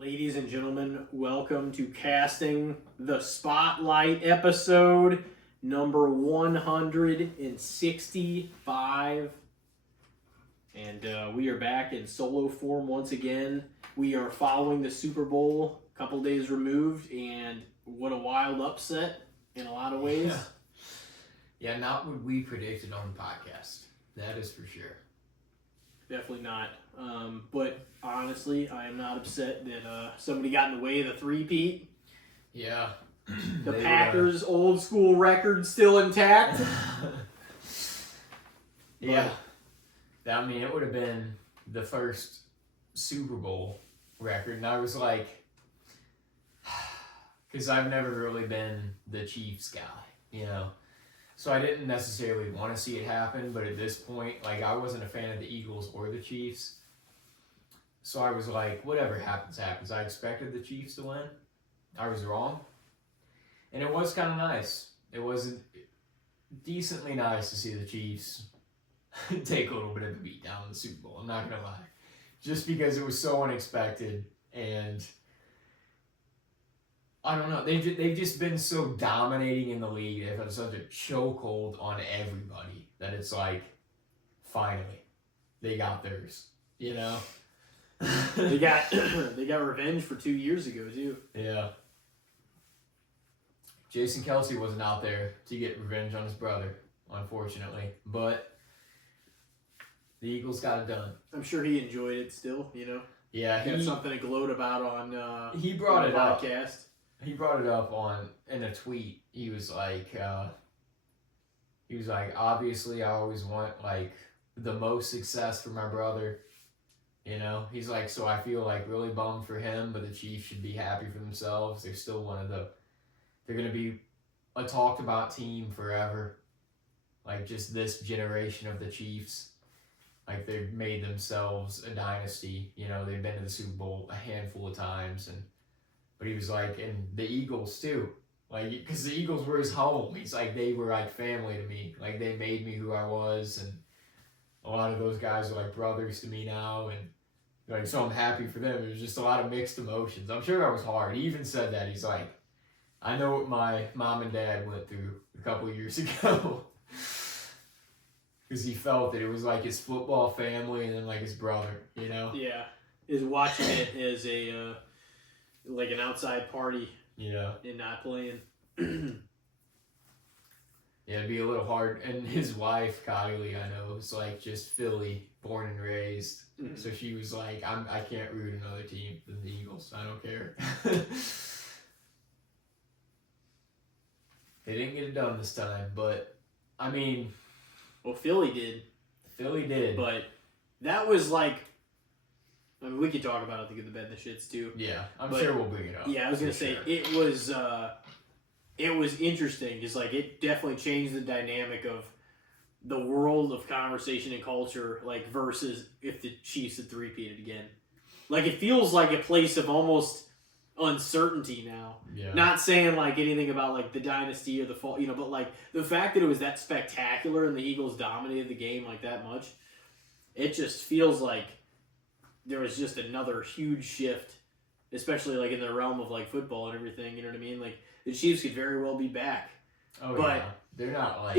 Ladies and gentlemen, welcome to Casting the Spotlight episode number 165. And we are back in solo form once again. We are following the Super Bowl, a couple days removed, and what a wild upset in a lot of ways. Yeah, not what we predicted on the podcast. That is for sure. Definitely not. But honestly, I am not upset that somebody got in the way of the three-peat. Yeah. The Packers' old school record still intact. Yeah. I mean, it would have been the first Super Bowl record. And I was like, because I've never really been the Chiefs guy, you know. So I didn't necessarily want to see it happen, but at this point, like, I wasn't a fan of the Eagles or the Chiefs. So I was like, whatever happens, happens. I expected the Chiefs to win. I was wrong. And it was kind of nice. It was decently nice to see the Chiefs take a little bit of a beat down in the Super Bowl. I'm not going to lie. Just because it was so unexpected, and I don't know. They've just been so dominating in the league. They've had such a chokehold on everybody that it's like, finally, they got theirs. You know. they got revenge for 2 years ago too. Yeah. Jason Kelce wasn't out there to get revenge on his brother, unfortunately, but the Eagles got it done. I'm sure he enjoyed it still. You know. Yeah, he had something to gloat about on. He brought on it the up. podcast. He brought it up in a tweet. He was like, obviously I always want like the most success for my brother. You know, he's like, so I feel like really bummed for him, but the Chiefs should be happy for themselves. They're still they're going to be a talked about team forever. Like just this generation of the Chiefs, like they've made themselves a dynasty. You know, they've been to the Super Bowl a handful of times, but he was like, and the Eagles too, like, because the Eagles were his home. He's like, they were like family to me. Like they made me who I was, and a lot of those guys are like brothers to me now, and like, so I'm happy for them. It was just a lot of mixed emotions. I'm sure that was hard. He even said that. He's like, I know what my mom and dad went through a couple of years ago. Because he felt that it was like his football family and then like his brother, you know? Yeah. Is watching it as a, like an outside party. Yeah. And not playing. Yeah, it'd be a little hard. And his wife, Kylie, I know, is like just Philly, born and raised. Mm-hmm. So she was like, I can't root another team than the Eagles. I don't care. They didn't get it done this time, but, I mean... Well, Philly did. But that was like... I mean, we could talk about it to get the bed the shits, too. Yeah, I'm sure we'll bring it up. Yeah, I was going to say, it was interesting, because like it definitely changed the dynamic of the world of conversation and culture, like versus if the Chiefs had three-peated again. Like it feels like a place of almost uncertainty now. Yeah. Not saying like anything about like the dynasty or the fall, you know, but like the fact that it was that spectacular and the Eagles dominated the game like that much, it just feels like there was just another huge shift, especially like in the realm of like football and everything. You know what I mean? Like the Chiefs could very well be back. Oh, but yeah. They're not like...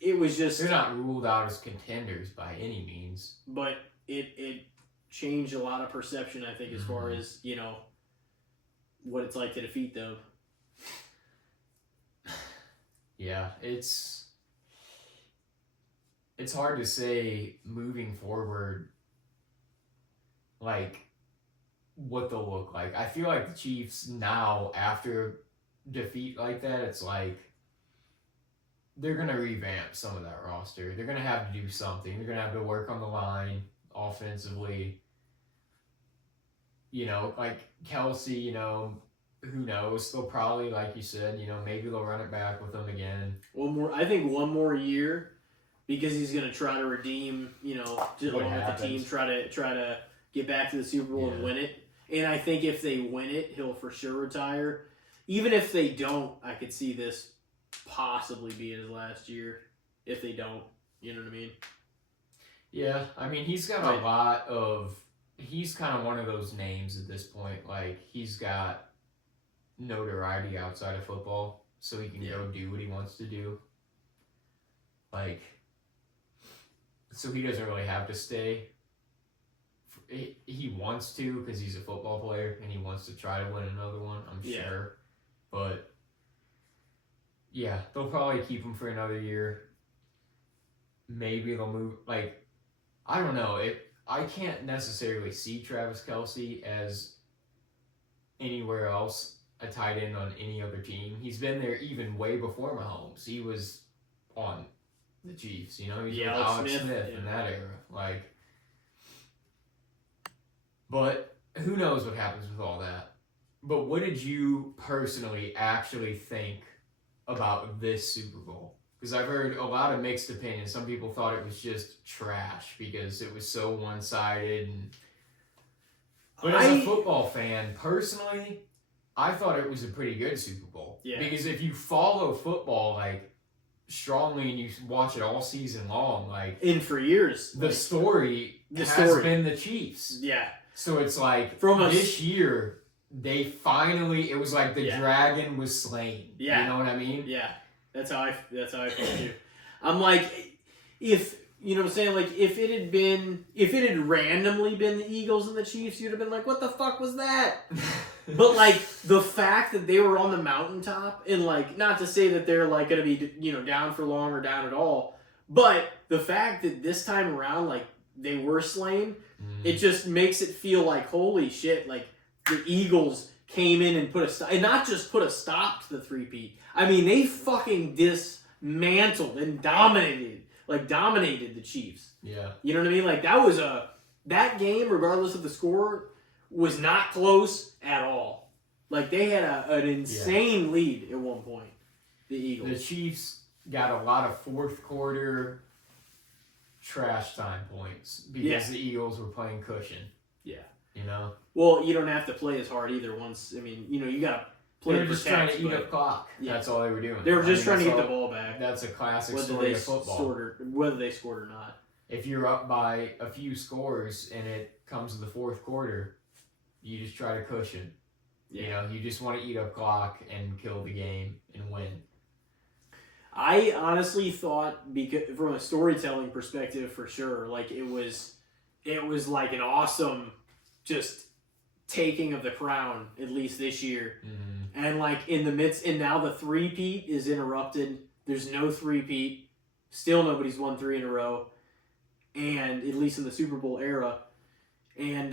It was just... They're not ruled out as contenders by any means. But it changed a lot of perception, I think, as far as, you know, what it's like to defeat them. Yeah, it's hard to say moving forward, like, what they'll look like. I feel like the Chiefs now, after defeat like that, it's like they're going to revamp some of that roster. They're going to have to do something. They're going to have to work on the line offensively. You know, like Kelce, you know, who knows? They'll probably, like you said, you know, maybe they'll run it back with them again. I think one more year, because he's going to try to redeem, you know, along with the team, try to get back to the Super Bowl and win it. And I think if they win it, he'll for sure retire. Even if they don't, I could see this possibly being his last year. If they don't, you know what I mean? Yeah, I mean, he's got a lot of he's kind of one of those names at this point. Like, he's got notoriety outside of football, so he can go do what he wants to do. Like, so he doesn't really have to stay. He wants to because he's a football player and he wants to try to win another one, I'm sure. But, yeah, they'll probably keep him for another year. Maybe they'll move, like, I don't know. I can't necessarily see Travis Kelce as anywhere else a tight end on any other team. He's been there even way before Mahomes. He was on the Chiefs, you know? He was with Alex Smith in that era. Like, but who knows what happens with all that. But what did you personally actually think about this Super Bowl? Because I've heard a lot of mixed opinions. Some people thought it was just trash because it was so one-sided. But as a football fan, personally, I thought it was a pretty good Super Bowl. Yeah. Because if you follow football, like, strongly and you watch it all season long, like... And for years. The story has been the Chiefs. Yeah. So it's like, this year, they finally... It was like the dragon was slain. Yeah. You know what I mean? Yeah. That's how I feel too. I'm like, if you know what I'm saying, like if it had randomly been the Eagles and the Chiefs, you'd have been like, what the fuck was that? But like the fact that they were on the mountaintop and like, not to say that they're like gonna be, you know, down for long or down at all, but the fact that this time around, like they were slain, it just makes it feel like, holy shit, like the Eagles came in and and not just put a stop to the three-peat. I mean, they fucking dismantled and dominated the Chiefs. Yeah. You know what I mean? Like, that game, regardless of the score, was not close at all. Like, they had an insane lead at one point, the Eagles. The Chiefs got a lot of fourth quarter trash time points because the Eagles were playing cushion. Yeah. You know? Well, you don't have to play as hard either once, I mean, you know, you got to play. They were just trying to eat up clock. Yeah. That's all they were doing. They were just trying to get the ball back. That's a classic story of football. Whether they scored or not. If you're up by a few scores and it comes to the fourth quarter, you just try to cushion. Yeah. You know, you just want to eat up clock and kill the game and win. I honestly thought, because from a storytelling perspective, for sure, like it was like an awesome just taking of the crown, at least this year. Mm-hmm. And like in the midst, and now the three-peat is interrupted. There's no three-peat. Still nobody's won 3 in a row. And at least in the Super Bowl era. And,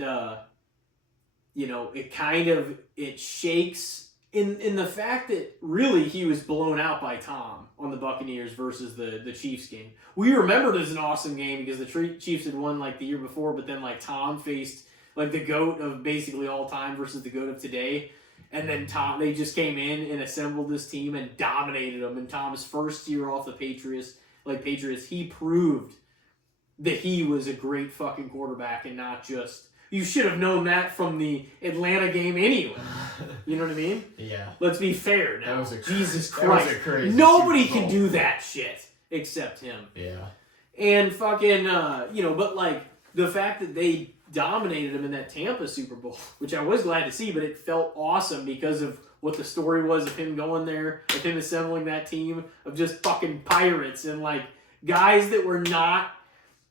you know, it shakes in the fact that really he was blown out by Tom on the Buccaneers versus the Chiefs game. We remembered it as an awesome game because the Chiefs had won like the year before, but then like Tom faced like the GOAT of basically all time versus the GOAT of today. And then they just came in and assembled this team and dominated them. And Tom's first year off the Patriots, he proved that he was a great fucking quarterback and not just... You should have known that from the Atlanta game anyway. You know what I mean? Yeah. Let's be fair now. Jesus Christ. That was a crazy Nobody can do that shit except him. Yeah. And fucking, you know, but like the fact that they dominated him in that Tampa Super Bowl, which I was glad to see, but it felt awesome because of what the story was of him going there, of him assembling that team of just fucking pirates and like guys that were not...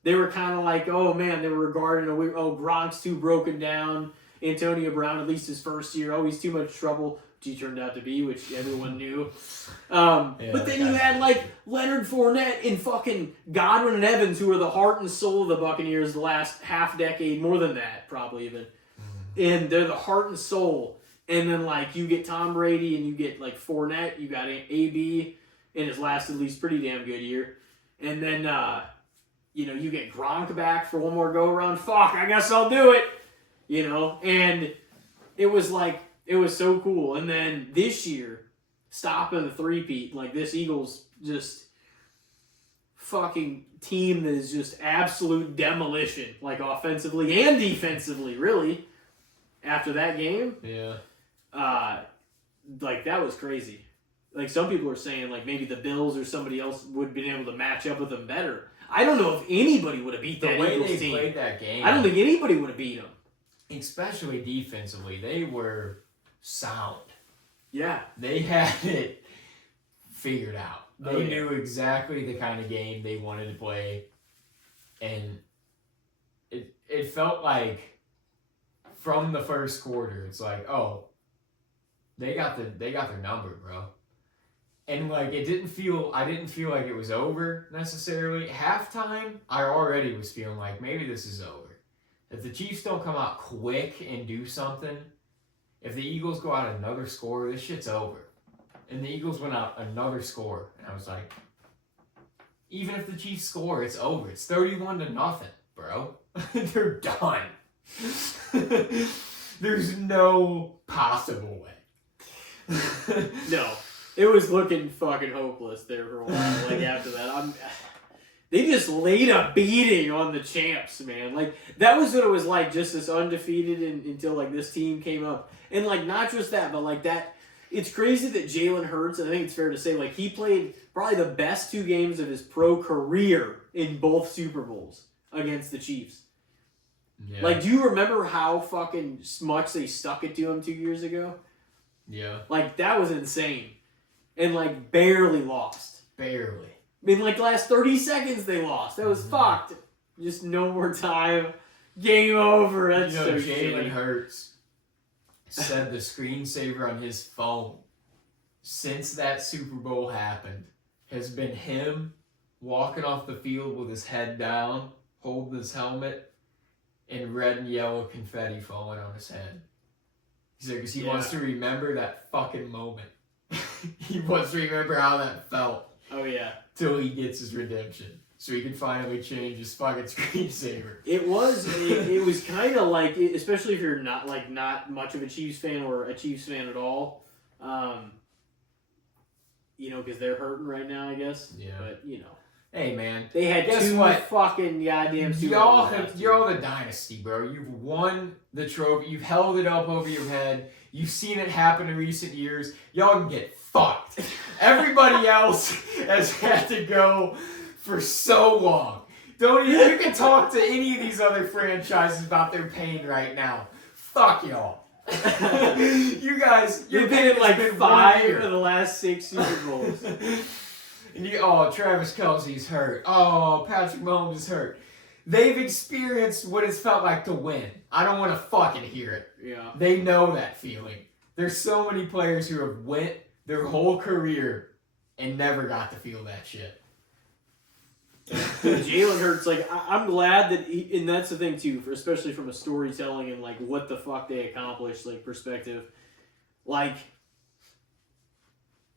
They were kind of like, oh man, they were regarding Gronk's too broken down. Antonio Brown, at least his first year, he's too much trouble, which he turned out to be, which everyone knew. But then you had like Leonard Fournette and fucking Godwin and Evans, who were the heart and soul of the Buccaneers the last half decade, more than that, probably even. And they're the heart and soul. And then like you get Tom Brady and you get like Fournette, you got AB in his last at least pretty damn good year. And then you know, you get Gronk back for one more go-around. Fuck, I guess I'll do it. You know, and it was so cool. And then this year, stopping the three-peat, like this Eagles just fucking team that is just absolute demolition, like offensively and defensively, really, after that game. Yeah. Like, that was crazy. Like, some people are saying, like, maybe the Bills or somebody else would have been able to match up with them better. I don't know if anybody would have beat that Eagles team. The way they played that game. I don't think anybody would have beat them. especially defensively, they were sound. Yeah. They had it figured out. They Oh, yeah. knew exactly the kind of game they wanted to play, and it felt like from the first quarter, it's like, oh, they got their number, bro. And like I didn't feel like it was over necessarily. Halftime, I already was feeling like maybe this is over. If the Chiefs don't come out quick and do something, if the Eagles go out another score, this shit's over. And the Eagles went out another score, and I was like, even if the Chiefs score, it's over. It's 31-0, bro. They're done. There's no possible way. No. It was looking fucking hopeless there for a while. Like, after that, they just laid a beating on the champs, man. Like, that was what it was like, just this undefeated until, like, this team came up. And, like, not just that, but, like, that... It's crazy that Jalen Hurts, I think it's fair to say, like, he played probably the best 2 games of his pro career in both Super Bowls against the Chiefs. Yeah. Like, do you remember how fucking much they stuck it to him 2 years ago? Yeah. Like, that was insane. And, like, barely lost. Barely. I mean, like, the last 30 seconds they lost. That was fucked. Just no more time. Game over. That's so Jalen shitty. Hurts said the screensaver on his phone since that Super Bowl happened has been him walking off the field with his head down, holding his helmet, and red and yellow confetti falling on his head. He's like, because he wants to remember that fucking moment. He wants to remember how that felt. Oh, yeah. Till he gets his redemption. So he can finally change his fucking screensaver. It was kind of like, especially if you're not much of a Chiefs fan or a Chiefs fan at all, because they're hurting right now, I guess. Yeah. But, Hey, man. they had Guess 2 what? fucking goddamn Super Bowls. You're the dynasty, bro. You've won the trophy. You've held it up over your head. You've seen it happen in recent years. Y'all can get fucked. Everybody else has had to go for so long. You can talk to any of these other franchises about their pain right now. Fuck y'all. You guys, You've been in like 5 of the last 6 Super Bowls. And Travis Kelce's hurt. Oh, Patrick Mahomes is hurt. They've experienced what it's felt like to win. I don't want to fucking hear it. Yeah. They know that feeling. There's so many players who have went their whole career and never got to feel that shit. Jalen Hurts, like, I'm glad that and that's the thing too, especially from a storytelling and like what the fuck they accomplished, like, perspective. Like,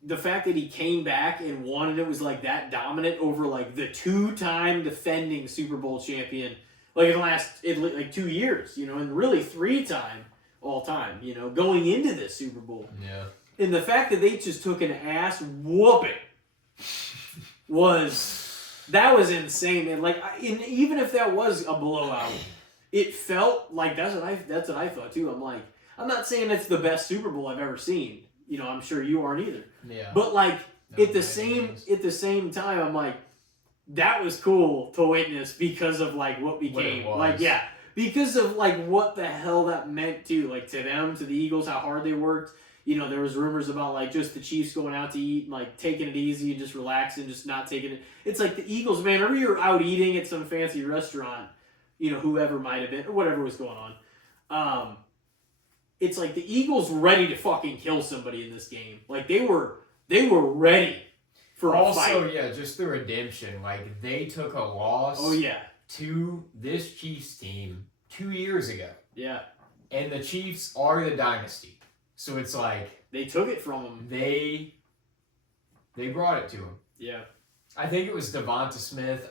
the fact that he came back and won, and it was like that dominant over like the 2-time defending Super Bowl champion, like in the last 2 years, and really 3-time all time, going into this Super Bowl. Yeah. And the fact that they just took an ass whooping that was insane. And like, even if that was a blowout, it felt like that's what I thought too. I'm like, I'm not saying it's the best Super Bowl I've ever seen. I'm sure you aren't either. Yeah. But like at the same time, I'm like, that was cool to witness because of like what became like, yeah, because of like what the hell that meant to like to them, to the Eagles, how hard they worked. There was rumors about like just the Chiefs going out to eat and like taking it easy and just relaxing, just not taking it. It's like the Eagles, man. Whenever you're out eating at some fancy restaurant, whoever might have been or whatever was going on, it's like the Eagles ready to fucking kill somebody in this game. Like they were ready for a fight. Also, yeah, just the redemption. Like they took a loss. Oh yeah. To this Chiefs team 2 years ago. Yeah. And the Chiefs are the dynasty. So it's like they took it from him. They brought it to him. Yeah. I think it was Devonta Smith.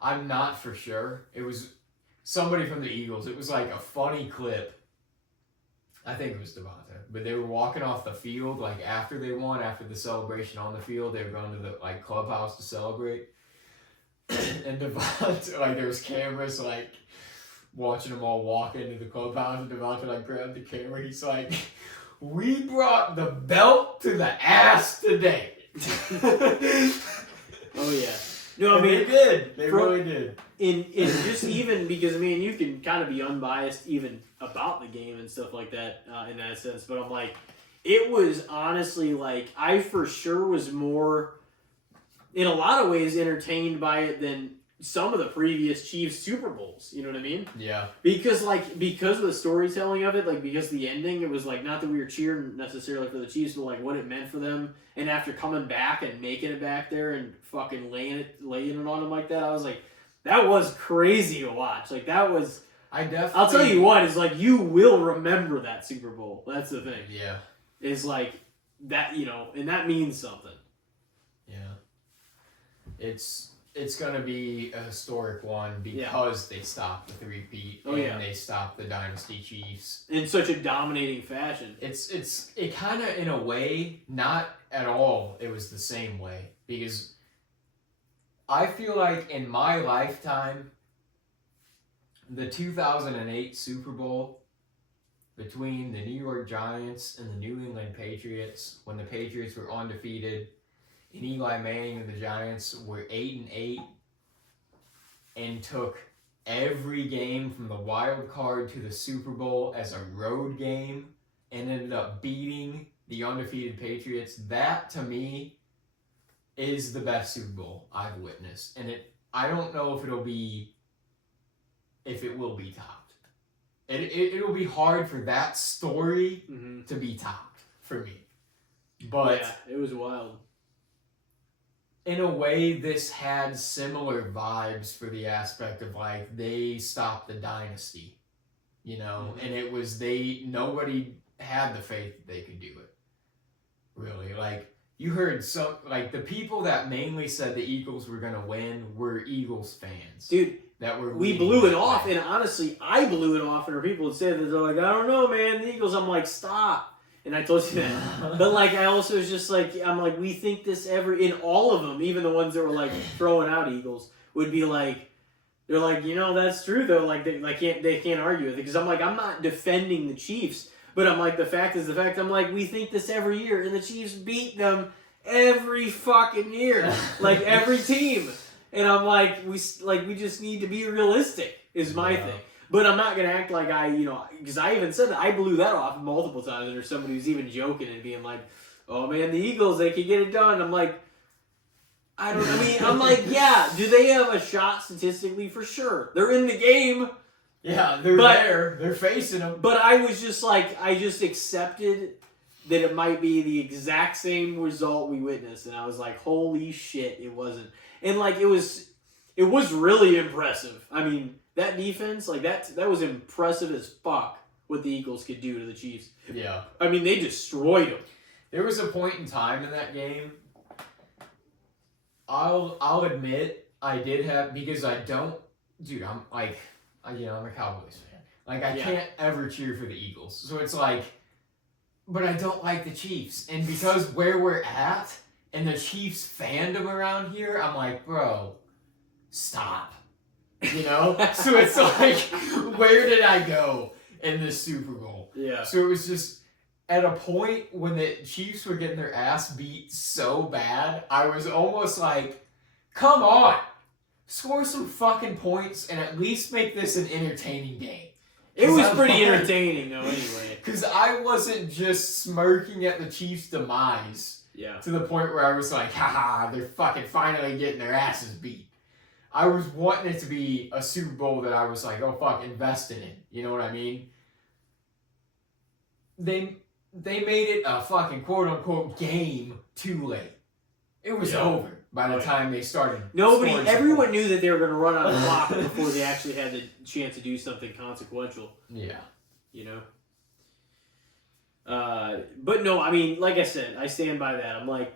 I'm not for sure. It was somebody from the Eagles. It was like a funny clip. I think it was Devonta. But they were walking off the field like after they won, after the celebration on the field. They were going to the like clubhouse to celebrate. And Devonta, like there was cameras like watching them all walk into the clubhouse, and Devonta like grabbed the camera. He's like, "We brought the belt to the ass today." Oh yeah. No, I And mean, they did. They really did. In just even because, I mean, you can kind of be unbiased even about the game and stuff like that in that sense. But I'm like, it was honestly like, I for sure was more, in a lot of ways, entertained by it than some of the previous Chiefs Super Bowls. You know what I mean? Yeah. Because of the storytelling of it, like, because the ending, it was like, not that we were cheering necessarily for the Chiefs, but like what it meant for them. And after coming back and making it back there and fucking laying it on them like that, I was like, that was crazy to watch. Like, that was... I'll tell you what, is like, you will remember that Super Bowl. That's the thing. Yeah. Is like, that, you know, and that means something. Yeah. It's going to be a historic one because they stopped the three-peat and they stopped the Dynasty Chiefs. In such a dominating fashion. It kind of, in a way, not at all, it was the same way. Because I feel like in my lifetime, the 2008 Super Bowl between the New York Giants and the New England Patriots, when the Patriots were undefeated, and Eli Manning and the Giants were 8-8 and took every game from the wild card to the Super Bowl as a road game and ended up beating the undefeated Patriots. That, to me, is the best Super Bowl I've witnessed. And I don't know if it will be topped. It'll be hard for that story to be topped for me. But yeah, it was wild. In a way, this had similar vibes for the aspect of, like, they stopped the dynasty, you know, and it was nobody had the faith that they could do it, really. Like, you heard some, like, the people that mainly said the Eagles were going to win were Eagles fans. Dude, we blew it off, and honestly, I blew it off, and people would say that, they're like, I don't know, man, the Eagles. I'm like, stop. And I told you that. But, like, I also was just like, I'm like, we think this in all of them, even the ones that were, like, throwing out Eagles, would be like, they're like, you know, that's true, though. Like, they can't argue with it. Because I'm like, I'm not defending the Chiefs. But I'm like, the fact is the fact. I'm like, we think this every year. And the Chiefs beat them every fucking year. Like, every team. And I'm like, we just need to be realistic, is my thing. But I'm not going to act like because I even said that I blew that off multiple times. And there's somebody who's even joking and being like, oh man, the Eagles, they can get it done. I'm like, I'm like, yeah, do they have a shot statistically? For sure. They're in the game. Yeah, there. They're facing them. But I was just like, I just accepted that it might be the exact same result we witnessed. And I was like, holy shit, it wasn't. And like, it was really impressive. I mean, that defense, like, that was impressive as fuck what the Eagles could do to the Chiefs. Yeah. I mean, they destroyed them. There was a point in time in that game, I'll admit, I did have, because I don't, dude, I'm like, I'm a Cowboys fan. Like, I can't ever cheer for the Eagles. So it's like, but I don't like the Chiefs. And because where we're at and the Chiefs fandom around here, I'm like, bro, stop. You know? So it's like, where did I go in this Super Bowl? Yeah. So it was just, at a point when the Chiefs were getting their ass beat so bad, I was almost like, come on, score some fucking points and at least make this an entertaining game. It was pretty entertaining, though, anyway. Because I wasn't just smirking at the Chiefs' demise to the point where I was like, haha, they're fucking finally getting their asses beat. I was wanting it to be a Super Bowl that I was like, oh fuck, invest in it. You know what I mean? They made it a fucking quote-unquote game too late. It was over by the time they started. Everyone knew that they were going to run out of clock before they actually had the chance to do something consequential. Yeah. You know? But no, I mean, like I said, I stand by that. I'm like,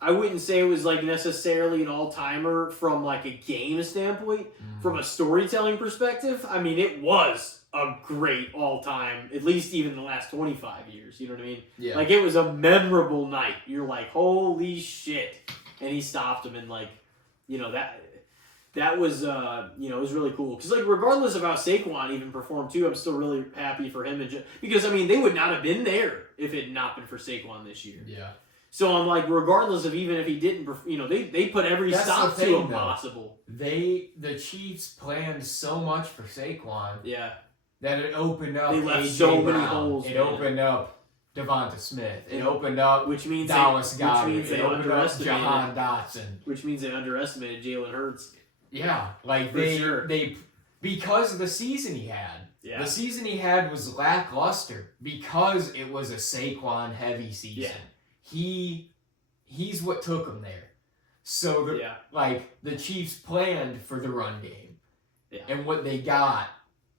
I wouldn't say it was like necessarily an all-timer from like a game standpoint. From a storytelling perspective, I mean, it was a great all-time, at least even the last 25 years. You know what I mean? Yeah. Like, it was a memorable night. You're like, holy shit. And he stopped him, and like, you know, that was, it was really cool. Because, like, regardless of how Saquon even performed, too, I'm still really happy for him. Because, I mean, they would not have been there if it had not been for Saquon this year. Yeah. So I'm like, regardless of even if he didn't, they put every That's stop the thing, to him though. possible. The Chiefs planned so much for Saquon Yeah. that it opened up They left AJ so many Brown. holes, It man. opened up Devonta Smith. It opened up Which means Dallas they Goedert. It opened up underestimated. Jahan Dotson. Which means they underestimated Jalen Hurts. Yeah, like For sure. they because of the season he had. Yeah. The season he had was lackluster because it was a Saquon heavy season. Yeah. He's what took him there. So the Chiefs planned for the run game. Yeah. And what they got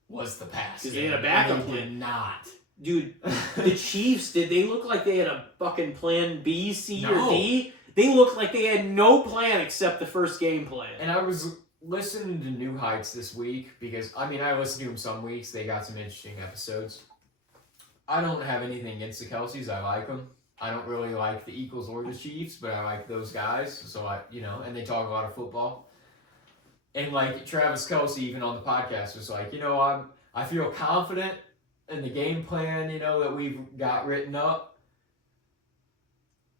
was the pass game. Because they had a backup They plan. did not. Dude, the Chiefs, did they look like they had a fucking plan B, C, No. or D? They looked like they had no plan except the first game plan. And I was listening to New Heights this week because, I listen to them some weeks. They got some interesting episodes. I don't have anything against the Kelseys. I like them. I don't really like the Eagles or the Chiefs, but I like those guys. So, and they talk a lot of football. And, Travis Kelce, even on the podcast, was like, I feel confident in the game plan, that we've got written up.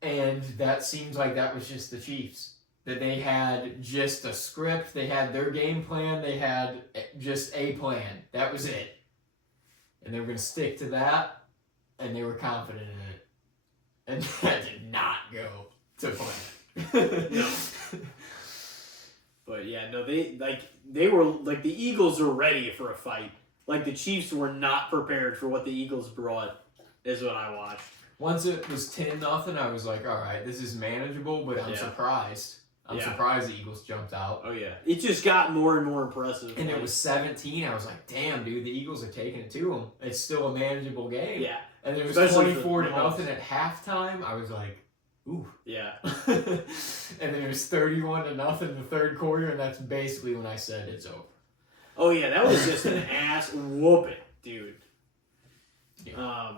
And that seems like that was just the Chiefs. That they had just a script, they had their game plan, they had just a plan. That was it. And they were going to stick to that, and they were confident in it. And that did not go to plan. No. But yeah, no, they were the Eagles were ready for a fight. The Chiefs were not prepared for what the Eagles brought, is what I watched. Once it was 10-0, I was like, all right, this is manageable, but I'm surprised. I'm surprised the Eagles jumped out. Oh, yeah. It just got more and more impressive. And it was 17. I was like, damn, dude, the Eagles are taking it to them. It's still a manageable game. Yeah. And it was Especially 24-0 at halftime. I was like, ooh. Yeah. And then it was 31-0 in the third quarter, and that's basically when I said it's over. Oh, yeah, that was just an ass whooping, dude. Yeah.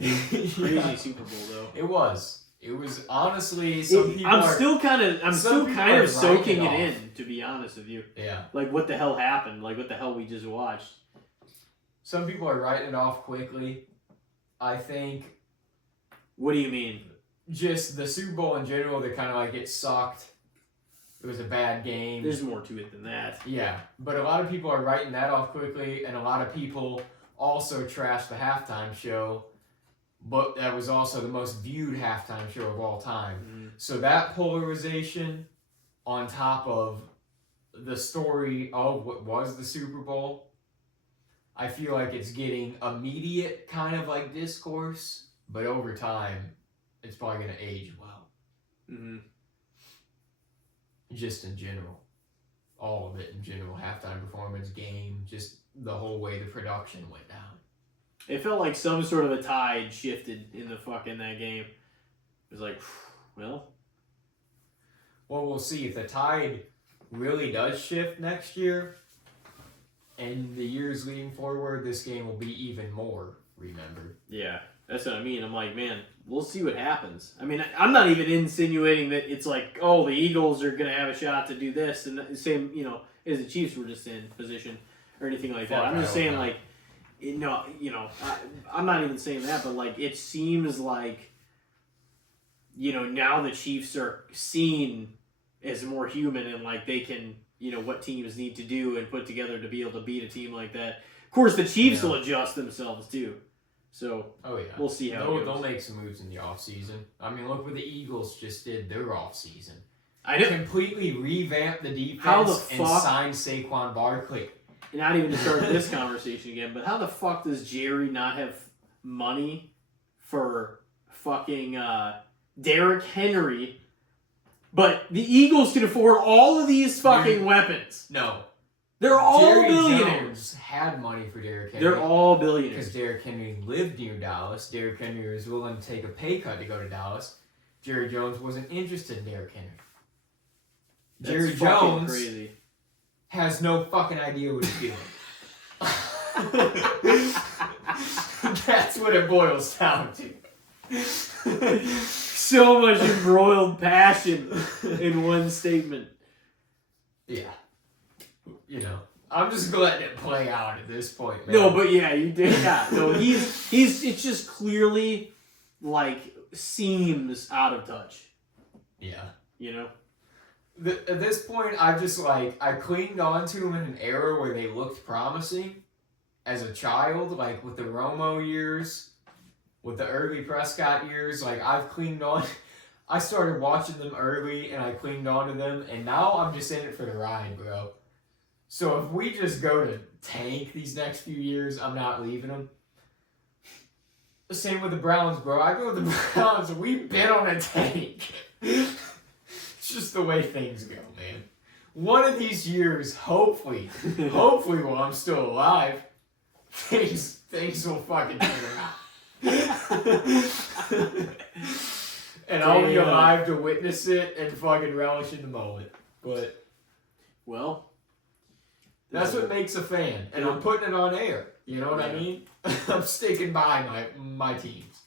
Crazy Super Bowl, though. It was. It was honestly I'm still kind of soaking it in, to be honest with you. Yeah. What the hell happened? What the hell we just watched? Some people are writing it off quickly. I think. What do you mean? Just the Super Bowl in general, they kind of get sucked. It was a bad game. There's more to it than that. Yeah, but a lot of people are writing that off quickly, and a lot of people also trashed the halftime show. But that was also the most viewed halftime show of all time. Mm-hmm. So that polarization on top of the story of what was the Super Bowl, I feel like it's getting immediate kind of discourse, but over time, it's probably going to age well. Mm-hmm. Just in general. All of it in general. Halftime performance, game, just the whole way the production went down. It felt like some sort of a tide shifted in that game. It was well, we'll see. If the tide really does shift next year, and the years leading forward, this game will be even more remembered. Yeah, that's what I mean. I'm like, man, we'll see what happens. I mean, I'm not even insinuating that it's the Eagles are going to have a shot to do this, and the same, as the Chiefs were just in position or anything like that. I'm just saying, I'm not even saying that, but it seems like, now the Chiefs are seen as more human and they can, what teams need to do and put together to be able to beat a team like that. Of course, the Chiefs will adjust themselves too. So, we'll see how it goes. They'll make some moves in the offseason. I mean, look what the Eagles just did their offseason. I know. Completely revamped the defense and signed Saquon Barkley. Not even to start this conversation again, but how the fuck does Jerry not have money for fucking Derrick Henry, but the Eagles can afford all of these fucking weapons? No. They're all Jerry billionaires. Jones had money for Derrick Henry. They're all billionaires. Because Derrick Henry lived near Dallas. Derrick Henry was willing to take a pay cut to go to Dallas. Jerry Jones wasn't interested in Derrick Henry. That's Jerry fucking Jones crazy. Has no fucking idea what he's doing. That's what it boils down to. So much embroiled passion in one statement. Yeah. I'm just letting it play out at this point, man. No, but yeah, you did. Yeah, no, he's. It's just clearly like seems out of touch. Yeah. You know? At this point, I've just like, I clinged on to them in an era where they looked promising as a child, like with the Romo years, with the early Prescott years. Like, I've clinged on. I started watching them early and I clinged on to them, and now I'm just in it for the ride, bro. So if we just go to tank these next few years, I'm not leaving them. The same with the Browns, bro. I go with the Browns and we bid on a tank. It's just the way things go, man. One of these years, hopefully while I'm still alive, things will fucking turn around. And I'll be alive to witness it and fucking relish in the moment. But, well, that's what makes a fan. And I'm putting it on air. You know what I mean? I'm sticking by my teams.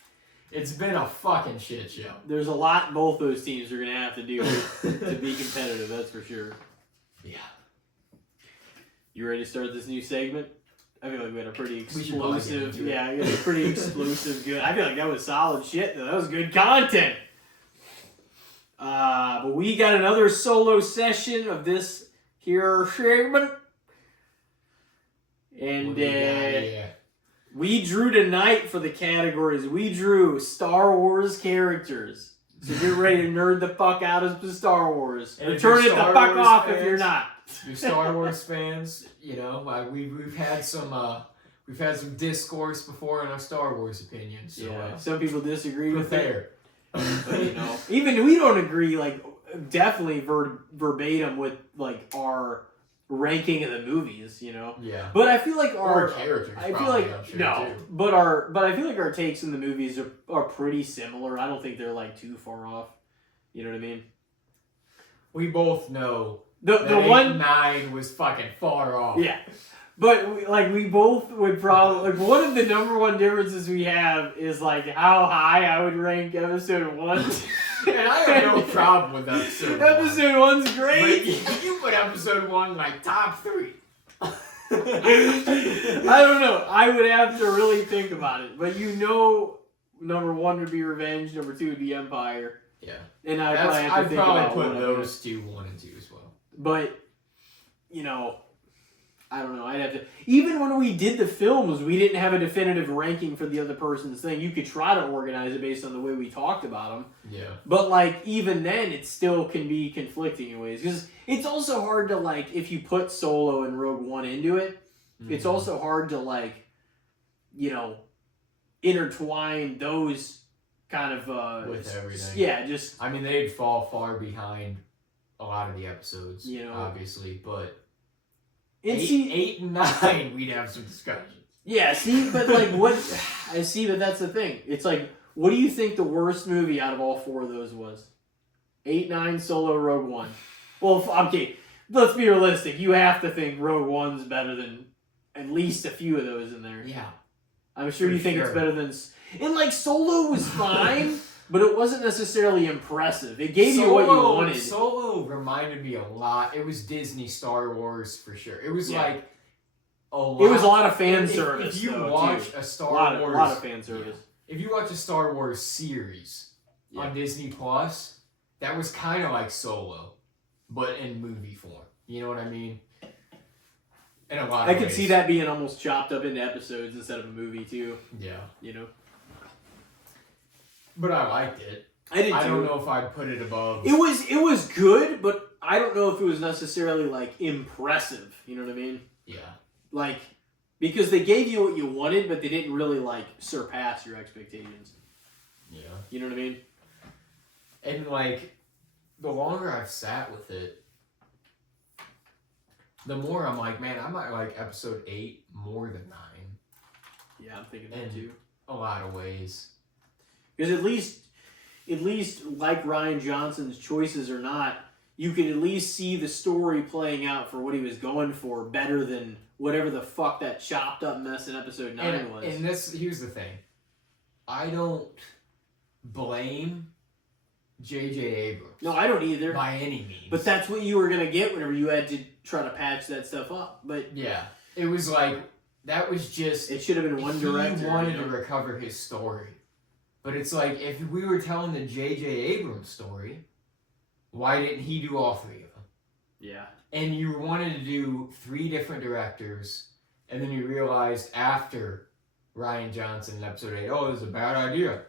It's been a fucking shit show. There's a lot both those teams are going to have to do to be competitive, that's for sure. Yeah. You ready to start this new segment? I feel like we had a pretty explosive, we had a pretty explosive, good. I feel like that was solid shit, though. That was good content. But we got another solo session of this here segment. And we drew tonight for the categories. We drew Star Wars characters. So get ready to nerd the fuck out of Star Wars. And or turn it the fuck off if you're not. You're Star Wars fans, you know, we've had some discourse before in our Star Wars opinions. So, yeah, some people disagree with it. But, you know, even we don't agree, like, definitely verbatim with, like, our ranking of the movies, you know. Yeah. But I feel like our characters. I feel like but I feel like our takes in the movies are pretty similar. I don't think they're like too far off. You know what I mean? We both know the one 9 was fucking far off. Yeah. But we both would probably one of the number one differences we have is like how high I would rank episode 1. And I have no problem with episode 1. Episode 1's great. But you put episode 1 like top 3. I don't know. I would have to really think about it. But you know, number 1 would be Revenge, number 2 would be Empire. Yeah. And I'd probably put those 2, 1 and 2 as well. But, you know, I don't know. I'd have to. Even when we did the films, we didn't have a definitive ranking for the other person's thing. You could try to organize it based on the way we talked about them. Yeah. But like even then, it still can be conflicting in ways because it's also hard to like if you put Solo and Rogue One into it. Mm-hmm. It's also hard to like, you know, intertwine those kind of with everything. Yeah, just I mean they'd fall far behind a lot of the episodes, you know, obviously, but. 8 and 9, we'd have some discussions. Yeah, see, but like what? I see, but that's the thing. It's like, what do you think the worst movie out of all 4 of those was? 8, 9, Solo, Rogue One. Well, okay, let's be realistic. You have to think Rogue One's better than at least a few of those in there. Yeah, I'm sure you think it's better than. And like Solo was fine. But it wasn't necessarily impressive. It gave you what you wanted. Solo reminded me a lot. It was Disney Star Wars for sure. It was like a lot. It was a lot of fan service. If you watch a Star Wars, a lot of fan service. If you watch a Star Wars series on Disney Plus, that was kind of like Solo, but in movie form. You know what I mean? In a lot of ways. I could see that being almost chopped up into episodes instead of a movie too. Yeah. You know. But I liked it. I did too. I don't know if I'd put it above. It was good, but I don't know if it was necessarily like impressive. You know what I mean? Yeah. Like because they gave you what you wanted, but they didn't really like surpass your expectations. Yeah. You know what I mean? And like the longer I've sat with it, the more I'm like, man, I might like episode 8 more than 9. Yeah, I'm thinking that too. A lot of ways. Because at least like Rian Johnson's choices or not, you could at least see the story playing out for what he was going for better than whatever the fuck that chopped up mess in episode 9 was. And here's the thing. I don't blame J.J. Abrams. No, I don't either. By any means. But that's what you were going to get whenever you had to try to patch that stuff up. But yeah. It was like, that was just... It should have been one director. He wanted to recover his story. But it's like, if we were telling the J.J. Abrams story, why didn't he do all 3 of them? Yeah. And you wanted to do 3 different directors, and then you realized after Rian Johnson in episode 8, oh, it was a bad idea.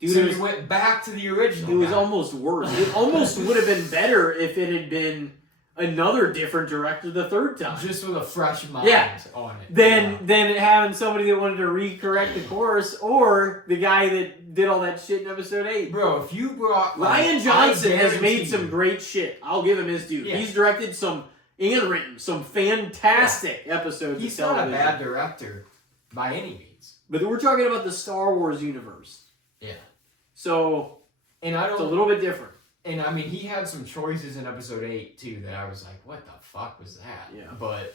Dude, so you went back to the original. It was almost worse. It almost would have been better if it had been another different director the 3rd time. Just with a fresh mind on it. Than having somebody that wanted to recorrect the course, or the guy that did all that shit in episode 8. Bro, if you brought... Rian Johnson has made some great shit. I'll give him his due. Yeah. He's directed some, and written some fantastic episodes. He's not a bad director by any means. But we're talking about the Star Wars universe. Yeah. So, it's a little bit different. And I mean, he had some choices in episode 8 too that I was like, what the fuck was that? Yeah. But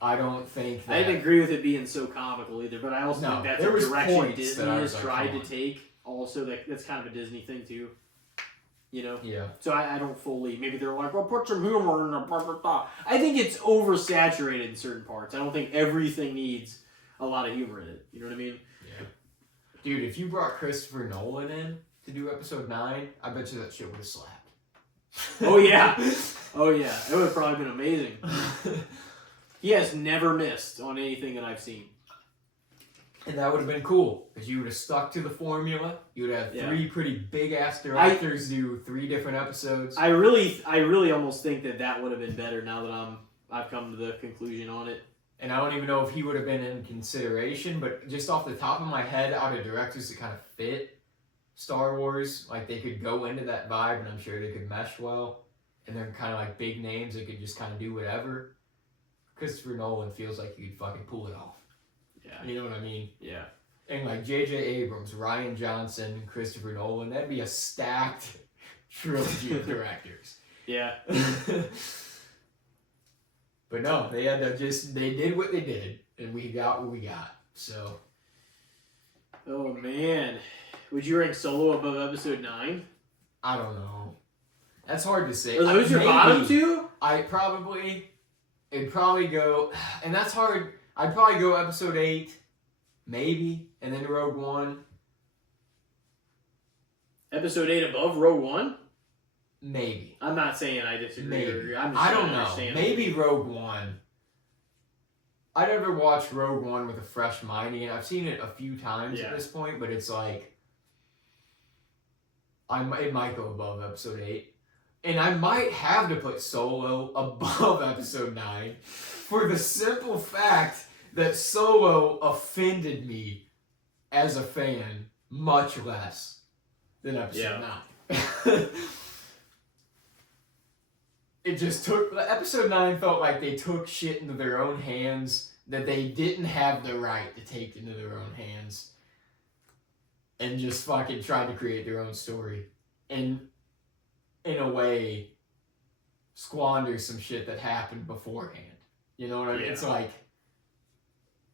I don't think that... I didn't agree with it being so comical either, but I also think that's a direction Disney has tried to take. Also, that's kind of a Disney thing too. You know? Yeah. So I don't fully... Maybe they're like, well, put some humor in the... Blah, blah, blah. I think it's oversaturated in certain parts. I don't think everything needs a lot of humor in it. You know what I mean? Yeah. Dude, if you brought Christopher Nolan in to do episode 9, I bet you that shit would have slapped. Oh, yeah. Oh, yeah. It would have probably been amazing. He has never missed on anything that I've seen. And that would have been cool, because you would have stuck to the formula. You would have 3 pretty big-ass directors do 3 different episodes. I really almost think that would have been better now that I've come to the conclusion on it. And I don't even know if he would have been in consideration, but just off the top of my head, out of directors that kind of fit Star Wars, like they could go into that vibe, and I'm sure they could mesh well. And they're kind of like big names that could just kind of do whatever. Christopher Nolan feels like he could fucking pull it off. Yeah. You know what I mean? Yeah. And like J.J. Abrams, Rian Johnson, Christopher Nolan, that'd be a stacked trilogy of directors. Yeah. But no, they had to they did what they did, and we got what we got. So. Oh man. Would you rank Solo above episode 9? I don't know. That's hard to say. Are those your bottom 2? It'd probably go, and that's hard. I'd probably go episode 8, maybe, and then Rogue One. Episode 8 above Rogue One? Maybe. I'm not saying I disagree. Maybe. I'm just I don't know. Maybe Rogue One. I never watched Rogue One with a fresh mind again. I've seen it a few times at this point, but it's like, it might go above episode 8. And I might have to put Solo above episode 9 for the simple fact that Solo offended me as a fan much less than episode 9. It just took... Episode 9 felt like they took shit into their own hands that they didn't have the right to take into their own hands. And just fucking tried to create their own story. And in a way, squander some shit that happened beforehand. You know what I mean? Yeah. It's like,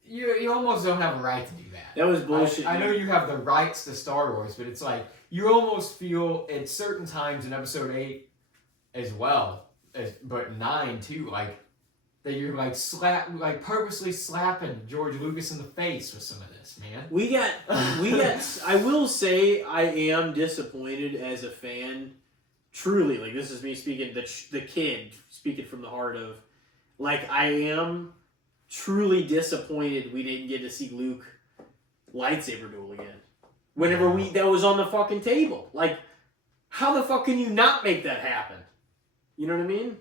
you almost don't have a right to do that. That was bullshit. I know you have the rights to Star Wars, but it's like, you almost feel at certain times in episode 8 as well, but 9 too, like, that you're like purposely slapping George Lucas in the face with some of this, man. We got, I will say I am disappointed as a fan. Truly, like, this is me speaking, the kid speaking from the heart of, like, I am truly disappointed we didn't get to see Luke lightsaber duel again. Whenever that was on the fucking table. Like, how the fuck can you not make that happen? You know what I mean?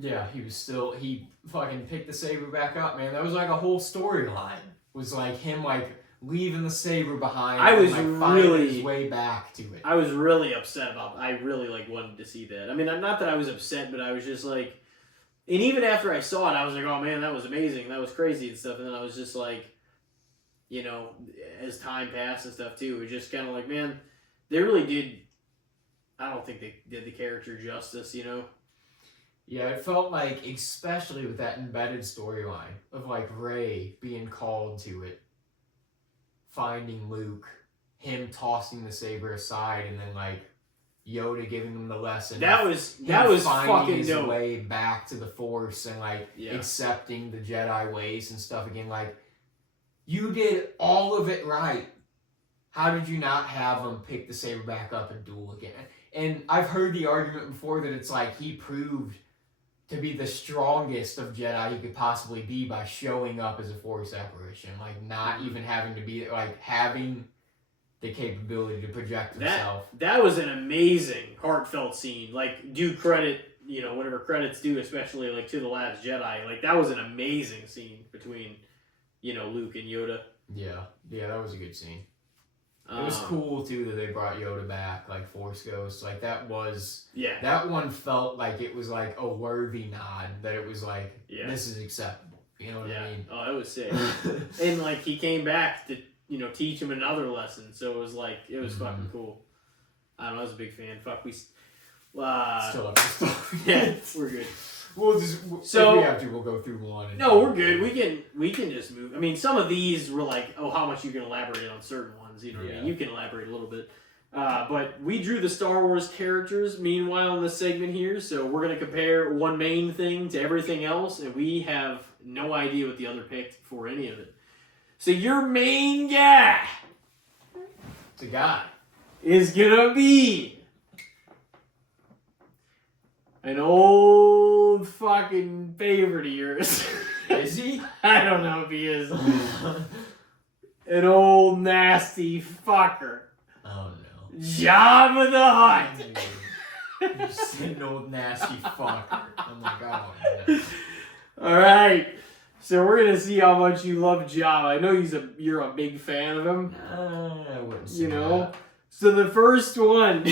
Yeah, he fucking picked the saber back up, man. That was like a whole storyline. Was like him, like, leaving the saber behind. I was and, like, finding his way back to it. I was really upset about. I really like wanted to see that. I mean, not that I was upset, but I was just like, and even after I saw it, I was like, oh man, that was amazing, that was crazy and stuff. And then I was just like, you know, as time passed and stuff too, it was just kind of like, man, they really did. I don't think they did the character justice, you know. Yeah, it felt like, especially with that embedded storyline of like Rey being called to it. Finding Luke, him tossing the saber aside, and then like Yoda giving him the lesson. That was fucking his dope. Way back to the Force and like accepting the Jedi ways and stuff again. Like, you did all of it right. how did you not have him pick the saber back up and duel again? And I've heard the argument before that it's like he proved to be the strongest of Jedi he could possibly be by showing up as a Force apparition, like not even having to be like having the capability to project himself. That was an amazing, heartfelt scene. Like, due credit, you know, whatever credits due, especially like to The Last Jedi. Like, that was an amazing scene between, you know, Luke and Yoda. Yeah, that was a good scene. It was cool too that they brought Yoda back, like Force Ghost. Like that one felt like it was like a worthy nod. That it was like this is acceptable. You know what I mean? Oh, it was sick. And like he came back to, you know, teach him another lesson. So it was like fucking cool. I don't know. I was a big fan. Fuck, we still have to stop. Yeah, we're good. We'll just if we have to, we'll go through one. No, we're good. We can just move. I mean, some of these were like, oh, how much you can elaborate on certain ones. You know what I mean? You can elaborate a little bit. But we drew the Star Wars characters, meanwhile, in this segment here. So we're going to compare one main thing to everything else. And we have no idea what the other picked for any of it. So your main guy. It's a guy. Is going to be an old fucking favorite of yours. Is he? I don't know if he is. An old nasty fucker. Oh no. Jabba the Hutt. You said an old nasty fucker. I'm like, oh no. Alright. So we're gonna see how much you love Jabba. I know you're a big fan of him. I wouldn't say you know? that. So the first one.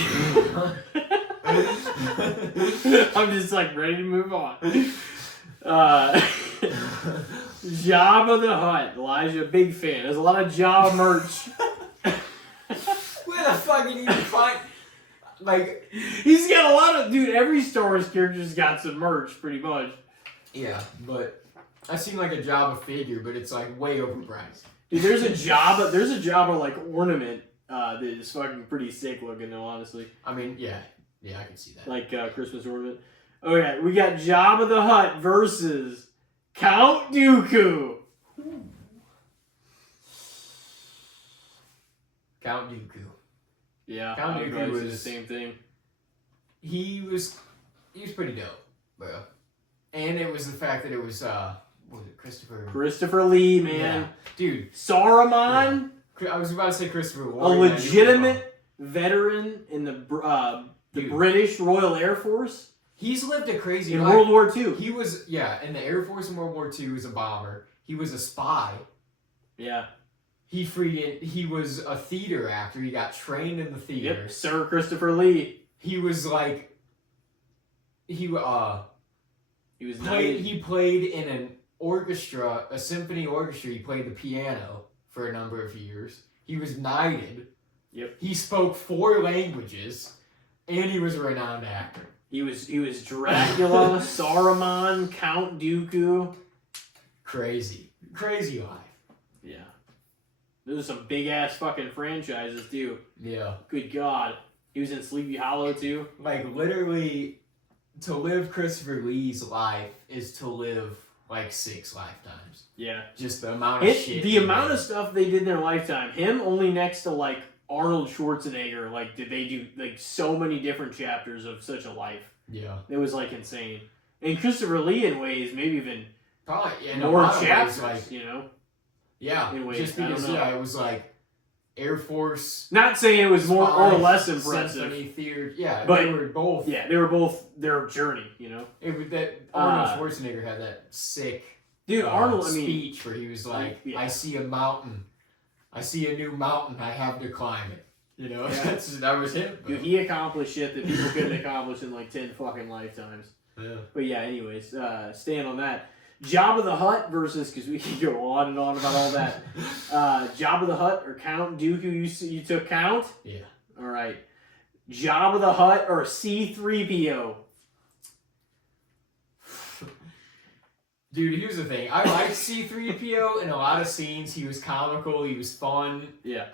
I'm just like ready to move on. Jabba the Hutt. Elijah, big fan. There's a lot of Jabba merch. Where the fuck did you find? Like, he's got a lot of every Star Wars character's got some merch, pretty much. Yeah, but I seen like a Jabba figure, but it's like way overpriced. Dude, there's a Jabba like ornament that is fucking pretty sick looking though, honestly. I mean, yeah, I can see that. Like Christmas ornament. Okay, we got Jabba the Hutt versus Count Dooku. Count Dooku. Yeah, Count Dooku was the same thing. He was pretty dope, bro. And it was the fact that it was what was it, Christopher Lee, man. Yeah. Dude. Saruman. Yeah. I was about to say Christopher Lee. A legitimate veteran in the British Royal Air Force. He's lived a crazy life. In World War II. He was, in the Air Force in World War II as a bomber. He was a spy. Yeah. He was a theater actor. He got trained in the theater. Yep, Sir Christopher Lee. He was like, he was he played in an orchestra, a symphony orchestra. He played the piano for a number of years. He was knighted. Yep. He spoke 4 languages, and he was a renowned actor. He was Dracula, Saruman, Count Dooku. Crazy life. Yeah. Those are some big ass fucking franchises too. Yeah. Good God. He was in Sleepy Hollow too. Like literally, to live Christopher Lee's life is to live like 6 lifetimes. Yeah. Just the amount of shit. The amount of stuff they did in their lifetime. Him only next to like Arnold Schwarzenegger, like did they do like so many different chapters of such a life. Yeah. It was like insane. And Christopher Lee in ways maybe even probably more chapters, like, you know. Yeah. In ways, just because it was like Air Force. Not saying it was more or less impressive. Symphony theater. Yeah, but they were both. Yeah, they were both their journey, you know. It was that Arnold Schwarzenegger had that sick Arnold speech where he was like, I see a mountain. I see a new mountain. I have to climb it. You know, that was him. Dude, he accomplished shit that people couldn't accomplish in like 10 fucking lifetimes. Yeah. But yeah, anyways, staying on that. Jabba the Hutt versus, because we can go on and on about all that. Jabba the Hutt or Count Dooku? You took Count? Yeah. All right. Jabba the Hutt or C-3PO? Dude, here's the thing. I like C-3PO in a lot of scenes. He was comical. He was fun. Yeah.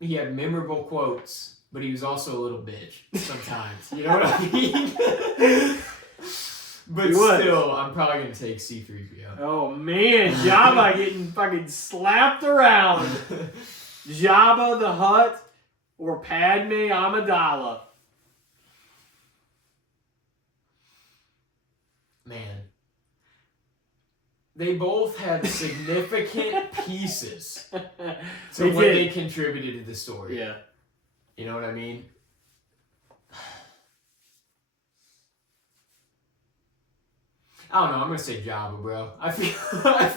He had memorable quotes, but he was also a little bitch sometimes. You know what I mean? But still, I'm probably going to take C-3PO. Oh, man. Jabba getting fucking slapped around. Jabba the Hutt or Padme Amidala? Man. They both had significant pieces to what they contributed to the story. Yeah. You know what I mean? I don't know. I'm gonna say Jabba, bro. I feel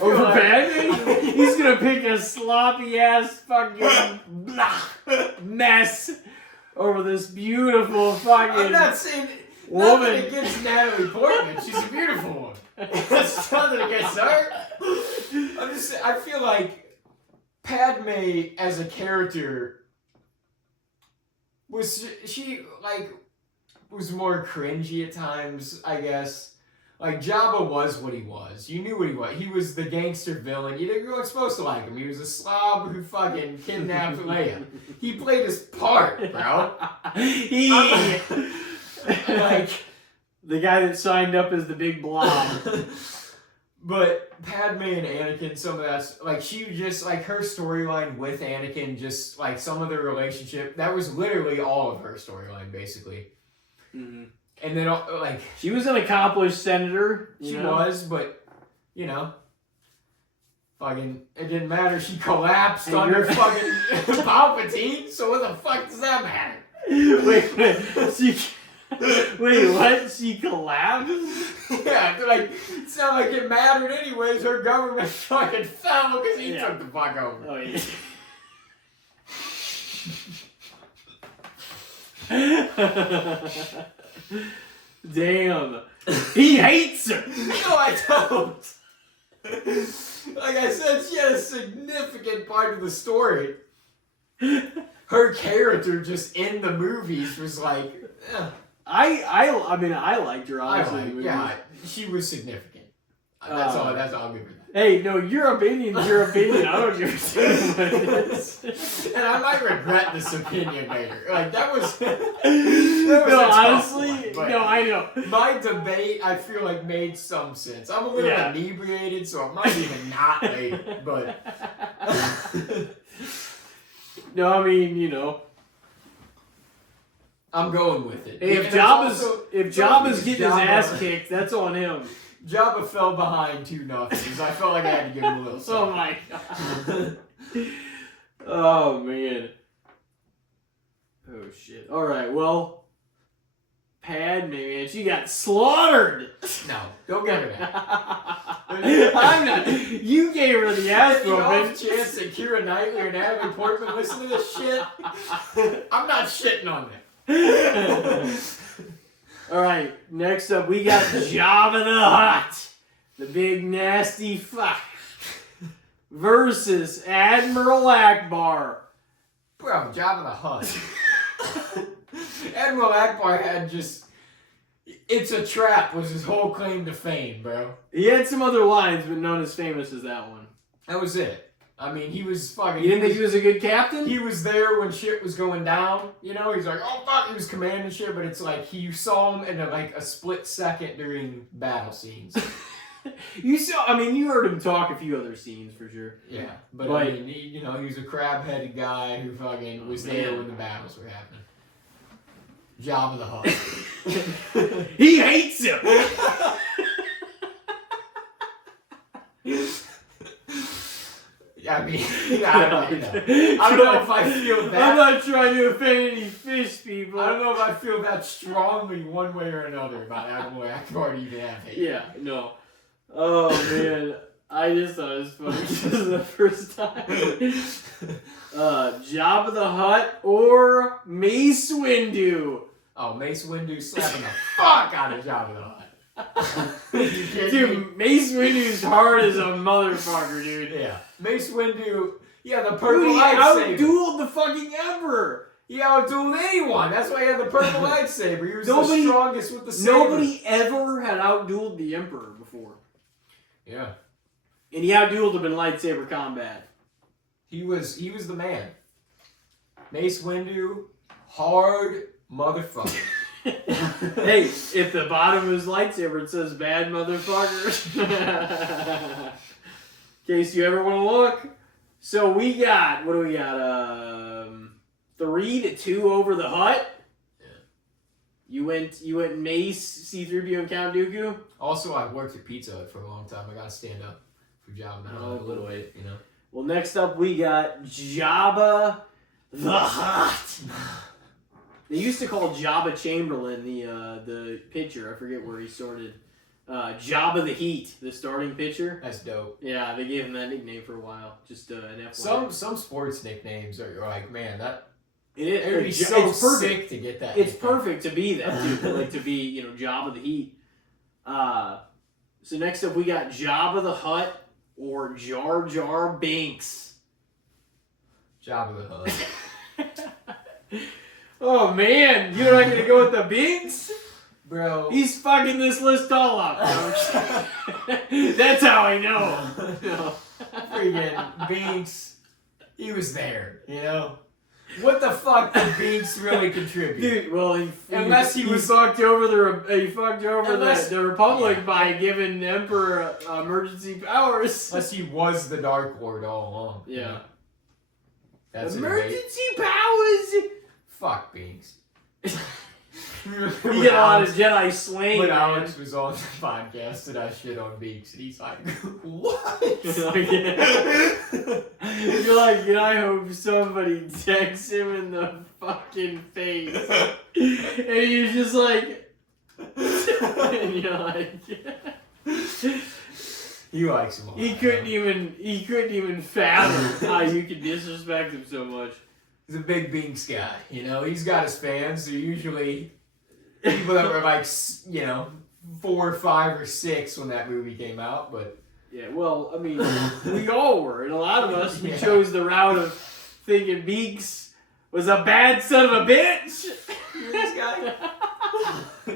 Over like Padme? He's gonna pick a sloppy ass fucking mess over this beautiful fucking. I'm not saying woman. nothing against Natalie Portman. She's a beautiful woman. That's nothing against her. I'm just saying, I feel like Padme as a character was more cringy at times, I guess. Like, Jabba was what he was. You knew what he was. He was the gangster villain. You weren't supposed to like him. He was a slob who fucking kidnapped Leia. He played his part, bro. Like the guy that signed up as the big blob. But Padme and Anakin, some of that's like she just like her storyline with Anakin, just like some of their relationship. That was literally all of her storyline, basically. Mm-hmm. And then like she was an accomplished senator. She was, but you know, fucking it didn't matter. She collapsed under fucking Palpatine. So what the fuck does that matter? Wait, what? She collapsed? Yeah, like it's not like it mattered anyways. Her government fucking fell because he took the fuck over. Oh yeah. Damn. He hates her. No, I don't. Like I said, she had a significant part of the story. Her character just in the movies was like, I mean, I liked her honestly. Yeah, she was significant. That's all I'll give her. Hey, no, your opinion's your opinion. I don't give a shit what it is. And I might regret this opinion later. Like, that was no, honestly, one, no, I know. My debate, I feel like, made some sense. I'm a little inebriated, so it might even not later, but... No, I mean, you know. I'm going with it. Hey, if Jabba's getting his ass kicked, that's on him. Jabba fell behind 2-0, so I felt like I had to give him a little something. Oh my god. Oh man. Oh shit. Alright, well. Padme, man, she got slaughtered. No, don't get her that. I'm not. You gave her the ass whooping. whooping. Chance that Keira Knightley or Natalie Portman listen to this shit. I'm not shitting on them. Alright, next up we got Jabba the Hutt, the big nasty fuck, versus Admiral Akbar. Bro, Jabba the Hutt. Admiral Akbar had just... It's a trap was his whole claim to fame, bro. He had some other lines, but none as famous as that one. That was it. I mean, he was fucking... You didn't think he was a good captain? He was there when shit was going down. You know, he's like, oh fuck, he was commanding shit, but it's like you saw him in a split second during battle scenes. You heard him talk a few other scenes for sure. Yeah, but I mean, he was a crab-headed guy who fucking was there when the battles were happening. Jabba the Hutt. He hates him! I mean, I don't know if I feel that. I'm not trying to offend any fish people. I don't know if I feel that strongly one way or another about Admiral Akbar to even have hate. Yeah, no. Oh man, I just thought it was funny because the first time. Jabba the Hutt or Mace Windu? Oh, Mace Windu slapping the fuck out of Jabba the Hutt. Dude, Mace Windu's hard as a motherfucker, dude. Yeah. Mace Windu, the purple dude, he lightsaber. outdueled the fucking Emperor. He outdueled anyone. That's why he had the purple lightsaber. He was the strongest with the saber. Nobody ever had outdueled the Emperor before. Yeah. And he outdueled him in lightsaber combat. He was the man. Mace Windu, hard motherfucker. Hey, if the bottom of his lightsaber it says bad motherfucker. In case you ever want to look. So we got, what do we got? 3-2 over the Hutt. You went Mace, C-3PO, and Count Dooku? Also, I worked at Pizza Hut for a long time. I gotta stand up for Jabba the Hutt a little bit, you know. Well, next up we got Jabba the Hutt. They used to call Jabba Chamberlain the pitcher. I forget where he started. Jabba the Heat, the starting pitcher. That's dope. Yeah, they gave him that nickname for a while. Just an FYI. Some sports nicknames are like, man, that it would be so sick to get that. It's nickname. perfect to be that, dude. Like to be, Jabba the Heat. So next up we got Jabba the Hutt or Jar Jar Binks. Jabba the Hutt. Oh man, you're not gonna go with the Binks? Bro. He's fucking this list all up, coach. That's how I know. Freaking Binks. He was there, you know? What the fuck did Binks really contribute? Dude, well, he was fucked over the Republic by giving the Emperor emergency powers. Unless he was the Dark Lord all along. Yeah. You know? That's emergency powers! Fuck Binks. He got a lot of Jedi slaying. When Alex was on the podcast and I shit on Binks, and he's like, what? You're like, I hope somebody texts him in the fucking face. And he's just like, and you're like, he likes him a lot. He couldn't even fathom how you could disrespect him so much. He's a big Binks guy, you know? He's got his fans. They're usually people that were like, 4, 5, or 6 when that movie came out, but... Yeah, well, I mean, we all were, and a lot of us, we chose the route of thinking Binks was a bad son of a bitch! You're this guy?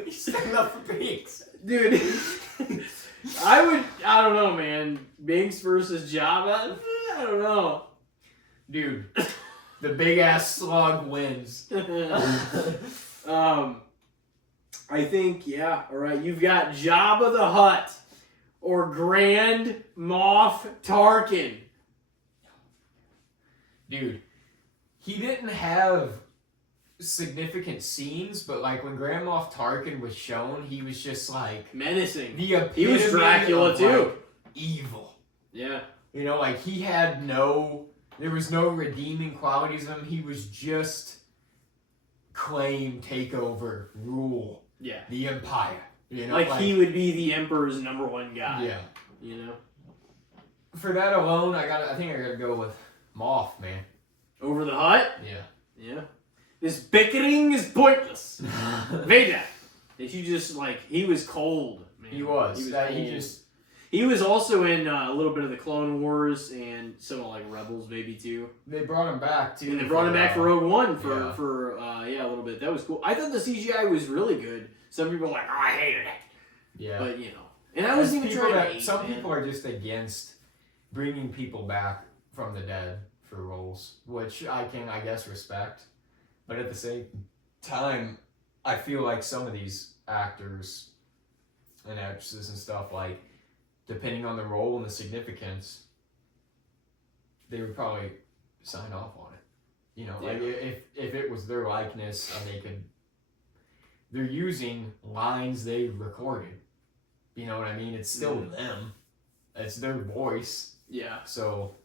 He's standing up for Binks. Dude, I don't know, man. Binks versus Jabba? I don't know. Dude, the big-ass slug wins. I think, yeah, alright, you've got Jabba the Hutt or Grand Moff Tarkin. Dude, he didn't have significant scenes, but like when Grand Moff Tarkin was shown, he was just like... menacing. He was Dracula too. Like, evil. Yeah. You know, like he had there was no redeeming qualities of him. He was just claim, take over, rule. Yeah. The Empire. You know, like he would be the Emperor's #1 guy. Yeah. You know? For that alone, I think I gotta go with Moff, man. Over the Hutt? Yeah. Yeah. This bickering is pointless. Vader. If you just he was cold, man. He was. He was also in a little bit of the Clone Wars and some of Rebels maybe too. They brought him back too. And they brought him back for Rogue One for a little bit. That was cool. I thought the CGI was really good. Some people were like, oh, I hated it. Yeah. But and I wasn't even trying to hate, some people are just against bringing people back from the dead for roles, which I can, I guess, respect. But at the same time, I feel like some of these actors and actresses and stuff, depending on the role and the significance, they would probably sign off on it. You know, if it was their likeness and they're using lines they recorded. You know what I mean? It's still them. It's their voice. Yeah. So.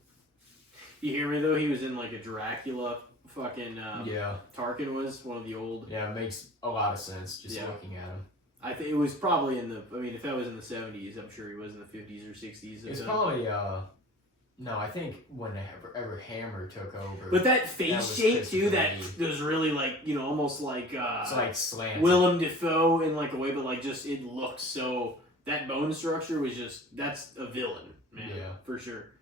You hear me though? He was in a Dracula fucking. Yeah. Tarkin was one of the old. Yeah, it makes a lot of sense just looking at him. I think it was probably if that was in the 70s, I'm sure he was in the 50s or 60s. It's probably, no, I think whenever Hammer took over. But that face shape too, that was really almost like, it's like slanted. Willem Dafoe in a way, but it looks so, that bone structure was that's a villain, man. Yeah. For sure.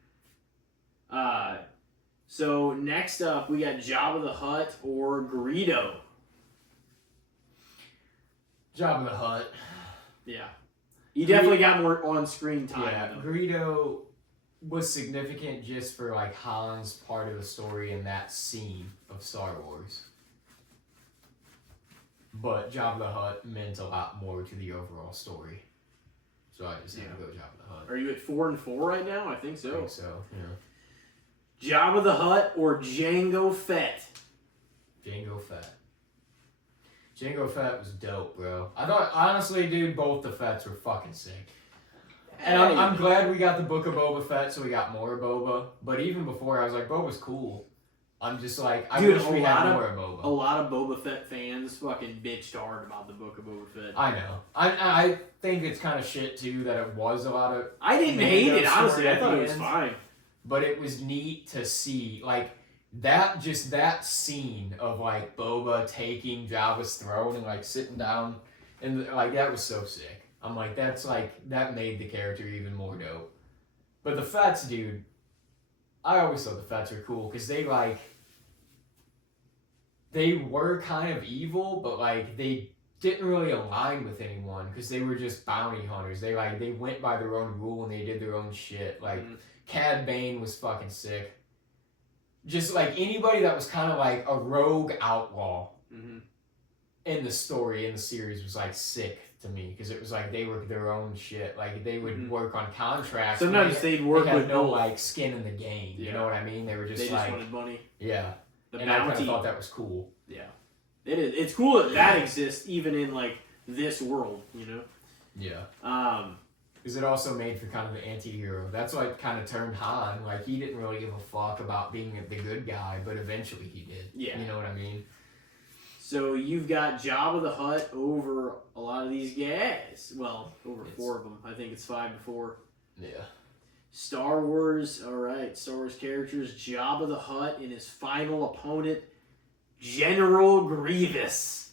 So next up, we got Jabba the Hutt or Greedo. Jabba the Hutt. Yeah. You definitely got more on-screen time. Yeah, Greedo was significant just for Han's part of the story in that scene of Star Wars. But Jabba the Hutt meant a lot more to the overall story. So I just had to go Jabba the Hutt. Are you at 4-4 right now? I think so. Yeah. Jabba the Hutt or Jango Fett? Jango Fett. Jango Fett was dope, bro. I thought, honestly, dude, both the Fetts were fucking sick. And I'm glad we got the Book of Boba Fett, so we got more Boba. But even before, I was like, Boba's cool. I'm just like, I wish we had more Boba. A lot of Boba Fett fans fucking bitched hard about the Book of Boba Fett. I know. I think it's kind of shit, too, that it was a lot of... I didn't hate it, honestly. I thought it was fine. But it was neat to see, like, that scene of, like, Boba taking Jabba's throne and, like, sitting down, and, like, that was so sick. I'm like, that made the character even more dope. But the Fetts, dude, I always thought the Fetts were cool, because they were kind of evil, but, like, they didn't really align with anyone, because they were just bounty hunters. They went by their own rule, and they did their own shit. Like, Cad Bane was fucking sick. Just, like, anybody that was kind of, like, a rogue outlaw in the story, in the series, was, like, sick to me. Because it was, like, they were their own shit. Like, they would work on contracts. Sometimes they'd work they had with no, like, skin in the game. Yeah. You know what I mean? They were just, they just wanted money. Yeah. The and bounty. I kind of thought that was cool. Yeah. It is. It's cool that exists, even in, like, this world, you know? Yeah. Because it also made for kind of the anti-hero. That's what kind of turned Han. Like, he didn't really give a fuck about being the good guy, but eventually he did. Yeah. You know what I mean? So you've got Jabba the Hutt over a lot of these guys. Well, over 4 of them. I think it's 5 to 4. Yeah. Star Wars, alright. Star Wars characters. Jabba the Hutt and his final opponent, General Grievous.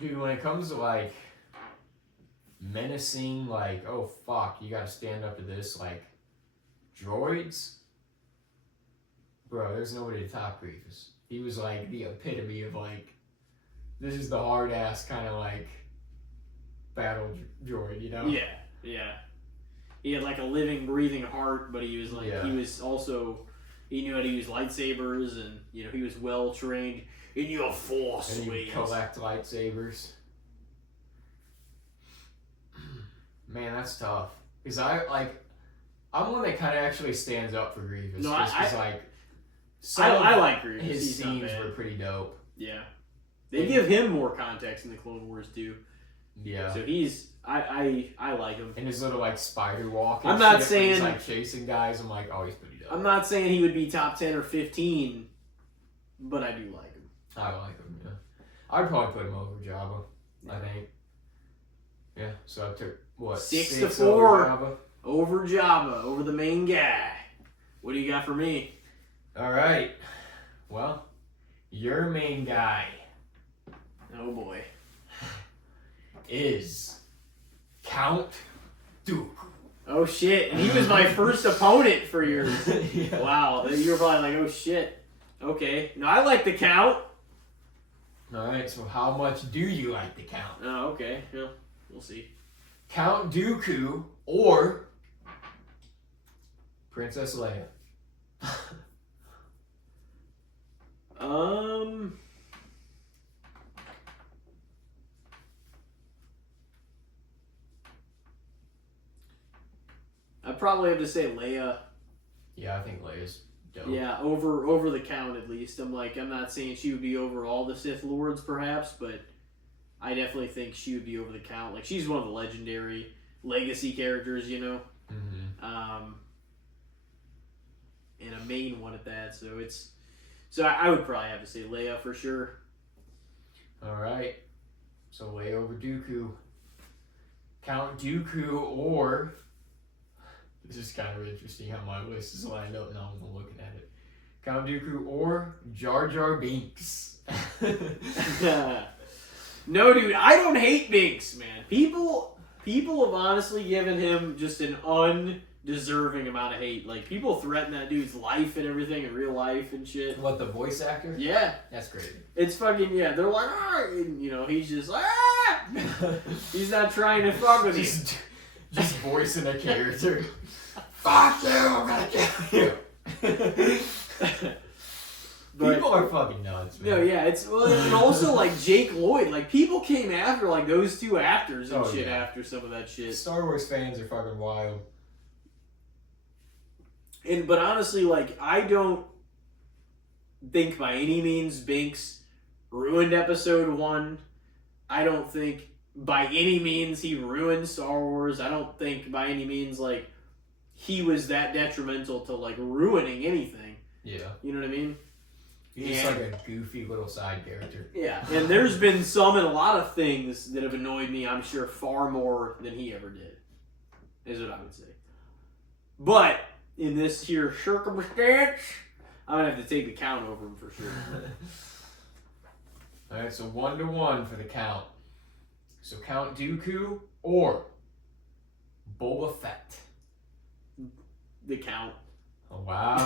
Dude, when it comes to, like, menacing, like, oh, fuck, you gotta stand up to this, like, droids? Bro, there's nobody to top Grievous. He was, like, the epitome of, like, this is the hard-ass kind of, like, battle droid, you know? Yeah, yeah. He had, like, a living, breathing heart, but he was, like, he was also, he knew how to use lightsabers, and, you know, he was well-trained in your force and ways. You collect lightsabers. Man, that's tough. Because I'm one that kind of actually stands up for Grievous. No, I like Grievous. His scenes were pretty dope. Yeah. They give him more context in the Clone Wars, too. Yeah. So I like him. And his little, like, spider walk. I'm not saying... He's, like, chasing guys. I'm like, oh, he's pretty dope. I'm not saying he would be top 10 or 15, but I do like him. I like him, yeah. I'd probably put him over Jabba, I think. Yeah, so I took, what, 6 to 4 over Jabba? Over the main guy. What do you got for me? All right. Well, your main guy. Oh, boy. Is Count Dooku. Oh, shit. And he was my first opponent for yours. Yeah. Wow. You were probably like, oh, shit. Okay. No, I like the Count. All right, so how much do you like the Count? Oh, okay. Yeah, we'll see. Count Dooku or Princess Leia? I'd probably have to say Leia. Yeah, I think Leia's dope. Yeah, over the Count at least. I'm not saying she would be over all the Sith Lords perhaps, but I definitely think she would be over the Count. Like, she's one of the legendary legacy characters, you know? And a main one at that, so I would probably have to say Leia for sure. Alright. So Leia over Dooku. Count Dooku or... This is kind of interesting how my list is lined up now when I'm looking at it. Count Dooku or Jar Jar Binks. No, dude, I don't hate Binks, man. People have honestly given him just an undeserving amount of hate. Like, people threaten that dude's life and everything in real life and shit. What, the voice actor? Yeah. That's crazy. It's fucking, yeah, they're like, ah! And, you know, he's just like, ah! He's not trying to fuck with you. Just voicing a character. Fuck you, I'm gonna kill you. But, people are fucking nuts, man. No, yeah, and also like Jake Lloyd, like people came after like those two actors and after some of that shit. Star Wars fans are fucking wild. But honestly, like, I don't think by any means Binks ruined episode 1. I don't think by any means he ruined Star Wars. I don't think by any means, like, he was that detrimental to, like, ruining anything. Yeah. You know what I mean? He's just like a goofy little side character. Yeah, and there's been some and a lot of things that have annoyed me, I'm sure, far more than he ever did, is what I would say. But in this here circumstance, I'm going to have to take the count over him for sure. All right, so 1-1 for the count. So Count Dooku or Boba Fett. The count. Oh, wow.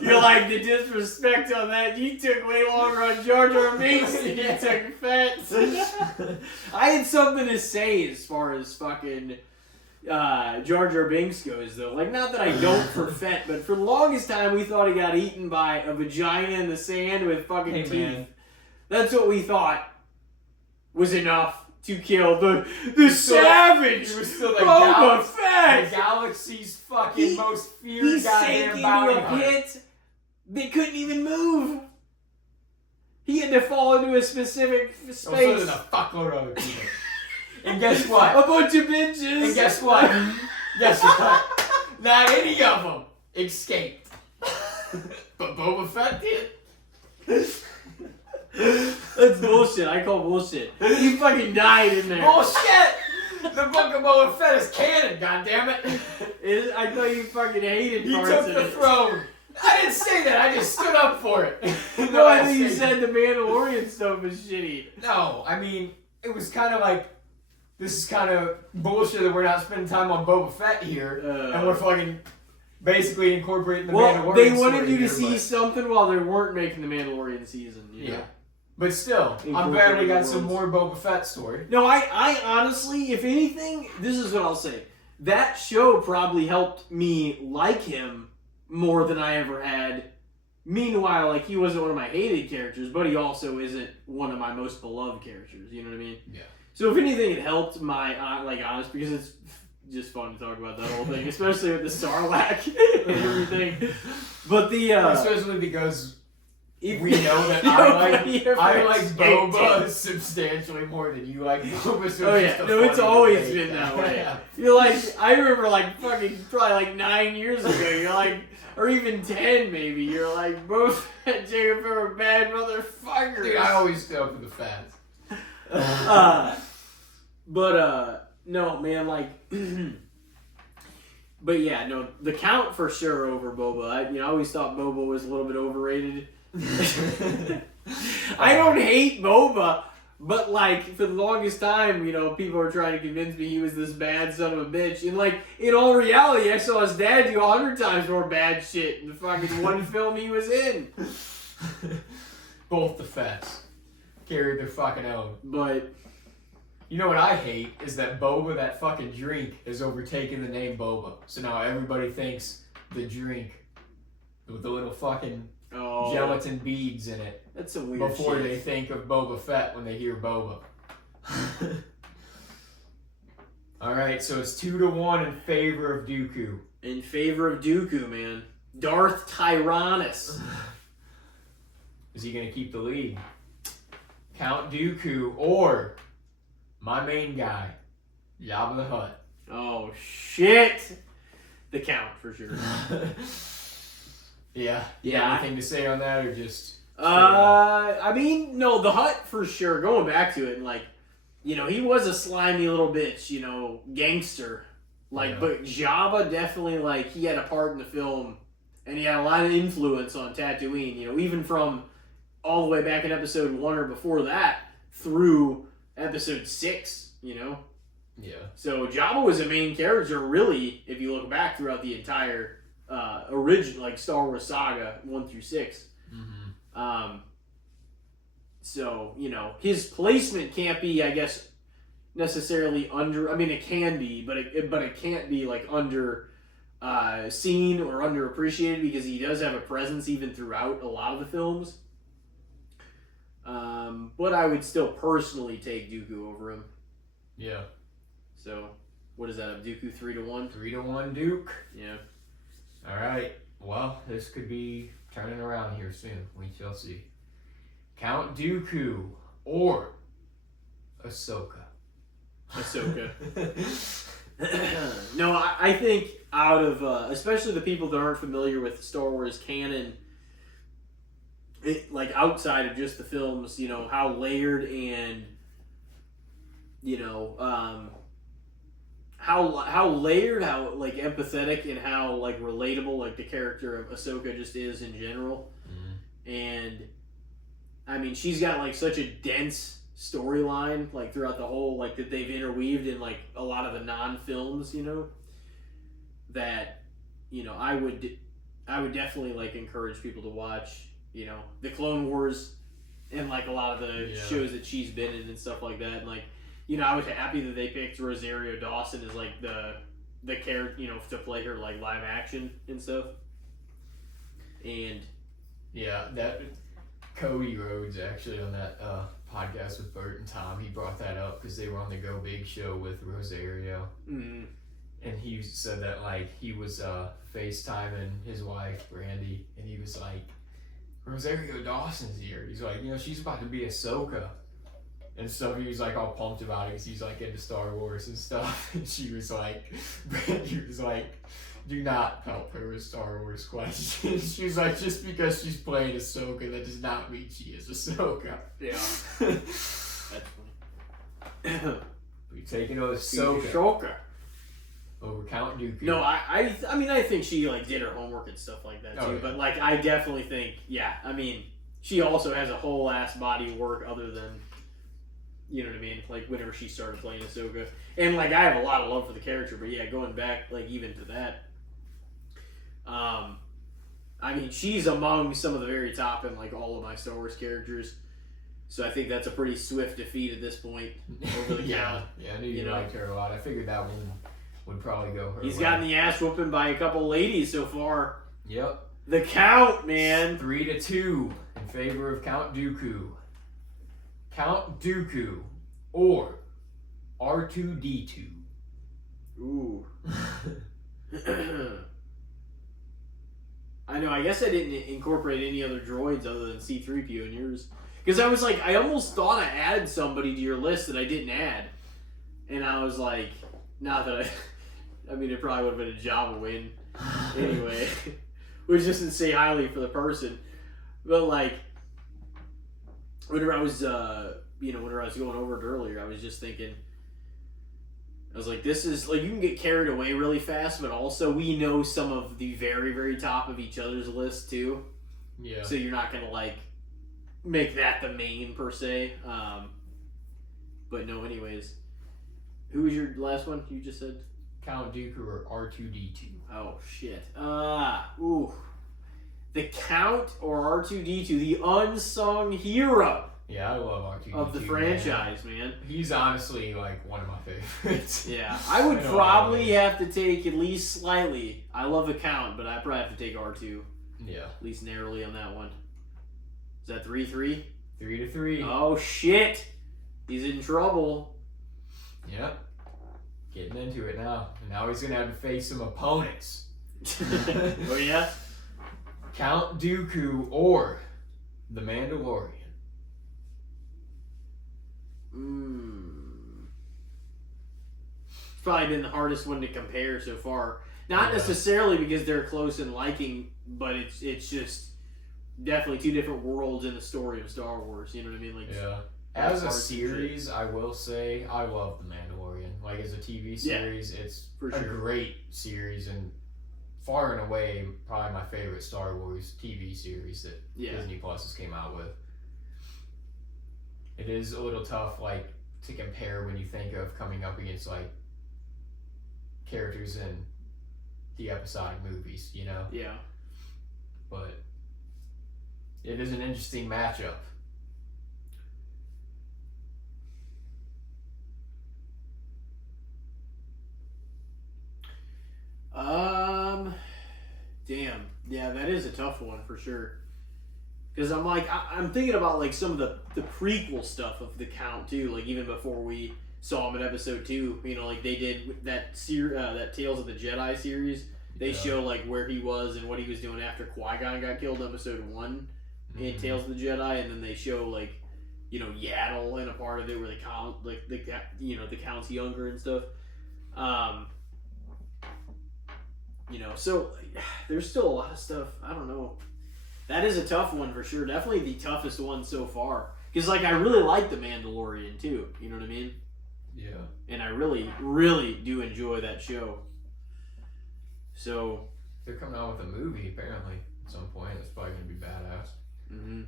You're like, the disrespect on that. You took way longer on Jar Jar Binks than you took Fett. I had something to say as far as fucking Jar Jar Binks goes, though. Like, not that I don't for Fett, but for the longest time we thought he got eaten by a vagina in the sand with fucking teeth. Man. That's what we thought was enough to kill the savage. He was still Boba Fett. The galaxy's fucking most feared goddamn bounty hunter. Pit. They couldn't even move. He had to fall into a specific space. Also, there's a fuckload of other people. And guess what? A bunch of bitches. And guess what? Guess what? Not any of them escaped. But Boba Fett did. That's bullshit. I call bullshit. He fucking died in there. Bullshit! The book of Boba Fett is canon, goddammit. I thought you fucking hated he parts took of the it. throne. I didn't say that. I just stood up for it. No, I think you said the Mandalorian stuff was shitty. No, I mean, it was kind of like, this is kind of bullshit that we're not spending time on Boba Fett here, and we're fucking basically incorporating the Mandalorian. Well, they wanted you to see something while they weren't making the Mandalorian season. You know? But still, I'm glad we got some more Boba Fett story. No, I honestly, if anything, this is what I'll say. That show probably helped me like him more than I ever had. Meanwhile, like, he wasn't one of my hated characters, but he also isn't one of my most beloved characters. You know what I mean? Yeah. So if anything, it helped my, honest, because it's just fun to talk about that whole thing, especially with the Sarlacc and everything. But especially because we know that I like Boba substantially more than you like Boba. So it's always been that way. You're like, I remember like fucking probably like 9 years ago. You're like, or even 10 maybe. You're like, both Jacob are bad motherfuckers. Dude, I always stay up for the fans. No, man, like. But yeah, no, the count for sure over Boba. I always thought Boba was a little bit overrated. I don't hate Boba, but like for the longest time, people were trying to convince me he was this bad son of a bitch. And like in all reality, I saw his dad do 100 times more bad shit in the fucking one film he was in. Both the Fetts carried their fucking own. But you know what I hate is that Boba, that fucking drink, has overtaken the name Boba. So now everybody thinks the drink with the little fucking gelatin beads in it. That's some weird before shit. They think of Boba Fett when they hear Boba. Alright, so it's 2-1 in favor of Dooku. In favor of Dooku, man. Darth Tyrannus. Is he going to keep the lead? Count Dooku or my main guy, Jabba the Hutt. Oh, shit. The count, for sure. Yeah. Anything to say on that, or just? I mean, no, the Hutt for sure. Going back to it, and like, he was a slimy little bitch, gangster. Like, but Jabba definitely, like, he had a part in the film, and he had a lot of influence on Tatooine. Even from all the way back in episode 1 or before that through episode 6. Yeah. So Jabba was a main character, really, if you look back throughout the entire original, like, Star Wars saga 1 through 6. Mm-hmm. So his placement can't be, I guess, necessarily under. I mean, it can be, but it can't be like under seen or underappreciated because he does have a presence even throughout a lot of the films. But I would still personally take Dooku over him. Yeah. So, what is that? Dooku 3-1. 3-1 Duke. Yeah. All right. Well, this could be turning around here soon. We shall see. Count Dooku or Ahsoka. Ahsoka. No, I think out of especially the people that aren't familiar with Star Wars canon, like outside of just the films, you know how layered and how layered, how like empathetic and how like relatable like the character of Ahsoka just is in general. And I mean, she's got like such a dense storyline like throughout the whole, like that they've interweaved in like a lot of the non-films, that I would definitely like encourage people to watch the Clone Wars and like a lot of the shows that she's been in and stuff like that. And like I was happy that they picked Rosario Dawson as like the character to play her like live action and stuff. And that Cody Rhodes actually on that podcast with Bert and Tom, he brought that up because they were on the Go Big show with Rosario. Mm-hmm. And he said that like he was FaceTiming his wife Brandy, and he was like, Rosario Dawson's here. He's like, she's about to be Ahsoka and stuff. He was like all pumped about it because he's like into Star Wars and stuff. And she was like, Brandy was like, do not help her with Star Wars questions. She was like, just because she's playing Ahsoka, that does not mean she is Ahsoka. Yeah. That's funny. We taking Ahsoka over Count Dooku. No, I mean, I think she like did her homework and stuff like that too. Oh, yeah. But like, I definitely think, I mean, she also has a whole ass body of work other than, you know what I mean? Like whenever she started playing Ahsoka, and like I have a lot of love for the character. But going back like even to that. I mean, she's among some of the very top in like all of my Star Wars characters, so I think that's a pretty swift defeat at this point over the count. Yeah, I knew you liked her a lot. I figured that one would probably go her He's way. gotten the ass whooping by a couple ladies so far. Yep. The Count, man. 3-2 in favor of Count Dooku. Count Dooku or R2-D2. Ooh. I know, I guess I didn't incorporate any other droids other than C-3PO in yours. Because I was like, I almost thought I added somebody to your list that I didn't add. And I was like, not that I mean, it probably would have been a Java win anyway. Which doesn't say highly for the person. But like, whenever I was, whenever I was going over it earlier, I was just thinking, I was like, this is, like, you can get carried away really fast, but also we know some of the very, very top of each other's list, too. Yeah. So you're not going to, like, make that the main, per se. But no, anyways. Who was your last one you just said? Count Dooku or R2-D2. Oh, shit. Ooh. The Count or R2-D2, the unsung hero. Yeah, I love R2-D2. Of the franchise, man. He's honestly, like, one of my favorites. Yeah, I would probably have to take, at least slightly, I love the Count, but I probably have to take R2. Yeah. At least narrowly on that one. Is that 3-3? 3-3. Oh, shit! He's in trouble. Yep. Getting into it now. And now he's going to have to face some opponents. Oh, yeah? Count Dooku or The Mandalorian. It's probably been the hardest one to compare so far. Not necessarily because they're close in liking, but it's just definitely two different worlds in the story of Star Wars. You know what I mean? Like, as a series, I will say I love The Mandalorian. Like as a TV series, it's a great series and far and away probably my favorite Star Wars TV series that Disney Plus has came out with. It is a little tough, like, to compare when you think of coming up against, like, characters in the episodic movies, Yeah. But it is an interesting matchup. Damn. Yeah, that is a tough one for sure. Because I'm thinking about like some of the prequel stuff of the Count too, like even before we saw him in episode 2. You know, like they did with that that Tales of the Jedi series. They show like where he was and what he was doing after Qui-Gon got killed, episode 1 in Tales of the Jedi, and then they show like, you know, Yaddle in a part of it where they count like the Count's younger and stuff. You know, so there's still a lot of stuff. I don't know. That is a tough one for sure. Definitely the toughest one so far. Because like I really like The Mandalorian too. You know what I mean? Yeah. And I really, really do enjoy that show. So they're coming out with a movie apparently at some point. It's probably gonna be badass. Mm-hmm.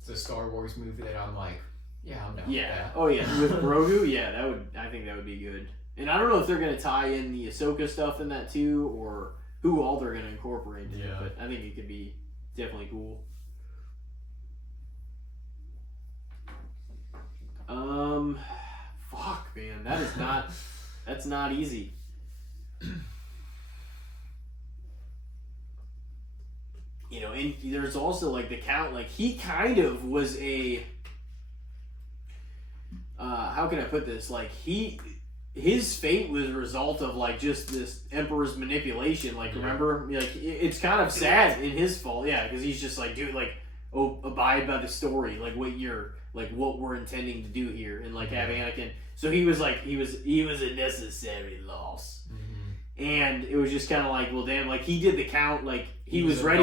It's a Star Wars movie that I'm like, yeah, I'm down with that. Oh yeah, with Grogu, yeah, I think that would be good. And I don't know if they're gonna tie in the Ahsoka stuff in that too, or who all they're gonna incorporate in it, but I think it could be definitely cool. Fuck, man, that's not easy. You know, and there's also like the Count, like he kind of was a how can I put this? Like his fate was a result of like just this Emperor's manipulation. Like remember, like it's kind of sad in his fault, yeah, because he's just like, dude, like abide by the story, like what we're intending to do here, and like have Anakin. So he was a necessary loss. And it was just kind of like, well, damn, like he did the Count, like he was ready.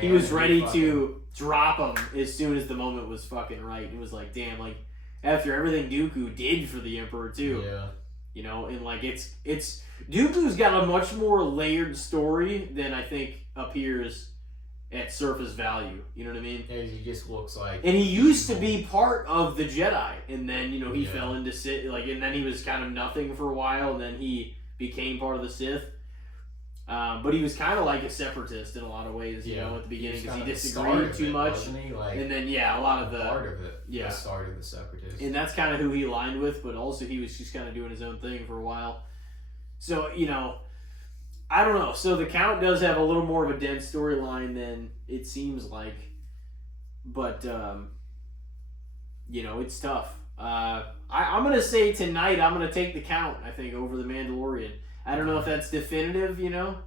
He was ready to drop him as soon as the moment was fucking right. It was like, damn, like after everything Dooku did for the Emperor too. Yeah. You know, and like it's Dooku's got a much more layered story than I think appears at surface value. You know what I mean? Yeah, he just looks like. And he used to be part of the Jedi, and then you know he fell into Sith, like, and then he was kind of nothing for a while, and then he became part of the Sith. But he was kind of like a separatist in a lot of ways, you know, at the beginning because he disagreed too much. Like, and then, a lot of the part of it. Yeah, the start of the separatists. And that's kind of who he aligned with, but also he was just kind of doing his own thing for a while. So, you know, I don't know. So the Count does have a little more of a dense storyline than it seems like, but you know, it's tough. I'm gonna say tonight I'm gonna take the Count, I think, over the Mandalorian. I don't know if that's definitive, you know,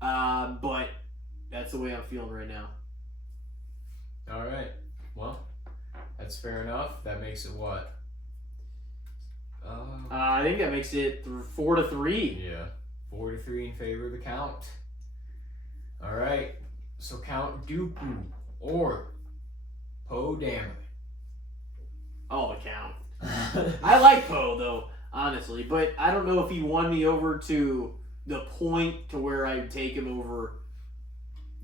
but that's the way I'm feeling right now. All right. Well, that's fair enough. That makes it what? I think that makes it 4-3. Yeah, 4-3 in favor of the Count. All right. So Count Dooku or Poe Dameron. Oh, the Count. I like Poe though. Honestly, but I don't know if he won me over to the point to where I'd take him over,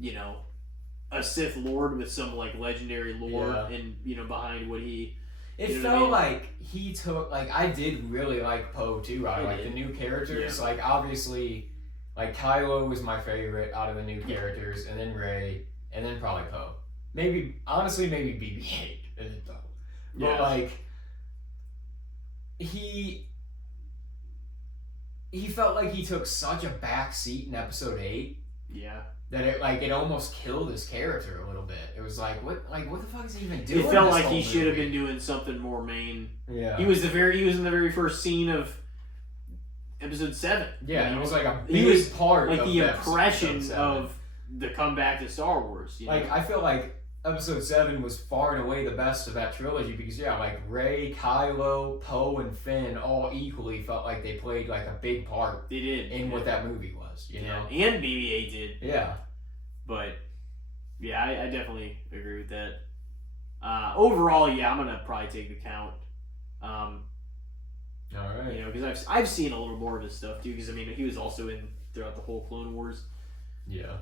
you know, a Sith Lord with some like legendary lore and, you know, behind what he. It felt like he took, like, I did really like Poe too, right? Like the new characters, like obviously, like Kylo was my favorite out of the new characters, and then Rey, and then probably Poe. Maybe, honestly, maybe BB-8 and then Poe. But like, he felt like he took such a back seat in episode 8. Yeah. That it almost killed his character a little bit. It was like what the fuck is he even doing? It felt like he should have been doing something more main. Yeah. He was in the very first scene of episode 7. Yeah, he was like a big part like of the impression of the comeback to Star Wars. You know? Like I feel like episode 7 was far and away the best of that trilogy because like Rey, Kylo, Poe, and Finn all equally felt like they played like a big part. They did in what that movie was, you know. And BB-8 did. Yeah. But yeah, I definitely agree with that. Overall, I'm gonna probably take the Count. All right. You know, because I've seen a little more of his stuff too. Because I mean, he was also in throughout the whole Clone Wars. Yeah.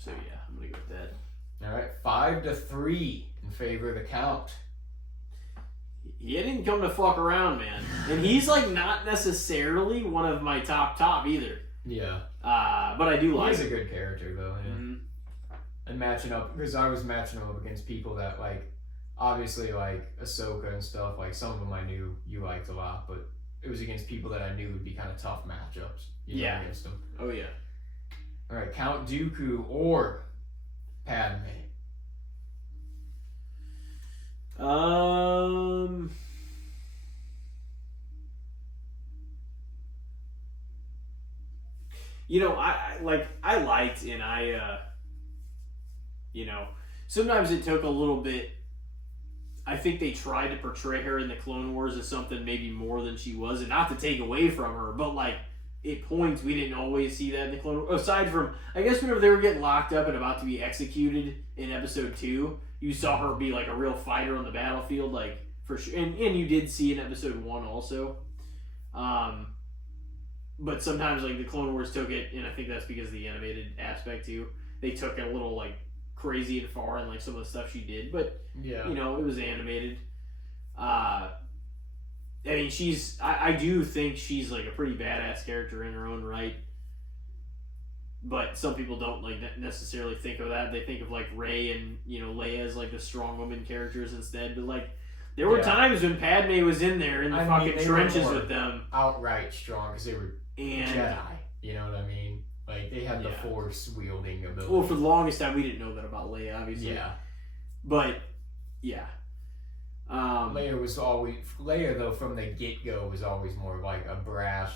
So yeah, I'm gonna go with that. All right, 5-3 in favor of the Count. He didn't come to fuck around, man. And he's like not necessarily one of my top either. Yeah. But I do like. He's a good character though. Yeah. Mm-hmm. And matching up because I was matching him up against people that like, obviously like Ahsoka and stuff. Like some of them I knew you liked a lot, but it was against people that I knew would be kind of tough matchups. You know, against them. Oh yeah. All right, Count Dooku or Padme? You know, I liked, and you know, sometimes it took a little bit. I think they tried to portray her in the Clone Wars as something maybe more than she was, and not to take away from her, but like at points we didn't always see that in the Clone Wars. Aside from, I guess whenever they were getting locked up and about to be executed in Episode 2, you saw her be like a real fighter on the battlefield, like for sure. And you did see in Episode 1 also. But sometimes like the Clone Wars took it, and I think that's because of the animated aspect too. They took it a little like crazy and far and like some of the stuff she did, but Yeah. you know, it was animated. I mean, I do think she's like a pretty badass character in her own right, but some people don't like necessarily think of that. They think of like Rey and, you know, Leia as like the strong woman characters instead, but like there were times when Padme was in there in the fucking trenches with them, outright strong, because they were and Jedi, you know what I mean? Like, they had the Force wielding ability. well, for the longest time we didn't know that about Leia, obviously. Yeah. But yeah. Leia though, from the get-go, was always more like a brash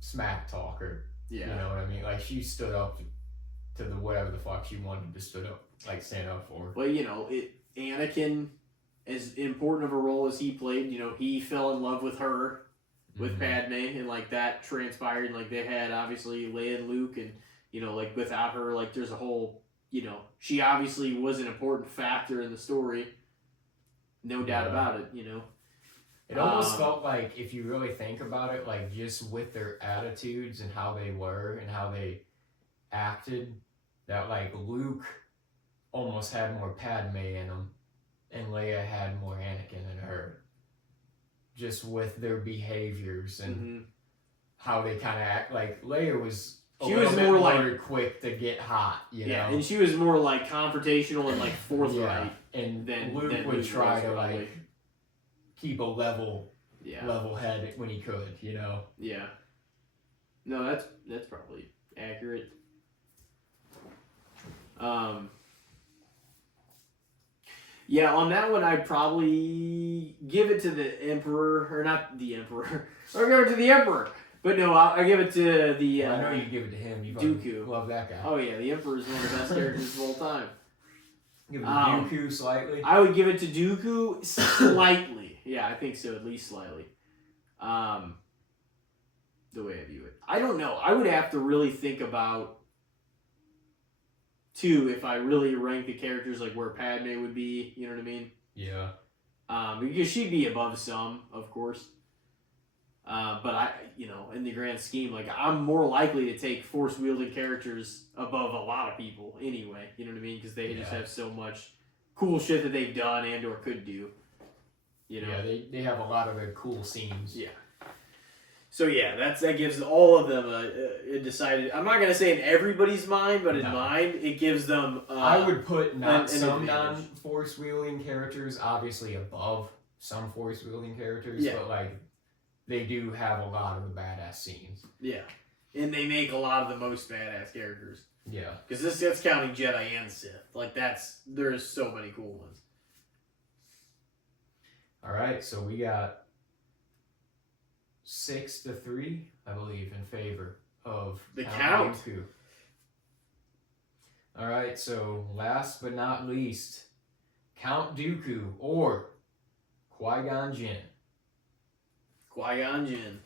smack talker. Yeah. You know what I mean? Like, she stood up to the whatever the fuck she wanted to stand up for. But you know, Anakin, as important of a role as he played, you know, he fell in love with her, with Padme, and like that transpired, and like they had obviously Leia and Luke, and you know, like without her, like there's a whole, you know, she obviously was an important factor in the story, no doubt about it, you know. It almost felt like, if you really think about it, like just with their attitudes and how they were and how they acted, that like Luke almost had more Padme in him, and Leia had more Anakin in her. Just with their behaviors and how they kind of act. Like, Leia was more like quick to get hot, you know? And she was more like confrontational and like forthright. And then Luke would try to like keep a level head when he could, you know? Yeah. No, that's probably accurate. Yeah, on that one, I'd probably give it to the Emperor, or not the Emperor, or give it to the Emperor. But no, I give it to the. I know you give it to him. You Dooku. Love that guy. Oh yeah, the Emperor is one of the best characters of all time. Give it to Dooku slightly. I would give it to Dooku slightly. Yeah, I think so, at least slightly. The way I view it, I don't know. I would have to really think about. Two, if I really rank the characters, like where Padme would be, you know what I mean? Yeah. Because she'd be above some, of course. But I, you know, in the grand scheme, like I'm more likely to take force wielding characters above a lot of people anyway. You know what I mean? Because they just have so much cool shit that they've done and or could do. You know? Yeah, they have a lot of cool scenes. Yeah. So yeah, that gives all of them a decided. I'm not gonna say in everybody's mind, but in mine, it gives them. I would put some non-force wielding characters obviously above some force wielding characters, but like they do have a lot of the badass scenes. Yeah, and they make a lot of the most badass characters. Yeah, because that's counting Jedi and Sith. Like there's so many cool ones. All right, so we got 6-3, I believe, in favor of the Count. Dooku. All right, so last but not least, Count Dooku or Qui-Gon Jinn. Qui-Gon Jinn.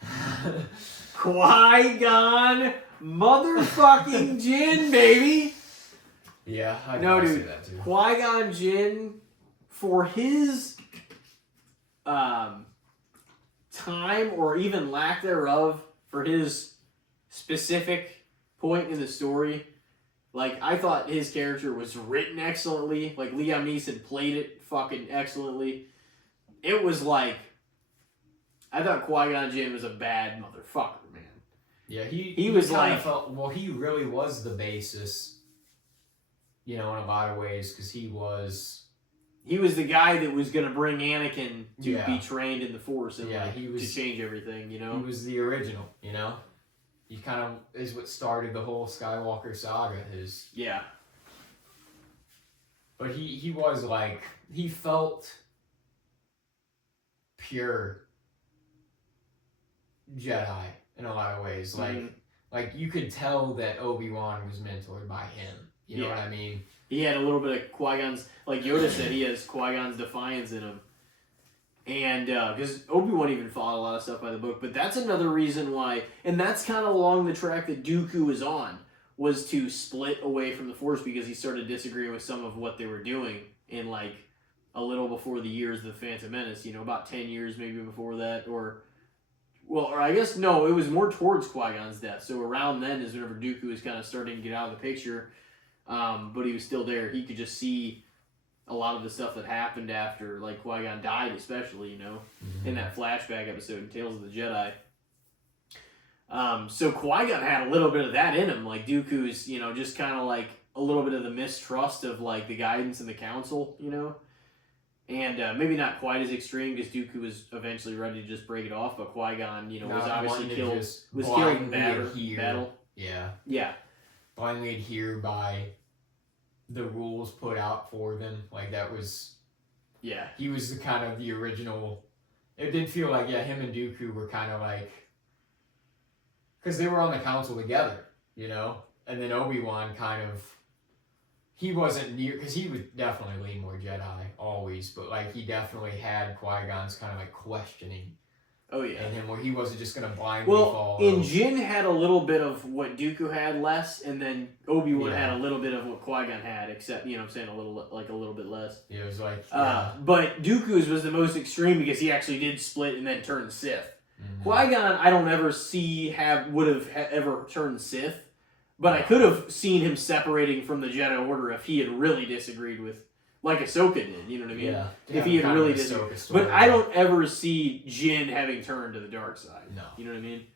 Qui-Gon motherfucking Jinn, baby. Yeah, I dude, say that too. Qui-Gon Jinn, for his time or even lack thereof, for his specific point in the story, like I thought his character was written excellently. Like Liam Neeson played it fucking excellently. It was like I thought Qui-Gon Jinn was a bad motherfucker, man. Yeah, he was like he really was the basis, you know, in a lot of ways, because he was the guy that was going to bring Anakin to be trained in the Force and to change everything, you know? He was the original, you know? He kind of is what started the whole Skywalker saga. But he was like, he felt pure Jedi in a lot of ways. Like you could tell that Obi-Wan was mentored by him. You know what I mean? He had a little bit of Qui-Gon's, like Yoda said, he has Qui-Gon's defiance in him. And because Obi-Wan even followed a lot of stuff by the book, but that's another reason why, and that's kind of along the track that Dooku was on, was to split away from the Force because he started disagreeing with some of what they were doing in like a little before the years of the Phantom Menace, about 10 years maybe before that, or I guess no, it was more towards Qui-Gon's death. So around then is whenever Dooku was kind of starting to get out of the picture, but he was still there. He could just see a lot of the stuff that happened after, like Qui-Gon died, especially, in that flashback episode in Tales of the Jedi. So Qui-Gon had a little bit of that in him, like Dooku's, just kind of like a little bit of the mistrust of like the guidance and the council, and maybe not quite as extreme because Dooku was eventually ready to just break it off, but Qui-Gon, was obviously killed in battle. Yeah. Blindly adhere by the rules put out for them. Like that was, he was the kind of the original. It did feel like, him and Dooku were kind of like, because they were on the council together, and then Obi-Wan kind of, he wasn't near, because he would definitely lean more Jedi always, but like he definitely had Qui-Gon's kind of like questioning. Oh yeah. And him where he wasn't just gonna blindly follow. And Jin had a little bit of what Dooku had less, and then Obi-Wan had a little bit of what Qui-Gon had, except I'm saying a little bit less. Yeah, it was like but Dooku's was the most extreme because he actually did split and then turn Sith. Qui-Gon I don't ever see would have ever turned Sith, but I could have seen him separating from the Jedi Order if he had really disagreed with, like Ahsoka did, you know what I mean? Yeah. If he had really disagreed. But I don't ever see Jin having turned to the dark side. No. You know what I mean?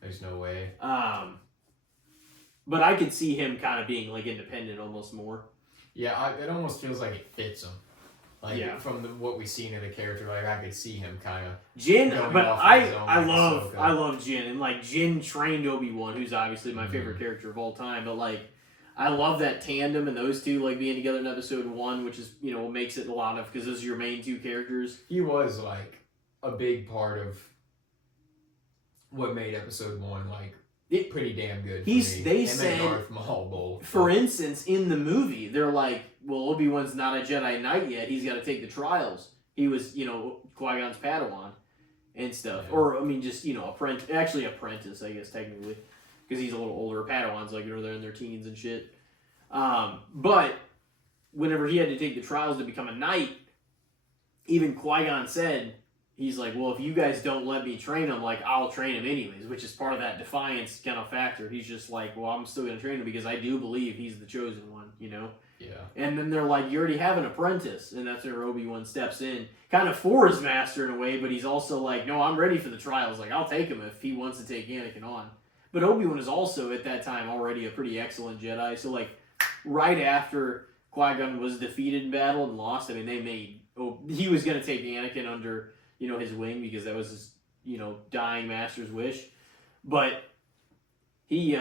There's no way. But I could see him kind of being like independent almost more. Yeah, it almost feels like it fits him. Like from what we've seen in the character, like I could see him kind of Jin. But I love Jin, and like Jin trained Obi-Wan, who's obviously my favorite character of all time. But like I love that tandem and those two like being together in episode 1, which is what makes it a lot of because those are your main two characters. He was like a big part of what made episode 1 like pretty damn good. They said, Darth Maul both. For instance, in the movie, they're like, well, Obi-Wan's not a Jedi Knight yet. He's got to take the trials. He was, Qui-Gon's Padawan and stuff. Yeah. Or, I mean, just, apprentice, I guess, technically. Because he's a little older. Padawans, like, they're in their teens and shit. But whenever he had to take the trials to become a knight, even Qui-Gon said, he's like, well, if you guys don't let me train him, like, I'll train him anyways, which is part of that defiance kind of factor. He's just like, well, I'm still going to train him because I do believe he's the chosen one, Yeah. And then they're like, you already have an apprentice, and that's where Obi-Wan steps in, kind of for his master in a way, but he's also like, no, I'm ready for the trials. Like, I'll take him if he wants to take Anakin on. But Obi-Wan is also, at that time, already a pretty excellent Jedi. So, like, right after Qui-Gon was defeated in battle and lost, I mean, he was going to take Anakin under, his wing because that was his, dying master's wish. But he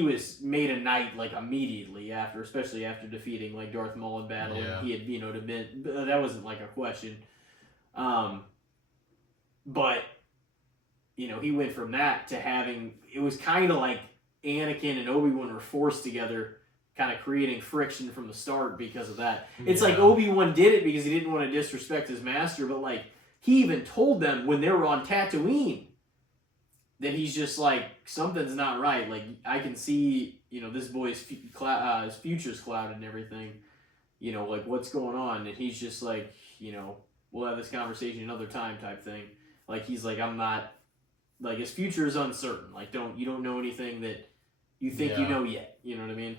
was made a knight like immediately after, especially after defeating like Darth Maul in battle. Yeah. And he had that wasn't like a question. But he went from that to having, it was kind of like Anakin and Obi-Wan were forced together, kind of creating friction from the start because of that. It's like Obi-Wan did it because he didn't want to disrespect his master, but like he even told them when they were on Tatooine that he's just like, something's not right. Like, I can see, this boy's his future's clouded and everything. Like, what's going on? And he's just like, we'll have this conversation another time type thing. Like, he's like, I'm not, like, his future is uncertain. Like, you don't know anything that you think you know yet. You know what I mean?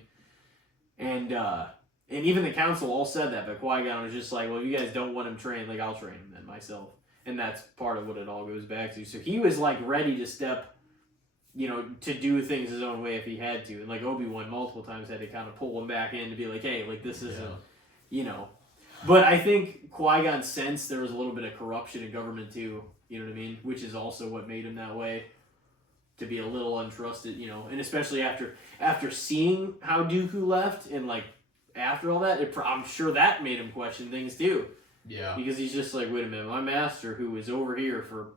And even the council all said that, but Qui-Gon was just like, well, if you guys don't want him trained, like, I'll train him then myself. And that's part of what it all goes back to. So he was, like, ready to step, to do things his own way if he had to. And, like, Obi-Wan multiple times had to kind of pull him back in to be like, hey, like, this isn't, But I think Qui-Gon sensed there was a little bit of corruption in government, too. You know what I mean? Which is also what made him that way. To be a little untrusted, and especially after seeing how Dooku left and, like, after all that, I'm sure that made him question things too. Yeah. Because he's just like, wait a minute, my master, who was over here for,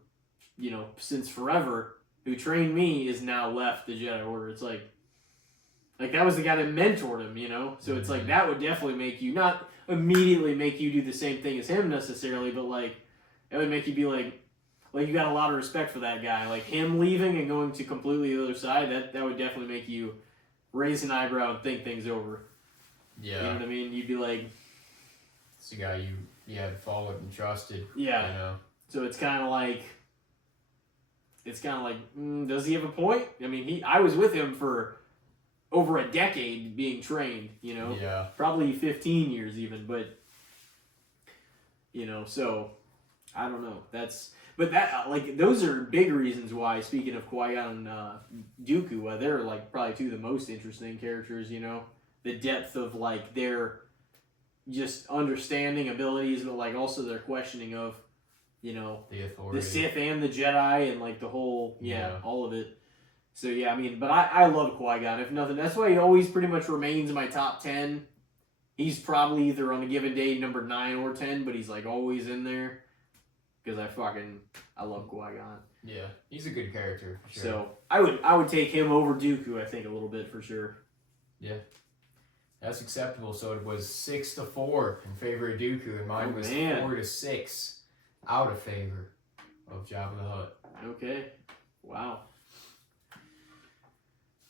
since forever, who trained me, is now left the Jedi Order. It's like that was the guy that mentored him, So it's like, that would definitely make you, not immediately make you do the same thing as him necessarily, but like, it would make you be like you got a lot of respect for that guy. Like, him leaving and going to completely the other side, that would definitely make you raise an eyebrow and think things over. Yeah. You know what I mean? You'd be like, it's the guy you had followed and trusted. Yeah. So it's kind of like, does he have a point? I mean, I was with him for over a decade being trained, Yeah. Probably 15 years even, but, so I don't know. But those are big reasons why, speaking of Qui-Gon and Dooku, why they're like probably two of the most interesting characters, the depth of like their just understanding abilities, but like also their questioning of, the authority, the Sith and the Jedi, and like the whole, all of it. So yeah, I mean, but I love Qui-Gon, if nothing. That's why he always pretty much remains in my top 10. He's probably either on a given day number 9 or 10, but he's like always in there. Because I love Qui-Gon. Yeah, he's a good character, for sure. So I would take him over Dooku, I think, a little bit for sure. Yeah. That's acceptable. So it was 6-4 in favor of Dooku, and mine was 4-6 out of favor of Jabba the Hutt. Okay. Wow.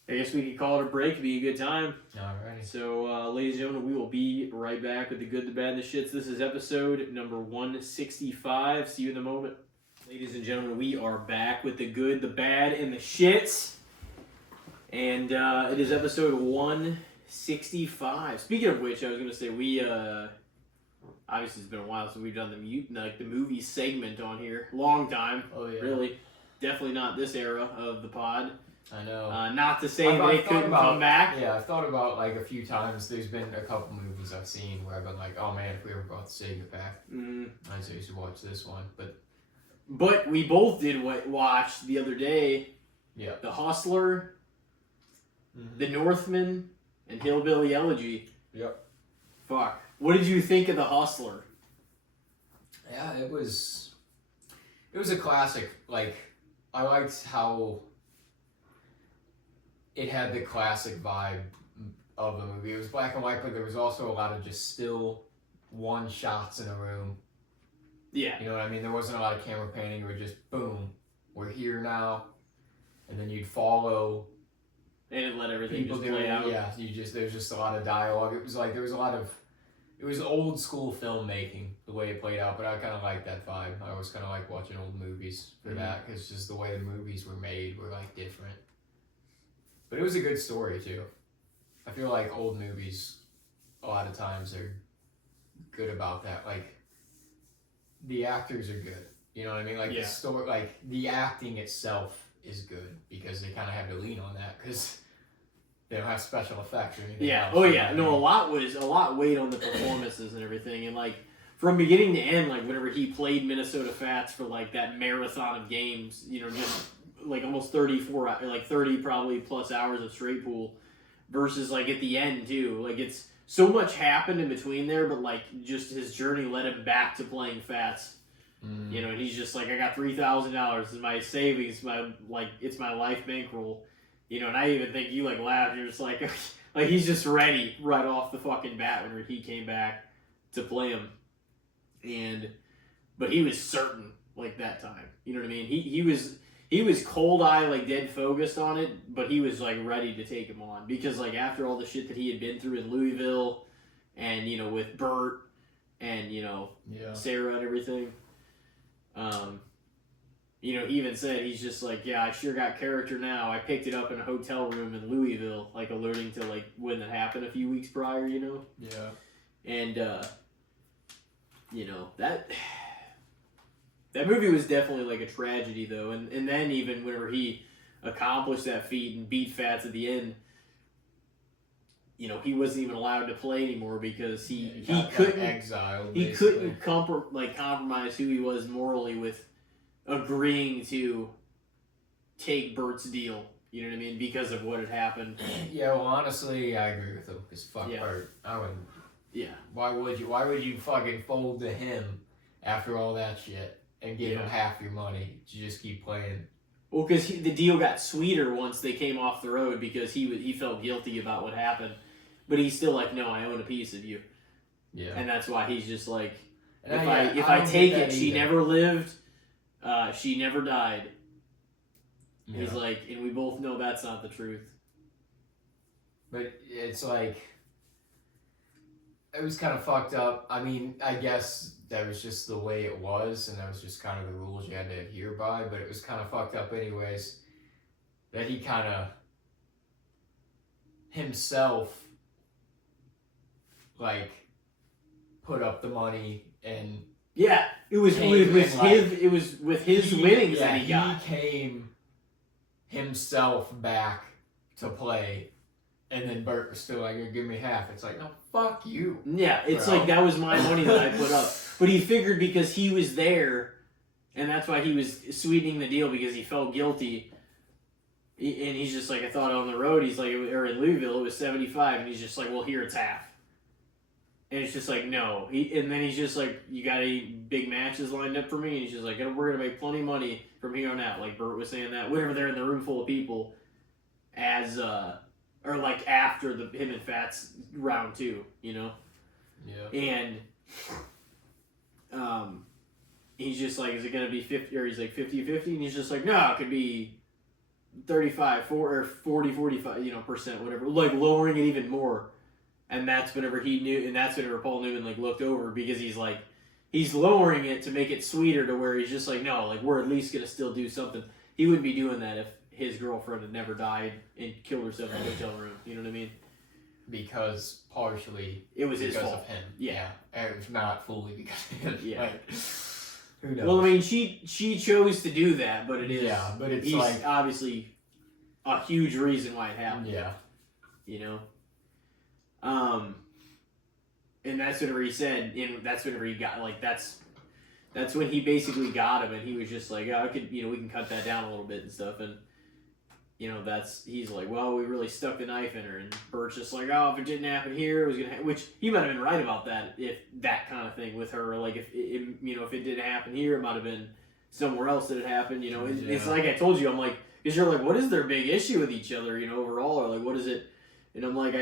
I guess we could call it a break. Be a good time. Alrighty. So, ladies and gentlemen, we will be right back with the good, the bad, and the shits. This is episode number 165. See you in a moment. Ladies and gentlemen, we are back with the good, the bad, and the shits. And it is episode 165. Speaking of which, I was going to say, we, obviously it's been a while since we've done the movie segment on here. Long time. Oh, yeah. Really. Definitely not this era of the pod. I know. Not to say they couldn't come back. Yeah, I've thought about like a few times. There's been a couple movies I've seen where I've been like, oh man, if we ever brought the segment back, I'd say you should watch this one. But we both did watch the other day. Yeah. The Hustler, The Northman, and Hillbilly Elegy. Yep. Fuck. What did you think of The Hustler? Yeah, it was a classic. Like, I liked how it had the classic vibe of the movie. It was black and white, but there was also a lot of just still one shots in a room. Yeah. You know what I mean? There wasn't a lot of camera panning. You were just, boom, we're here now. And then you'd follow. And it let everything people just play out. Yeah, there's just a lot of dialogue. It was like, there was a lot of, it was old school filmmaking, the way it played out, but I kind of like that vibe. I always kind of like watching old movies for that, because just the way the movies were made were like different. But it was a good story too. I feel like old movies, a lot of times, are good about that. Like, the actors are good. You know what I mean? Like, the story, like, the acting itself is good, because they kind of have to lean on that, because they don't have special effects or anything else. Oh yeah. No, a lot weighed on the performances and everything, and like, from beginning to end, like, whenever he played Minnesota Fats for like that marathon of games, just like almost 30 probably plus hours of straight pool, versus like at the end too. Like, it's so much happened in between there, but like just his journey led him back to playing Fats. And he's just like, I got $3,000. It's my savings. It's my life bankroll. And I even think you like laughed. You're just like he's just ready right off the fucking bat whenever he came back to play him. But he was certain like that time. You know what I mean? He was cold eye, like dead focused on it, but he was like ready to take him on, because like after all the shit that he had been through in Louisville, and with Bert and Sarah and everything. He even said, he's just like, yeah, I sure got character now. I picked it up in a hotel room in Louisville, like alluding to like when that happened a few weeks prior, Yeah. And, that movie was definitely like a tragedy though. And then even whenever he accomplished that feat and beat Fats at the end, he wasn't even allowed to play anymore, because he couldn't exiled. He couldn't compromise who he was morally with agreeing to take Bert's deal. You know what I mean? Because of what had happened. Yeah, well, honestly, I agree with him. Because fuck Bert. I wouldn't. Yeah. Why would you? Why would you fucking fold to him after all that shit and give him half your money to just keep playing? Well, because the deal got sweeter once they came off the road because he felt guilty about what happened, but he's still like, no, I own a piece of you. Yeah. And that's why he's just like, And if I take it, she either. never lived, she never died. Yeah. He's like, and we both know that's not the truth. But it's like, it was kind of fucked up. I mean, I guess that was just the way it was, and that was just kind of the rules you had to adhere by, but it was kind of fucked up anyways, that he kind of himself, like, put up the money and... Yeah, it was with his winnings that he got. He came himself back to play, and then Bert was still like, give me half. It's like, no, fuck you. Yeah, it's bro. like, that was my money that I put up. But he figured because he was there, and that's why he was sweetening the deal, because he felt guilty. And he's just like, I thought on the road, he's like, or in Louisville, it was 75, and he's just like, well, here it's half. And it's just like, no. And then he's just like, you got any big matches lined up for me? And he's just like, we're going to make plenty of money from here on out. Like Bert was saying that. Whenever they're in the room full of people, or like after him and Fats round 2, you know? Yeah. And he's just like, is it going to be 50, or he's like 50-50? And he's just like, no, it could be 35, 40-45, percent, whatever. Like lowering it even more. And that's whenever he knew, and that's whenever Paul Newman like looked over, because he's like, he's lowering it to make it sweeter, to where he's just like, no, like we're at least gonna still do something. He wouldn't be doing that if his girlfriend had never died and killed herself in a hotel room. You know what I mean? Because partially it was his fault of him. Yeah. If not fully because of him. Yeah. Like, who knows? Well, I mean, she chose to do that, but it is. Yeah, but it's he's like obviously a huge reason why it happened. Yeah. You know. And that's whenever he said, and that's whenever he got, like, that's when he basically got him, and he was just like, oh, I could, we can cut that down a little bit and stuff, and, he's like, well, we really stuck the knife in her, and Bert's just like, oh, if it didn't happen here, it was gonna which he might have been right about that, if that kind of thing with her, like, if it didn't happen here, it might have been somewhere else that it happened, It's like I told you, I'm like, because you're like, what is their big issue with each other, overall, or, like, what is it, and I'm like,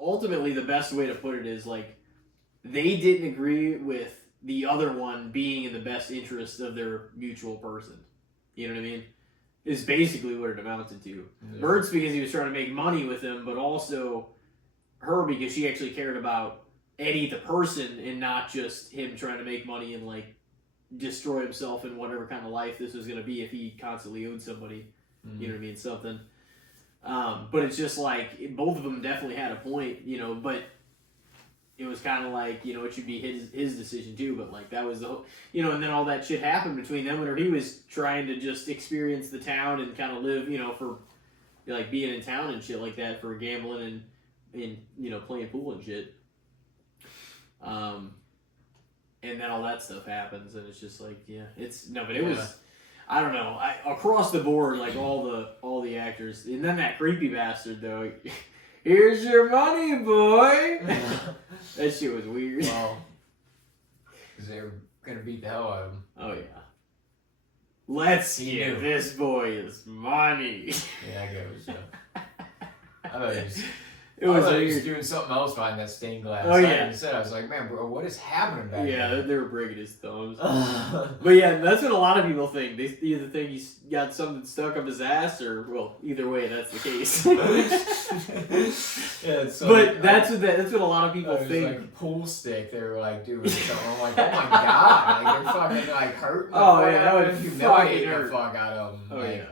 ultimately, the best way to put it is, like, they didn't agree with the other one being in the best interest of their mutual person. You know what I mean? Is basically what it amounted to. Yeah. Bert's because he was trying to make money with him, but also her because she actually cared about Eddie the person and not just him trying to make money and, like, destroy himself in whatever kind of life this was going to be if he constantly owed somebody. Mm-hmm. You know what I mean? Something. But it's just like, both of them definitely had a point, but it was kind of like, it should be his decision too, but like that was the whole, and then all that shit happened between them whenever he was trying to just experience the town and kind of live, for like being in town and shit like that, for gambling and playing pool and shit. And then all that stuff happens and it's just like, it was, I don't know, across the board, like all the actors, and then that creepy bastard though, here's your money, boy. That shit was weird. Well, because they were gonna beat the hell out of him. Oh yeah. Let's give this boy his money. Yeah, I guess so. I thought he was. It was he was doing something else behind that stained glass. Oh yeah. I was like, man, bro, what is happening back there? Yeah, they were breaking his thumbs. But yeah, that's what a lot of people think. They either think he's got something stuck up his ass, or either way, that's the case. Yeah, so but that's what a lot of people think. Like a pool stick, they were like doing something. I'm like, oh my god, like they're fucking like hurting. Oh yeah, that would humiliate the fuck out of them. Oh like,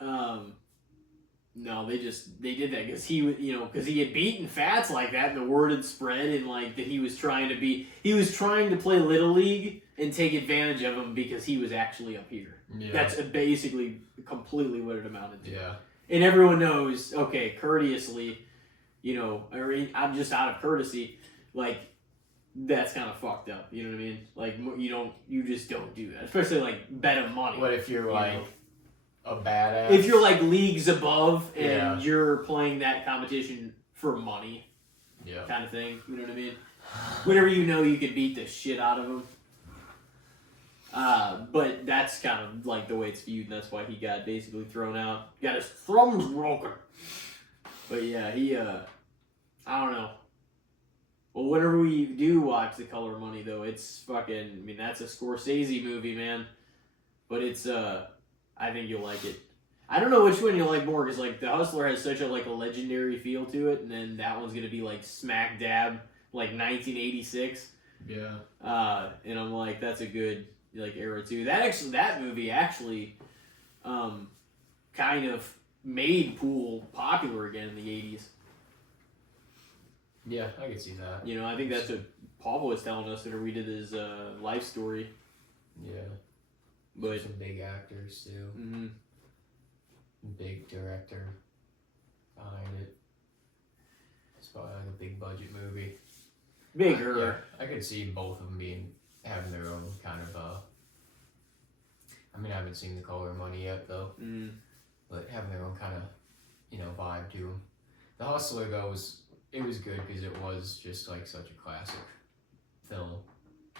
yeah. No, they did that because he had beaten Fats like that, and the word had spread, and like that he was trying to play Little League and take advantage of him because he was actually up here. Yeah. That's basically completely what it amounted to. Yeah. And everyone knows, okay, courteously, or I'm just out of courtesy, like, that's kind of fucked up. You know what I mean? Like, you just don't do that, especially like bet him money. What if you're like, a badass. If you're like leagues above and Yeah. you're playing that competition for money, Yeah. kind of thing. You know what I mean? Whenever you know you can beat the shit out of him. But that's kind of like the way it's viewed, and that's why he got basically thrown out. Got his thumbs broken. But yeah, he, I don't know. Well, whenever we do watch The Color of Money, though, it's fucking, I mean, that's a Scorsese movie, man. But it's, I think you'll like it. I don't know which one you'll like more, because, like, The Hustler has such a, like, a legendary feel to it, and then that one's going to be, like, smack dab, like, 1986. Yeah. And I'm like, that's a good, like, era, too. That movie actually, kind of made pool popular again in the 80s. Yeah, I can see that. You know, I think that's what Paul was telling us whenever we did his life story. Yeah. But Some big actors, too. mm-hmm. Big director behind it. It's probably like a big budget movie. Bigger. Yeah, I could see both of them having their own kind of I mean, I haven't seen The Color of Money yet, though. Mm. But having their own kind of, vibe to them. The Hustler, though, it was good because it was just like such a classic film.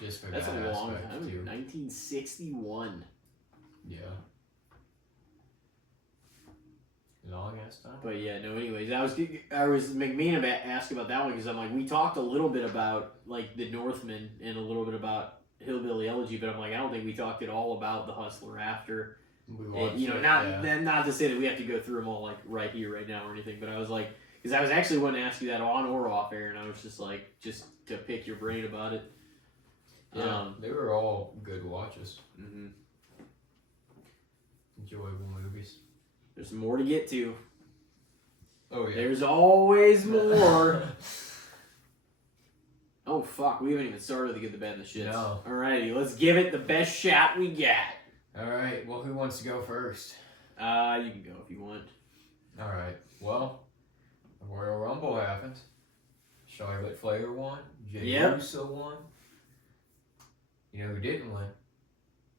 Just for That's that a long aspect, time. too. 1961. Yeah. Long ass time. But yeah, no. Anyways, I was McMahon asked about that one because I'm like, we talked a little bit about like the Northman and a little bit about Hillbilly Elegy, but I'm like, I don't think we talked at all about The Hustler after. We watched You know, it, not to say that we have to go through them all like right here, right now, or anything. But I was like, because I was actually wanting to ask you that on or off air, and I was just like, just to pick your brain about it. Yeah, they were all good watches. Mm-hmm. Enjoyable movies. There's more to get to. Oh yeah. There's always more. Oh fuck, we haven't even started to get the bed in the shits. No. Alrighty, let's give it the best shot we got. Alright, well, who wants to go first? You can go if you want. Alright, well, the Royal Rumble happened. Charlotte Flair won. Jey Yep. Uso won. You know who didn't win?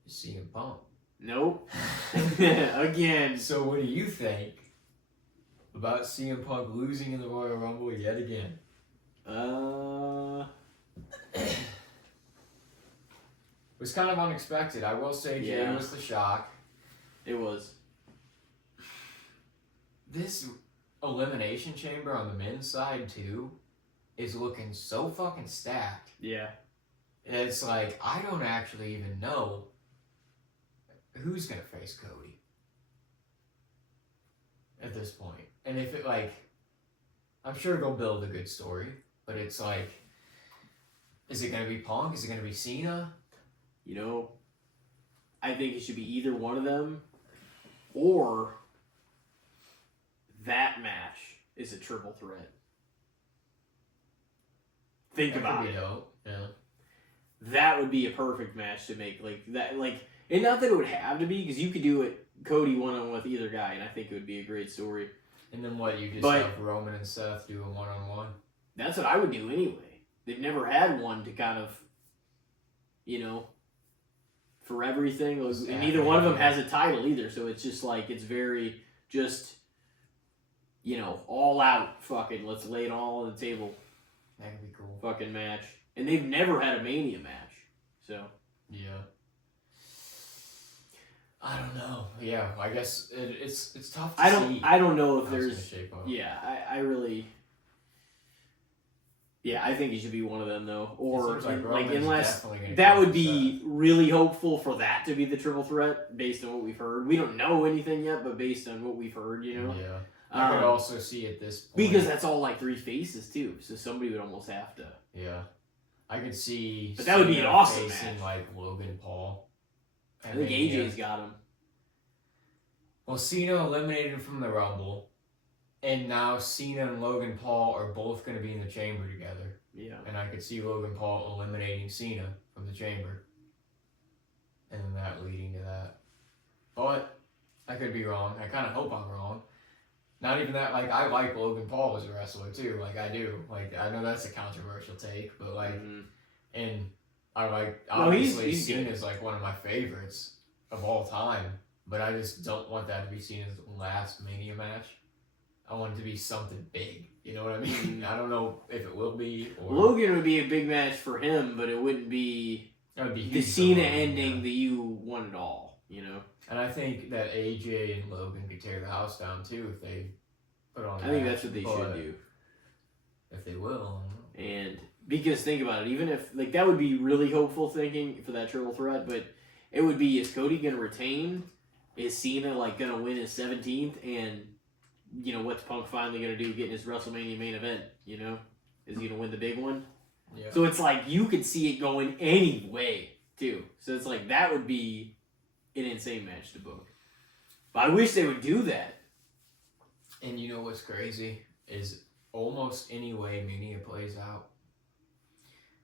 CM Punk. Nope. Again. So what do you think about CM Punk losing in the Royal Rumble yet again? It was kind of unexpected. I will say Jay Yeah. was the shock. It was. This Elimination Chamber on the men's side, too, is looking so fucking stacked. Yeah. It's like, I don't actually even know who's going to face Cody at this point. And if it, like, I'm sure they'll build a good story, but it's like, is it going to be Punk? Is it going to be Cena? You know, I think it should be either one of them, or that match is a triple threat. Think That about could be it. dope. Yeah. That would be a perfect match to make like that. Like, and not that it would have to be, because you could do it Cody one-on-one with either guy, and I think it would be a great story. And then what, you just But- have Roman and Seth do a one-on-one? That's what I would do anyway. They've never had one to kind of, you know, for everything. And neither one of them has a title either, so it's just like, it's very just, you know, all out fucking, let's lay it all on the table That could be cool. fucking match. And they've never had a Mania match, so. Yeah. I don't know. Yeah, I guess it's tough to I see. don't know if how it's there's, gonna shape up. yeah, I really, yeah, I think it should be one of them though, or It seems like Roman's unless definitely gonna that go would for be really hopeful for that to be the triple threat based on what we've heard. We don't know anything yet, but based on what we've heard, you Seth. know, Yeah. I could also see at this point. because that's all like three faces too, so somebody would almost have to. Yeah. I could see. But that would be an Cena awesome facing match. like Logan Paul. I think AJ's got him. Well, Cena eliminated him from the Rumble, and now Cena and Logan Paul are both going to be in the chamber together. Yeah. And I could see Logan Paul eliminating Cena from the chamber. And then that leading to that. But I could be wrong. I kind of hope I'm wrong. Not even that, like, I like Logan Paul as a wrestler too. Like, I do. Like, I know that's a controversial take, but like, and I like, No, he's obviously good. Cena's like one of my favorites of all time. but I just don't want that to be seen as the last Mania match. I want it to be something big. You know what I mean? I don't know if it will be. Or Logan would be a big match for him, but it wouldn't be the Cena ending that you wanted all, you know? And I think that AJ and Logan could tear the house down too if they put on. I think that's what they should do. If they will. I don't know. And because think about it, even if like that would be really hopeful thinking for that triple threat, but it would be, is Cody gonna retain? Is Cena like gonna win his 17th? And you know, what's Punk finally gonna do getting his WrestleMania main event? You know, is he gonna win the big one? Yeah. So it's like you could see it going any way too. So it's like that would be an insane match to book. But I wish they would do that. And you know what's crazy is almost any way Mania plays out,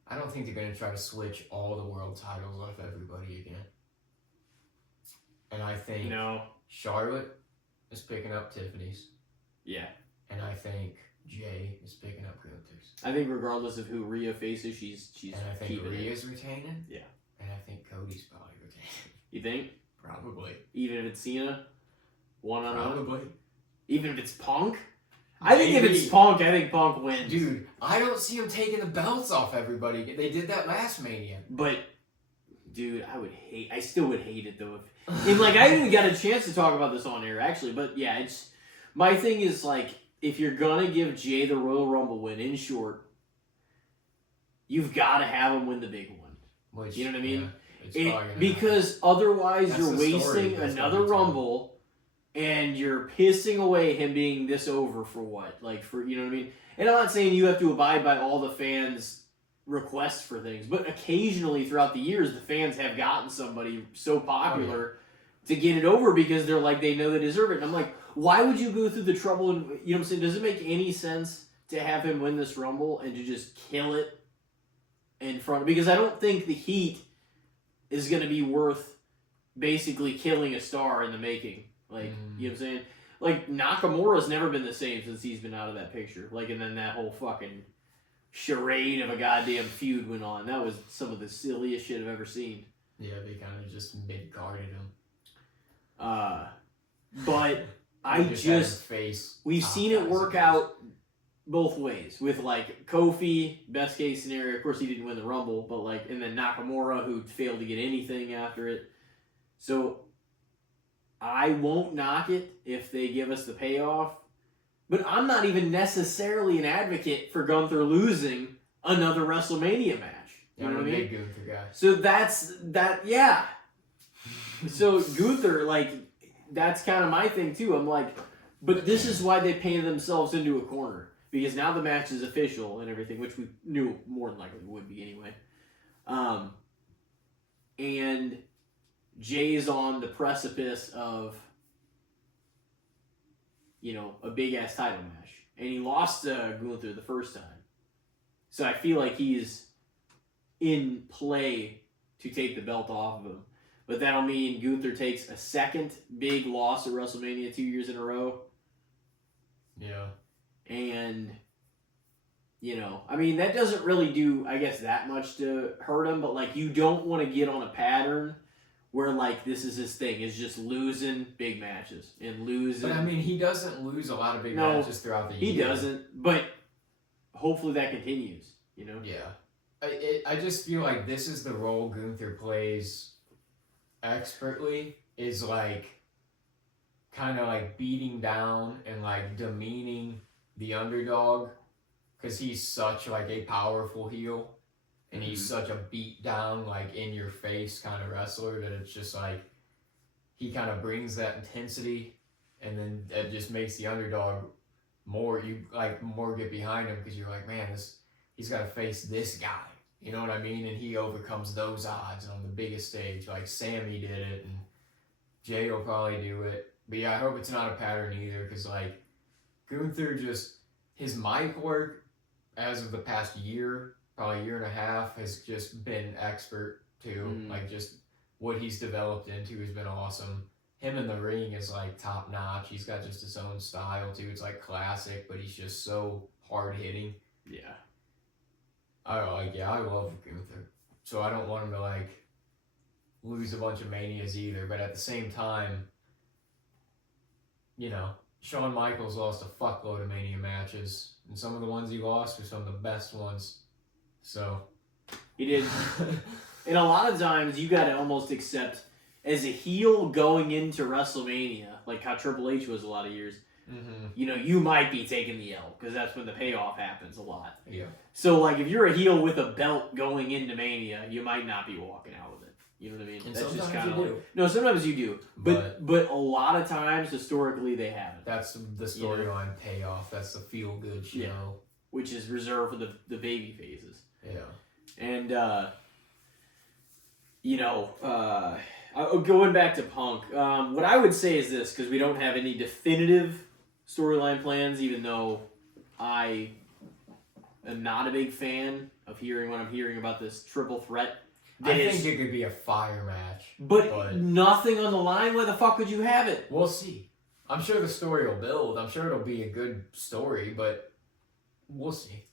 I don't think they're gonna try to switch all the world titles off everybody again. And I think Charlotte is picking up Tiffany's. Yeah. And I think Jay is picking up Gunther's. I think regardless of who Rhea faces, she's and I think keeping Rhea's retaining. Yeah. And I think Cody's probably retaining. You think? Probably. Even if it's Cena? One-on-one? Probably. Even if it's Punk? I think if it's Punk, I think Punk wins. Dude, I don't see him taking the belts off everybody. They did that last Mania. But, dude, I still would hate it though. And like, I didn't even got a chance to talk about this on air actually, but yeah, it's, my thing is like, if you're gonna give Jay the Royal Rumble win, in short, you've got to have him win the big one. Which, you know what I mean? Yeah, because otherwise you're wasting another Rumble, and you're pissing away him being this over for what? Like, for, you know what I mean? And I'm not saying you have to abide by all the fans' requests for things, but occasionally throughout the years, the fans have gotten somebody so popular to get it over because they're like, they know they deserve it. And I'm like, why would you go through the trouble? And, you know what I'm saying? Does it make any sense to have him win this Rumble and to just kill it in front? Because I don't think the heat is going to be worth basically killing a star in the making. Like, you know what I'm saying? Like, Nakamura's never been the same since he's been out of that picture. Like, and then that whole fucking charade of a goddamn feud went on. That was some of the silliest shit I've ever seen. Yeah, they kind of just mid-carded him. But we've seen it work out both ways with like Kofi, best case scenario. Of course, he didn't win the Rumble, but like, and then Nakamura, who failed to get anything after it. So I won't knock it if they give us the payoff, but I'm not even necessarily an advocate for Gunther losing another WrestleMania match. You know what I mean? Big Gunther guy. So that's that. Yeah. So Gunther, like, that's kind of my thing too. I'm like, but this is why they painted themselves into a corner, because now the match is official and everything, which we knew more than likely would be anyway. And Jay's on the precipice of, you know, a big ass title match, and he lost to Gunther the first time. So I feel like he's in play to take the belt off of him. But that'll mean Gunther takes a second big loss at WrestleMania 2 years in a row. Yeah. And, you know, I mean, that doesn't really do, I guess, that much to hurt him. But, like, you don't want to get on a pattern where, like, this is his thing, is just losing big matches and losing. But, I mean, he doesn't lose a lot of big matches throughout the year. He doesn't. But hopefully that continues, you know? Yeah. I just feel like this is the role Gunther plays expertly, is like kind of like beating down and like demeaning the underdog, because he's such like a powerful heel and he's such a beat down, like in your face kind of wrestler, that it's just like he kind of brings that intensity, and then it just makes the underdog more get behind him, because you're like, man, he's got to face this guy. You know what I mean? And he overcomes those odds on the biggest stage. Like Sammy did it, and Jay will probably do it. But yeah, I hope it's not a pattern either, because like Gunther, just his mic work as of the past year, probably year and a half, has just been expert too. Like just what he's developed into has been awesome. Him in the ring is like top notch. He's got just his own style too. It's like classic, but he's just so hard hitting. Yeah. I love Gunther. So I don't want him to like lose a bunch of Manias either, but at the same time, you know, Shawn Michaels lost a fuckload of Mania matches, and some of the ones he lost were some of the best ones. So he did. And a lot of times you got to almost accept as a heel going into WrestleMania, like how Triple H was a lot of years. Mm-hmm. You know, you might be taking the L because that's when the payoff happens a lot. Yeah. So, like, if you're a heel with a belt going into Mania, you might not be walking out with it. You know what I mean? And that's sometimes just kind of you like, do. no, sometimes you do, but a lot of times historically they haven't. That's the storyline payoff. That's the feel good show. Yeah. Which is reserved for the baby phases. Yeah. And you know, going back to Punk, what I would say is this, because we don't have any definitive storyline plans, even though I am not a big fan of hearing what I'm hearing about this triple threat. I think it could be a fire match. But nothing on the line, why the fuck would you have it? We'll see. I'm sure the story will build. I'm sure it'll be a good story, but we'll see.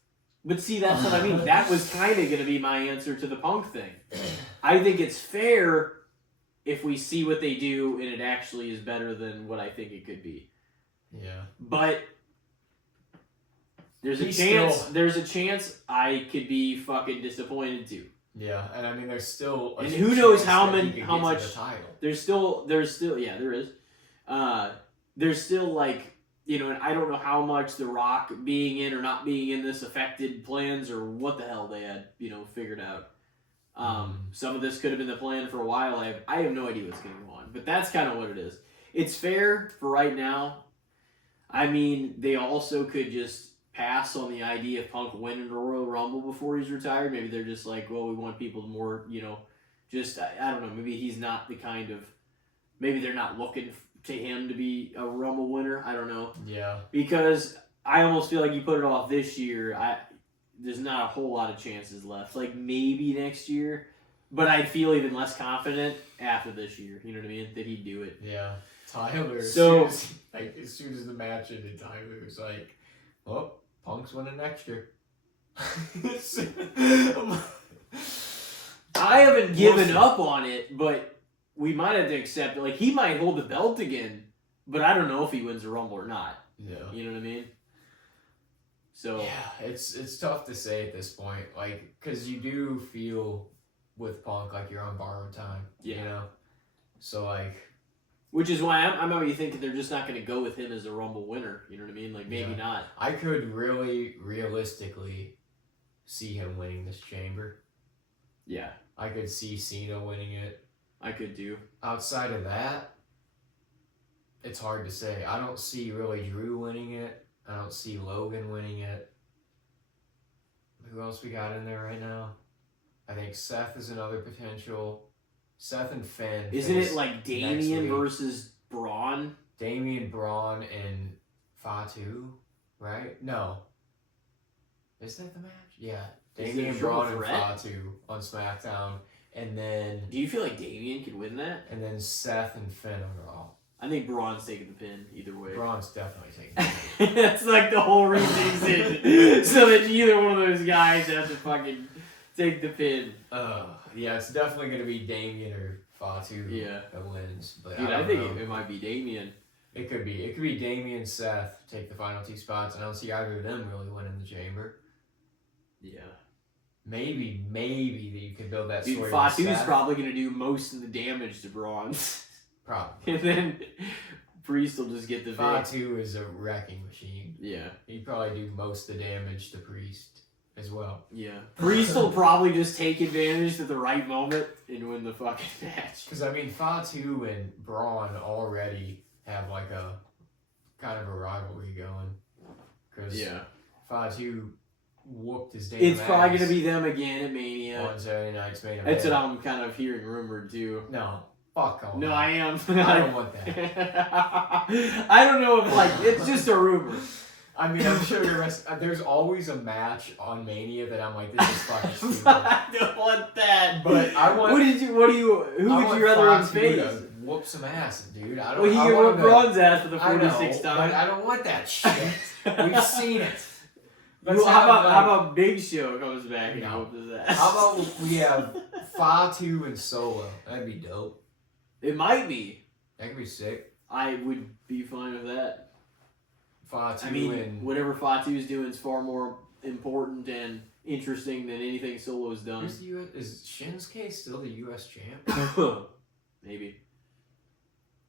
But see, that's what I mean. That was kind of going to be my answer to the Punk thing. I think it's fair if we see what they do and it actually is better than what I think it could be. Yeah. But there's a chance I could be fucking disappointed too. Yeah, and I mean there's still and who knows how much there's still yeah, there is. There's still like, you know, and I don't know how much The Rock being in or not being in this affected plans or what the hell they had, you know, figured out. Some of this could have been the plan for a while. I have no idea what's going on, but that's kind of what it is. It's fair for right now. I mean, they also could just pass on the idea of Punk winning the Royal Rumble before he's retired. Maybe they're just like, well, we want people to more, you know, just, I don't know, maybe he's not the kind of, maybe they're not looking to him to be a Rumble winner. I don't know. Yeah. Because I almost feel like you put it off this year, there's not a whole lot of chances left. Like maybe next year, but I'd feel even less confident after this year. You know what I mean? That he'd do it. Yeah. Tyler, so, as soon as the match ended, Tyler was like, well, Punk's winning next year. I haven't given up on it, but we might have to accept it. Like, he might hold the belt again, but I don't know if he wins the Rumble or not. Yeah. You know what I mean? So yeah, it's tough to say at this point, like, because you do feel with Punk like you're on borrowed time. Yeah. You know? So, like... Which is why I'm already thinking they're just not going to go with him as a Rumble winner. You know what I mean? Like, maybe not. I could really, realistically see him winning this chamber. Yeah. I could see Cena winning it. I could do. Outside of that, it's hard to say. I don't see really Drew winning it. I don't see Logan winning it. Who else we got in there right now? I think Seth is another potential. Seth and Finn. Isn't it like Damian versus Braun? Damian, Braun, and Fatu, right? No. Is that the match? Yeah. Damian, Braun, and Fatu on SmackDown. And then... Do you feel like Damian could win that? And then Seth and Finn on Raw. I think Braun's taking the pin either way. Braun's definitely taking the pin. That's like the whole reason he's in. So that either one of those guys has to fucking take the pin. Yeah, it's definitely going to be Damian or Fatu that wins. But dude, I think it might be Damian. It could be. It could be Damian and Seth take the final two spots. I don't see either of them really winning the chamber. Yeah. Maybe that you could build that dude, story. Fatu's probably going to do most of the damage to Braun. Probably. And then Priest will just get the Fatu is a wrecking machine. Yeah. He'd probably do most of the damage to Priest as well. Yeah. Priest will probably just take advantage at the right moment and win the fucking match. Because, I mean, Fatu and Braun already have, like, a kind of a rivalry going. Because Fatu whooped his damn It's ass probably going to be them again at Mania. on Saturday Night's Main Event. That's what I'm kind of hearing rumored, too. No. Fuck all No, that. I am. I don't want that. I don't know if, like, it's just a rumor. I mean, I'm sure there's always a match on Mania that I'm like, this is fucking stupid. I don't want that. But I want... who would you rather him face? Whoop some ass, dude. I don't. Well, he whooped Braun's ass for the 46th time. But I don't want that shit. We've seen it. Let's Well, have, how about Big Show comes back and No. whoops his ass? How about we have Fatu and Solo? That'd be dope. It might be. That could be sick. I would be fine with that. Fatu I mean, and whatever Fatu's doing is far more important and interesting than anything Solo's done. who's the US, is Shinsuke still the US champ? Maybe.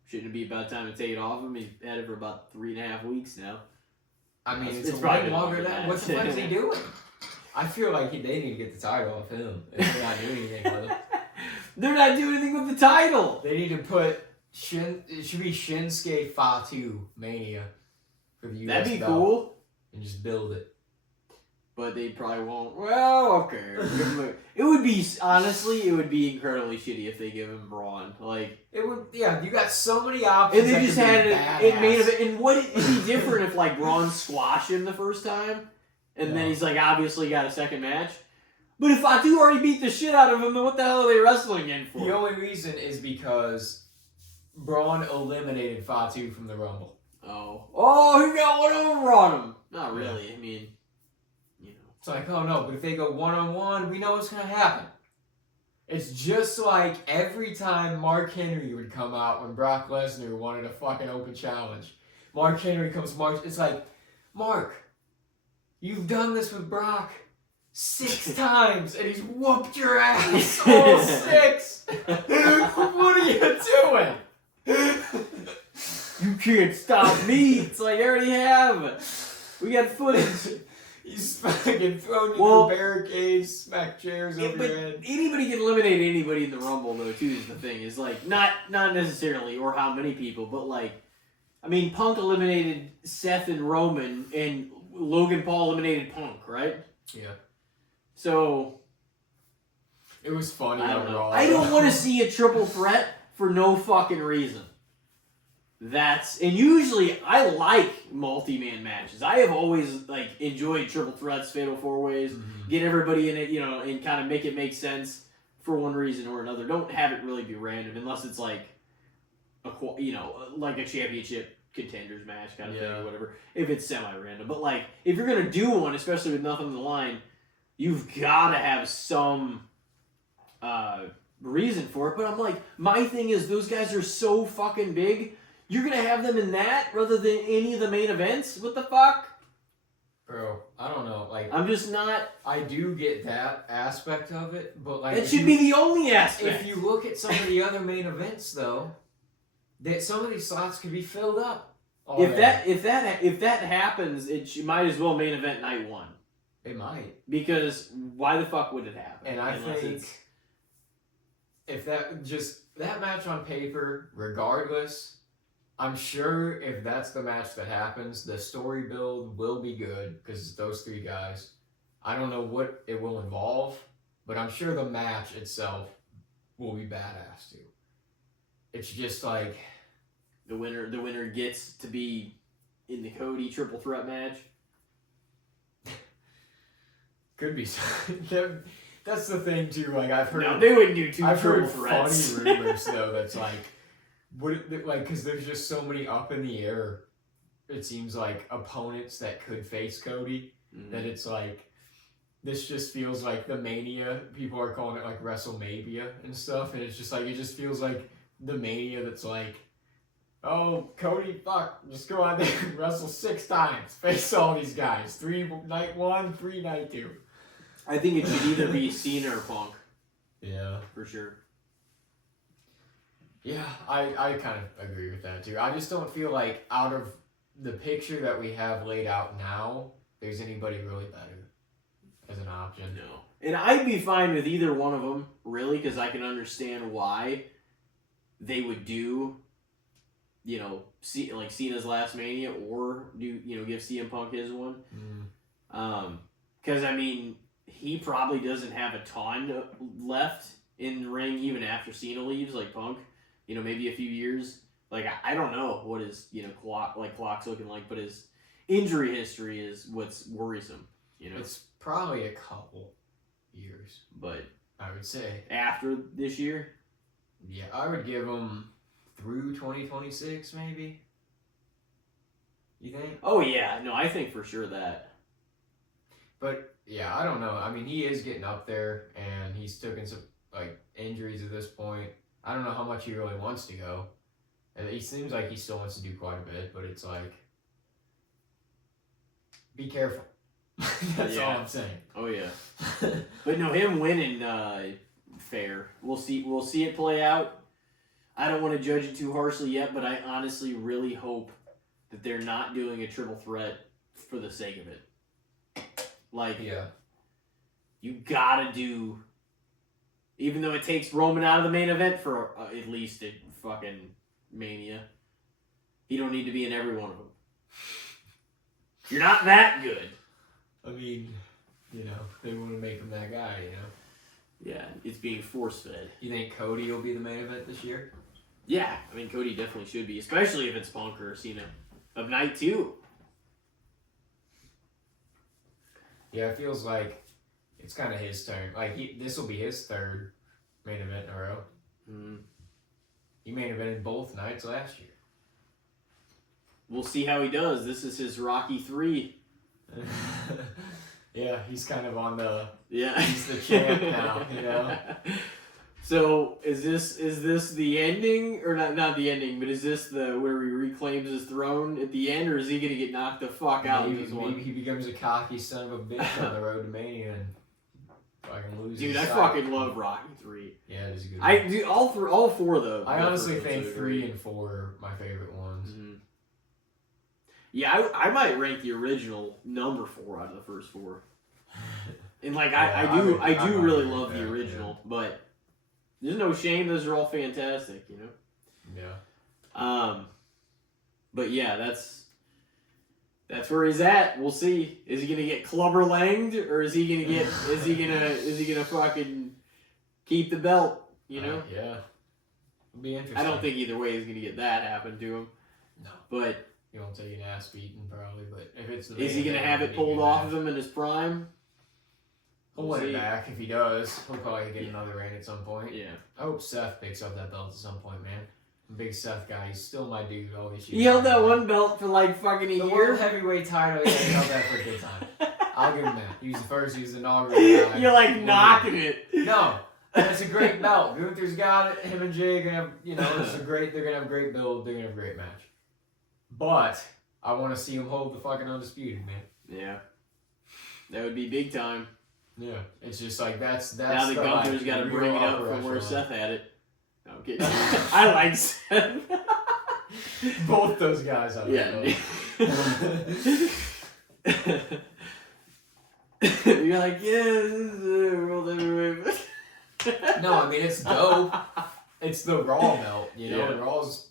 Shouldn't it be about time to take it off him? He's had it for about 3.5 weeks now. I mean, It's it's probably way been longer longer than than that. that. What the fuck is he doing? I feel like they need to get the title off him if they're not doing anything with it. They're not doing anything with the title. They need to put it should be Shinsuke Fatu Mania for the US That'd be belt cool. and just build it. But they probably won't. Well, okay. It would be, honestly, it would be incredibly shitty if they give him Braun. Like, It would, yeah. You got so many options. and they that just could be had it badass. made of it. And what it'd be different if like Braun squashed him the first time, and then Yeah. he's like obviously got a second match. But if Fatu already beat the shit out of him, then what the hell are they wrestling in for? The only reason is because Braun eliminated Fatu from the Rumble. Oh, he got one over on him. Not really. I mean, you know. It's like, oh no, but if they go one-on-one, we know what's going to happen. It's just like every time Mark Henry would come out when Brock Lesnar wanted a fucking open challenge. Mark Henry comes, it's like, Mark, you've done this with Brock 6 times, and he's whooped your ass all 6. What are you doing? You can't stop me. It's like, I already have. We got footage. He's fucking throwing you Well, through barricades, smack chairs over But your head. anybody can eliminate anybody in the Rumble, though, too, is the thing. Is like, not necessarily, or how many people, but like, I mean, Punk eliminated Seth and Roman, and Logan Paul eliminated Punk, right? Yeah. So, It was funny I don't on know. Raw. I don't want to see a triple threat for no fucking reason. And usually I like multi-man matches. I have always like enjoyed triple threats, fatal four ways, get everybody in it, you know, and kind of make it make sense for one reason or another. Don't have it really be random unless it's like like a championship contenders match kind of thing or whatever. If it's semi-random, but like if you're gonna do one, especially with nothing on the line, you've got to have some reason for it. But I'm like, my thing is those guys are so fucking big. You're going to have them in that rather than any of the main events? What the fuck? Bro, I don't know. Like, I'm just not... I do get that aspect of it, but like... That should be the only aspect. If you look at some of the other main events, though, that some of these slots could be filled up. If that happens, it might as well main event night 1. It might. Because why the fuck would it happen? And I think if that match on paper, regardless... I'm sure if that's the match that happens, the story build will be good because it's those 3 guys. I don't know what it will involve, but I'm sure the match itself will be badass too. It's just like the winner gets to be in the Cody triple threat match. Could be. That's the thing too. Like I've heard. No, they wouldn't do 2 I've triple heard threats. funny rumors though. That's like. Because there's just so many up in the air, it seems like, opponents that could face Cody, that it's like, this just feels like the Mania, people are calling it like WrestleMania and stuff, and it's just like, it just feels like the Mania that's like, oh, Cody, fuck, just go out there and wrestle 6 times, face all these guys, 3 night 1, 3 night 2. I think it should either be Cena or Punk. Yeah. For sure. Yeah, I kind of agree with that too. I just don't feel like out of the picture that we have laid out now, there's anybody really better as an option. No. And I'd be fine with either one of them, really, because I can understand why they would do, like Cena's last Mania or give CM Punk his one. Because, I mean, he probably doesn't have a ton left in the ring even after Cena leaves, like Punk. Maybe a few years. Like, I don't know what his, clock's looking like, but his injury history is what's worrisome, It's probably a couple years. But I would say. After this year? Yeah, I would give him through 2026, maybe. You think? Oh, yeah. No, I think for sure that. But yeah, I don't know. I mean, he is getting up there, and he's taken some like injuries at this point. I don't know how much he really wants to go. And he seems like he still wants to do quite a bit, but it's like, be careful. That's all I'm saying. Oh yeah. But no, him winning, fair. We'll see. We'll see it play out. I don't want to judge it too harshly yet, but I honestly really hope that they're not doing a triple threat for the sake of it. Like, yeah, you gotta do. Even though it takes Roman out of the main event for at least a fucking Mania, he don't need to be in every one of them. You're not that good. I mean, you know, they want to make him that guy, you know. Yeah, it's being force-fed. You think Cody will be the main event this year? Yeah, I mean, Cody definitely should be, especially if it's Punk or Cena of night 2. Yeah, it feels like it's kind of his turn. Like, this will be his third main event in a row. Mm. He main evented both nights last year. We'll see how he does. This is his Rocky 3. Yeah, he's kind of on the... Yeah. He's the champ now, you know? So, is this the ending? Or not the ending, but is this the where he reclaims his throne at the end? Or is he going to get knocked the fuck out in this one? Maybe he becomes a cocky son of a bitch on the road to Mania and fucking loses. Dude, I sight. fucking love Rocky 3. Yeah, it is a good one. Dude, all four though. I honestly think 3 and 4 are my favorite ones. Mm-hmm. Yeah, I might rank the original number 4 out of the first 4. And like Yeah, I do really agree love with the that, original, but there's no shame. Those are all fantastic, you know. Yeah. But yeah, that's where he's at. We'll see. Is he gonna get clubber langed, or is he gonna fucking keep the belt? You know. Yeah. It'll be interesting. I don't think either way he's gonna get that happen to him. No. But he won't take an ass beating probably. But if it's is he gonna have it pulled off of him in his prime? He'll win it back if he does. He'll probably get another reign at some point. Yeah. I hope Seth picks up that belt at some point, man. I'm a big Seth guy. He's still my dude. Always. He held that one belt for like fucking a the year. World Heavyweight title. Yeah, he held that for a good time. I'll give him that. He was the first. He was the inaugural guy. You're like knocking it. No, it's a great belt. Gunther's got it. Him and Jay are gonna have. You know, it's a great. They're gonna have a great build. They're gonna have a great match. But I want to see him hold the fucking undisputed, man. Yeah. That would be big time. Yeah, it's just like that's now the Gunther's got to bring it up from where Seth had it. No, I'm kidding. I like Seth. Both those guys. Yeah. You're like, yeah, this is World Heavyweight. No, I mean it's dope. It's the Raw belt, you know. Yeah. And Raw's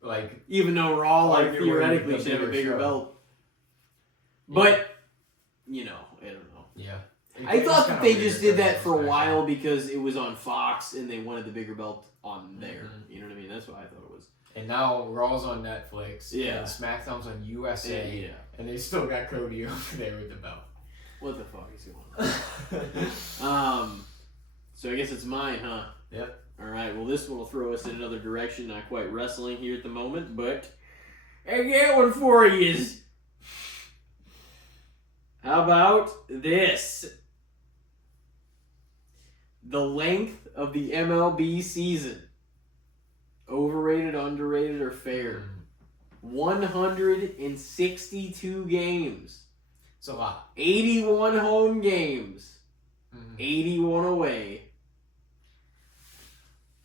like even though Raw like arguably theoretically the should have a bigger show. belt, Yeah. but you know, I don't know. Yeah. I thought that they just did that for a SmackDown. while because it was on Fox and they wanted the bigger belt on there. Mhm. You know what I mean? That's what I thought it was. And now Raw's on Netflix. Yeah. And SmackDown's on USA. Yeah. And they still got Cody over there with the belt. What the fuck is going on? So I guess it's mine, huh? Yep. All right. Well, this one will throw us in another direction. Not quite wrestling here at the moment, but I got one for you. How about this? The length of the MLB season. Overrated, underrated, or fair? 162 games. It's a lot. 81 home games. Mm-hmm. 81 away.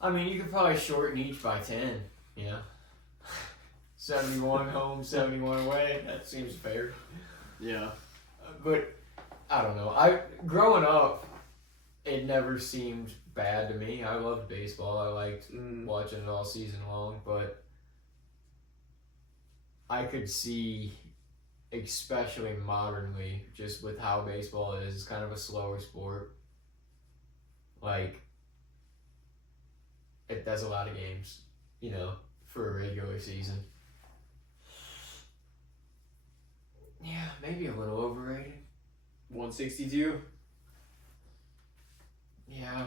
I mean, you could probably shorten each by 10, you know? 71 home, 71 away. That seems fair. Yeah. But, I don't know. Growing up, it never seemed bad to me. I loved baseball. I liked watching it all season long, but I could see, especially modernly, just with how baseball is, it's kind of a slower sport. Like, it does a lot of games, you know, for a regular season. Yeah, maybe a little overrated. 162? Yeah.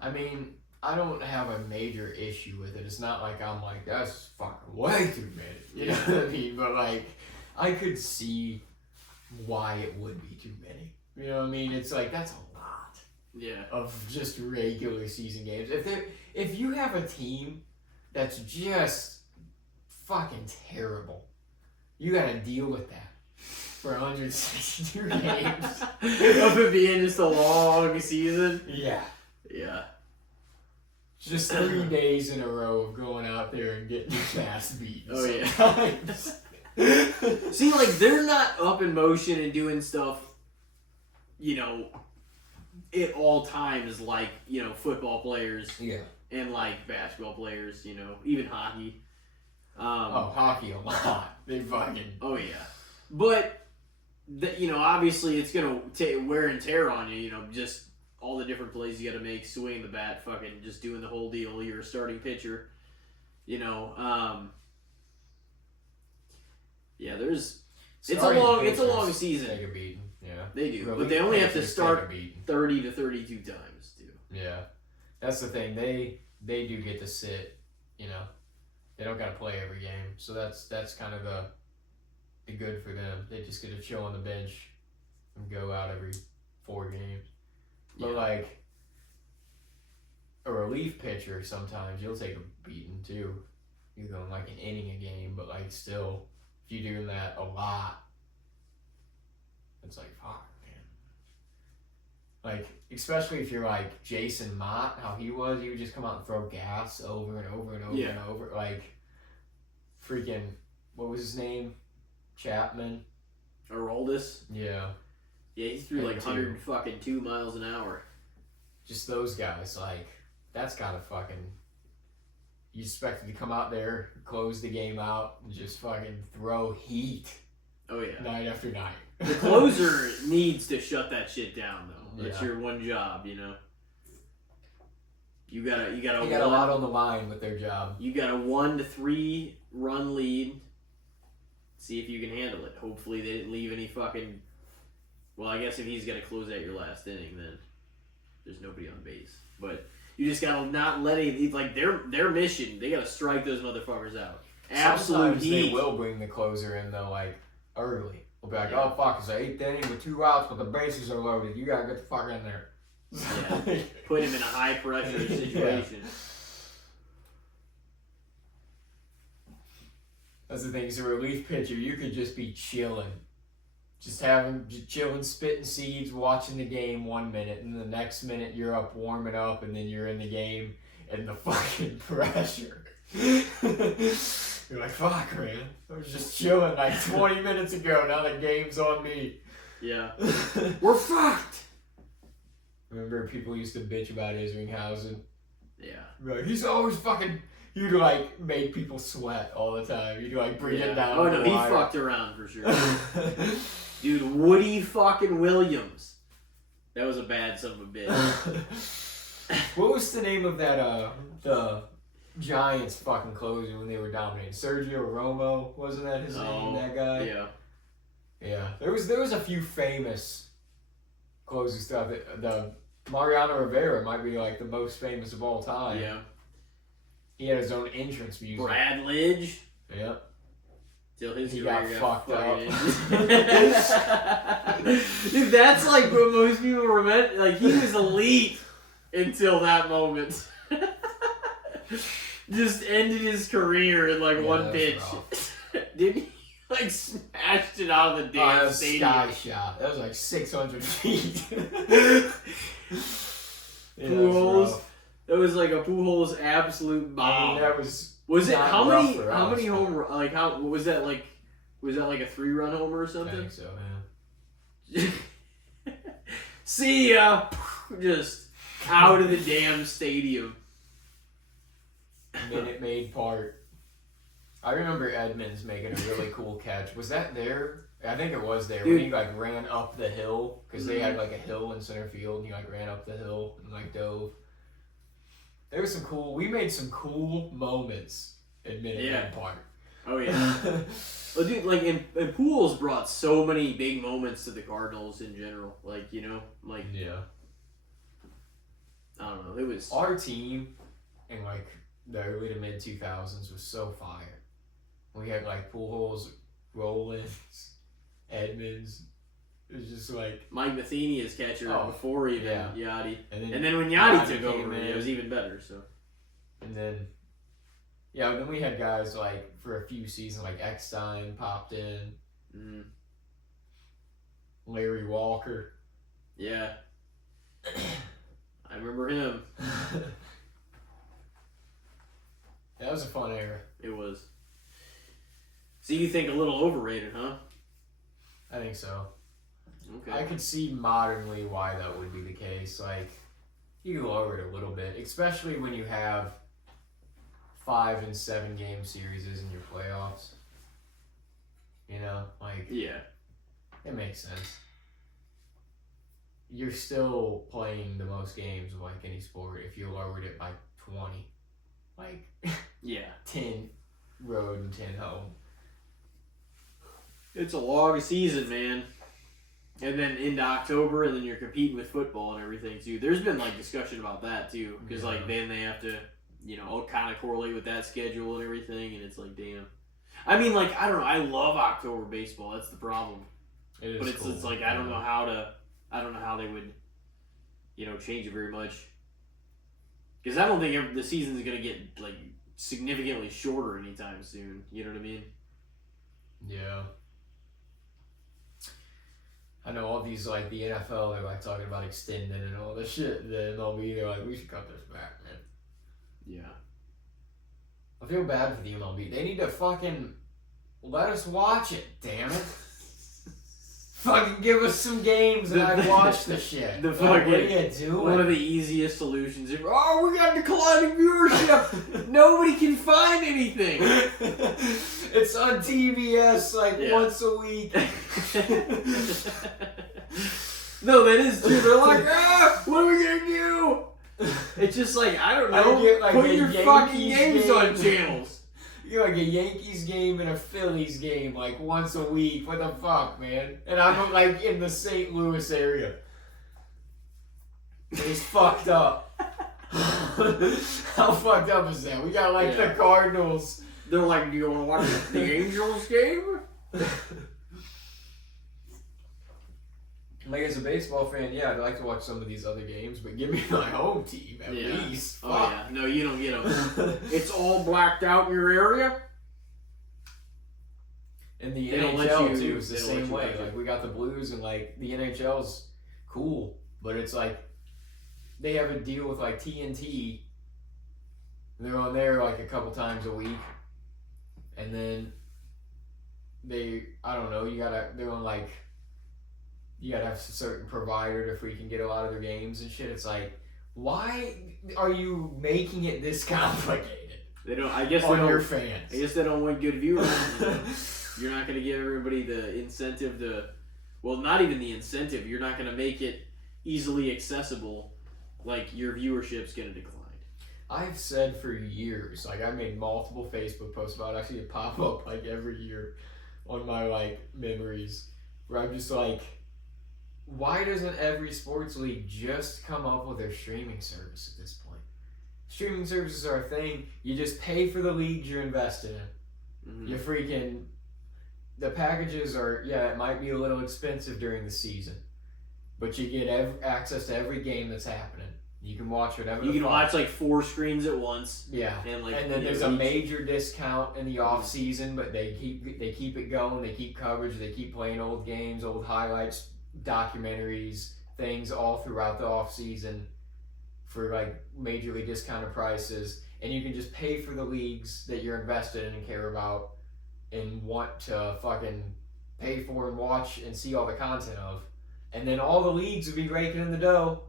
I mean, I don't have a major issue with it. It's not like I'm like, that's fucking way too many. You know what I mean? But like, I could see why it would be too many. You know what I mean? It's like, that's a lot Yeah. of just regular season games. If you have a team that's just fucking terrible, you gotta deal with that for 162 games. Of it being just a long season. Yeah. Yeah. Just 3 days in a row of going out there and getting your ass beaten. Oh, yeah. Sometimes. See, like, they're not up in motion and doing stuff, you know, at all times like, you know, football players Yeah. and, like, basketball players, you know, even hockey. Hockey a lot. They fucking... Oh, yeah. But, you know, obviously it's going to wear and tear on you, you know, just all the different plays you got to make, swinging the bat, fucking just doing the whole deal. You're a starting pitcher, you know. Yeah, there's... It's a long season. Take a beating, yeah. They do, Relief but they only have to pitchers start take a beating. 30 to 32 times, too. Yeah. That's the thing. They do get to sit, you know. They don't got to play every game. So that's kind of the good for them. They just get to chill on the bench and go out every 4 games. But, Yeah. like, a relief pitcher, sometimes you'll take a beating, too. You're going, like, an inning a game, but, like, still, if you're doing that a lot, it's like, fuck, man. Like, especially if you're like Jason Mott, how he would just come out and throw gas over and over and over Yeah. and over. Like, freaking, what was his name? Chapman? Aroldis? Yeah. Yeah, he threw Him like too. 102 miles an hour. Just those guys, like, that's gotta fucking, you expect to come out there, close the game out, and just fucking throw heat Oh, yeah. night after night. The closer needs to shut that shit down, though. That's Yeah. your one job, you know? You got They got a lot on the line with their job. You got a 1 to 3 run lead. See if you can handle it. Hopefully they didn't leave any fucking... Well, I guess if he's got to close out your last inning, then there's nobody on base. But you just got to not let it... Like, their mission, they got to strike those motherfuckers out. Absolute Sometimes heat. they will bring the closer in, though, like, early. We'll be like, Yeah. oh, fuck, it's the 8th inning with 2 outs, but the bases are loaded. You gotta get the fuck in there. Yeah. Put him in a high-pressure situation. That's the thing. As a relief pitcher, you could just be chilling. Just chilling, spitting seeds, watching the game 1 minute, and the next minute you're up warming up, and then you're in the game, and the fucking pressure. You're like, fuck, man. I was just chilling like 20 minutes ago. Now the game's on me. Yeah. We're fucked! Remember people used to bitch about Isringhausen? Yeah. Like, he's always fucking... You'd, like, make people sweat all the time. You'd, like, bring it down. Oh, to no, the he wire. fucked around for sure. Dude, Woody fucking Williams. That was a bad son of a bitch. What was the name of that, the Giants fucking closer when they were dominating? Sergio Romo? Wasn't that his name, that guy? Yeah. Yeah. There was a few famous closers throughout the Mariano Rivera might be, like, the most famous of all time. Yeah. He had his own entrance music. Brad Lidge. Yeah. Till his He career got fucked up. Dude, that's like what most people remember. Like, he was elite until that moment. Just ended his career in like one that was pitch. Didn't he? Like, smashed it out of the Oh, that damn was stadium. sky shot. That was like 600 feet. Yeah, Pujols. That was like a Pujols absolute bomb. I mean, that was it not how rough many for how us, many but- home like how was that like a 3-run homer or I something? think so, yeah. See ya! Just out of the damn stadium. Minute Maid Park. I remember Edmonds making a really cool catch. Was that there? I think it was there. Dude. When he like ran up the hill because they had like a hill in center field, and he like ran up the hill and like dove. There was some cool. We made some cool moments in Minute Maid Park. Oh yeah. Well, dude, like, and Pujols brought so many big moments to the Cardinals in general. Like, you know, like, Yeah. I don't know, it was... Our team in like the early to mid 2000s was so fire. We had like Pujols, Rollins, Edmonds, It's just like Mike Matheny is catcher before even Yachty. And then when Yachty took over, it was even better. So. And then, then we had guys like for a few seasons like Eckstein popped in. Mm. Larry Walker. Yeah. I remember him. That was a fun era. It was. So you think a little overrated, huh? I think so. Okay. I could see modernly why that would be the case. Like, you can lower it a little bit, especially when you have 5 and 7 game series in your playoffs. You know, like, yeah, it makes sense. You're still playing the most games of like any sport if you lowered it by 20. Like, yeah, 10 road and 10 home. It's a long season, man. And then into October, and then you're competing with football and everything too. There's been like discussion about that too, because like then they have to, all kind of correlate with that schedule and everything, and it's like, damn. I mean, like, I don't know. I love October baseball. That's the problem. It is but it's cool. it's like I don't know how they would, change it very much. Because I don't think the season's gonna get like significantly shorter anytime soon. You know what I mean? Yeah. I know all these, like, the NFL, they're, like, talking about extending and all this shit. The MLB, they're like, we should cut this back, man. Yeah. I feel bad for the MLB. They need to fucking let us watch it, damn it. Fucking give us some games and I watch the shit. The fucking, what are you doing? One of the easiest solutions. We got declining viewership. Nobody can find anything. It's on TBS once a week. No, that is true. They're like, what are we gonna do? It's just like, I don't know. Get, like, put your fucking games on channels. You're like a Yankees game and a Phillies game, like, once a week. What the fuck, man? And I'm, like, in the St. Louis area. It's fucked up. How fucked up is that? We got, like, the Cardinals. They're like, do you want to watch the Angels game? Like, as a baseball fan, I'd like to watch some of these other games, but give me my home team at least. Fuck. Oh, yeah. No, you don't get them. It's all blacked out in your area. And the NHL, too, is the same way. Like, we got the Blues, and, like, the NHL's cool, but it's like, they have a deal with, like, TNT. They're on there, like, a couple times a week. And then I don't know, they're on, like, you gotta have a certain provider to freaking get a lot of their games and shit. It's like, why are you making it this complicated? They don't. I guess your fans. I guess they don't want good viewers. You're not gonna give everybody the incentive to. Well, not even the incentive. You're not gonna make it easily accessible. Like, your viewership's gonna decline. I've said for years, like, I made multiple Facebook posts about it. I see it pop up like every year on my like memories, where I'm just like, why doesn't every sports league just come up with their streaming service at this point? Streaming services are a thing. You just pay for the leagues you're invested in. Mm-hmm. You freaking... The packages are... it might be a little expensive during the season, but you get access to every game that's happening. You can watch whatever. You can watch like 4 screens at once. Yeah, and then there's a major discount in the off season, but they keep it going. They keep coverage. They keep playing old games, old highlights, documentaries, things all throughout the off season for like majorly discounted prices, and you can just pay for the leagues that you're invested in and care about and want to fucking pay for and watch and see all the content of, and then all the leagues would be raking in the dough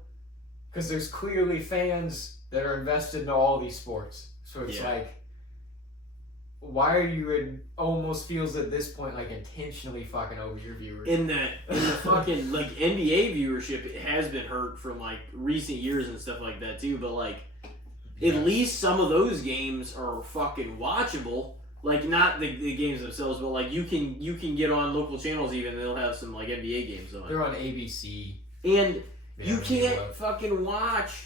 because there's clearly fans that are invested in all these sports. So it's like, why are you it almost feels at this point like intentionally fucking over your viewers? In the fucking like NBA viewership, it has been hurt from like recent years and stuff like that too. But like, at least some of those games are fucking watchable. Like, not the games themselves, but like you can get on local channels even. They'll have some like NBA games on. They're on ABC, and you can't fucking watch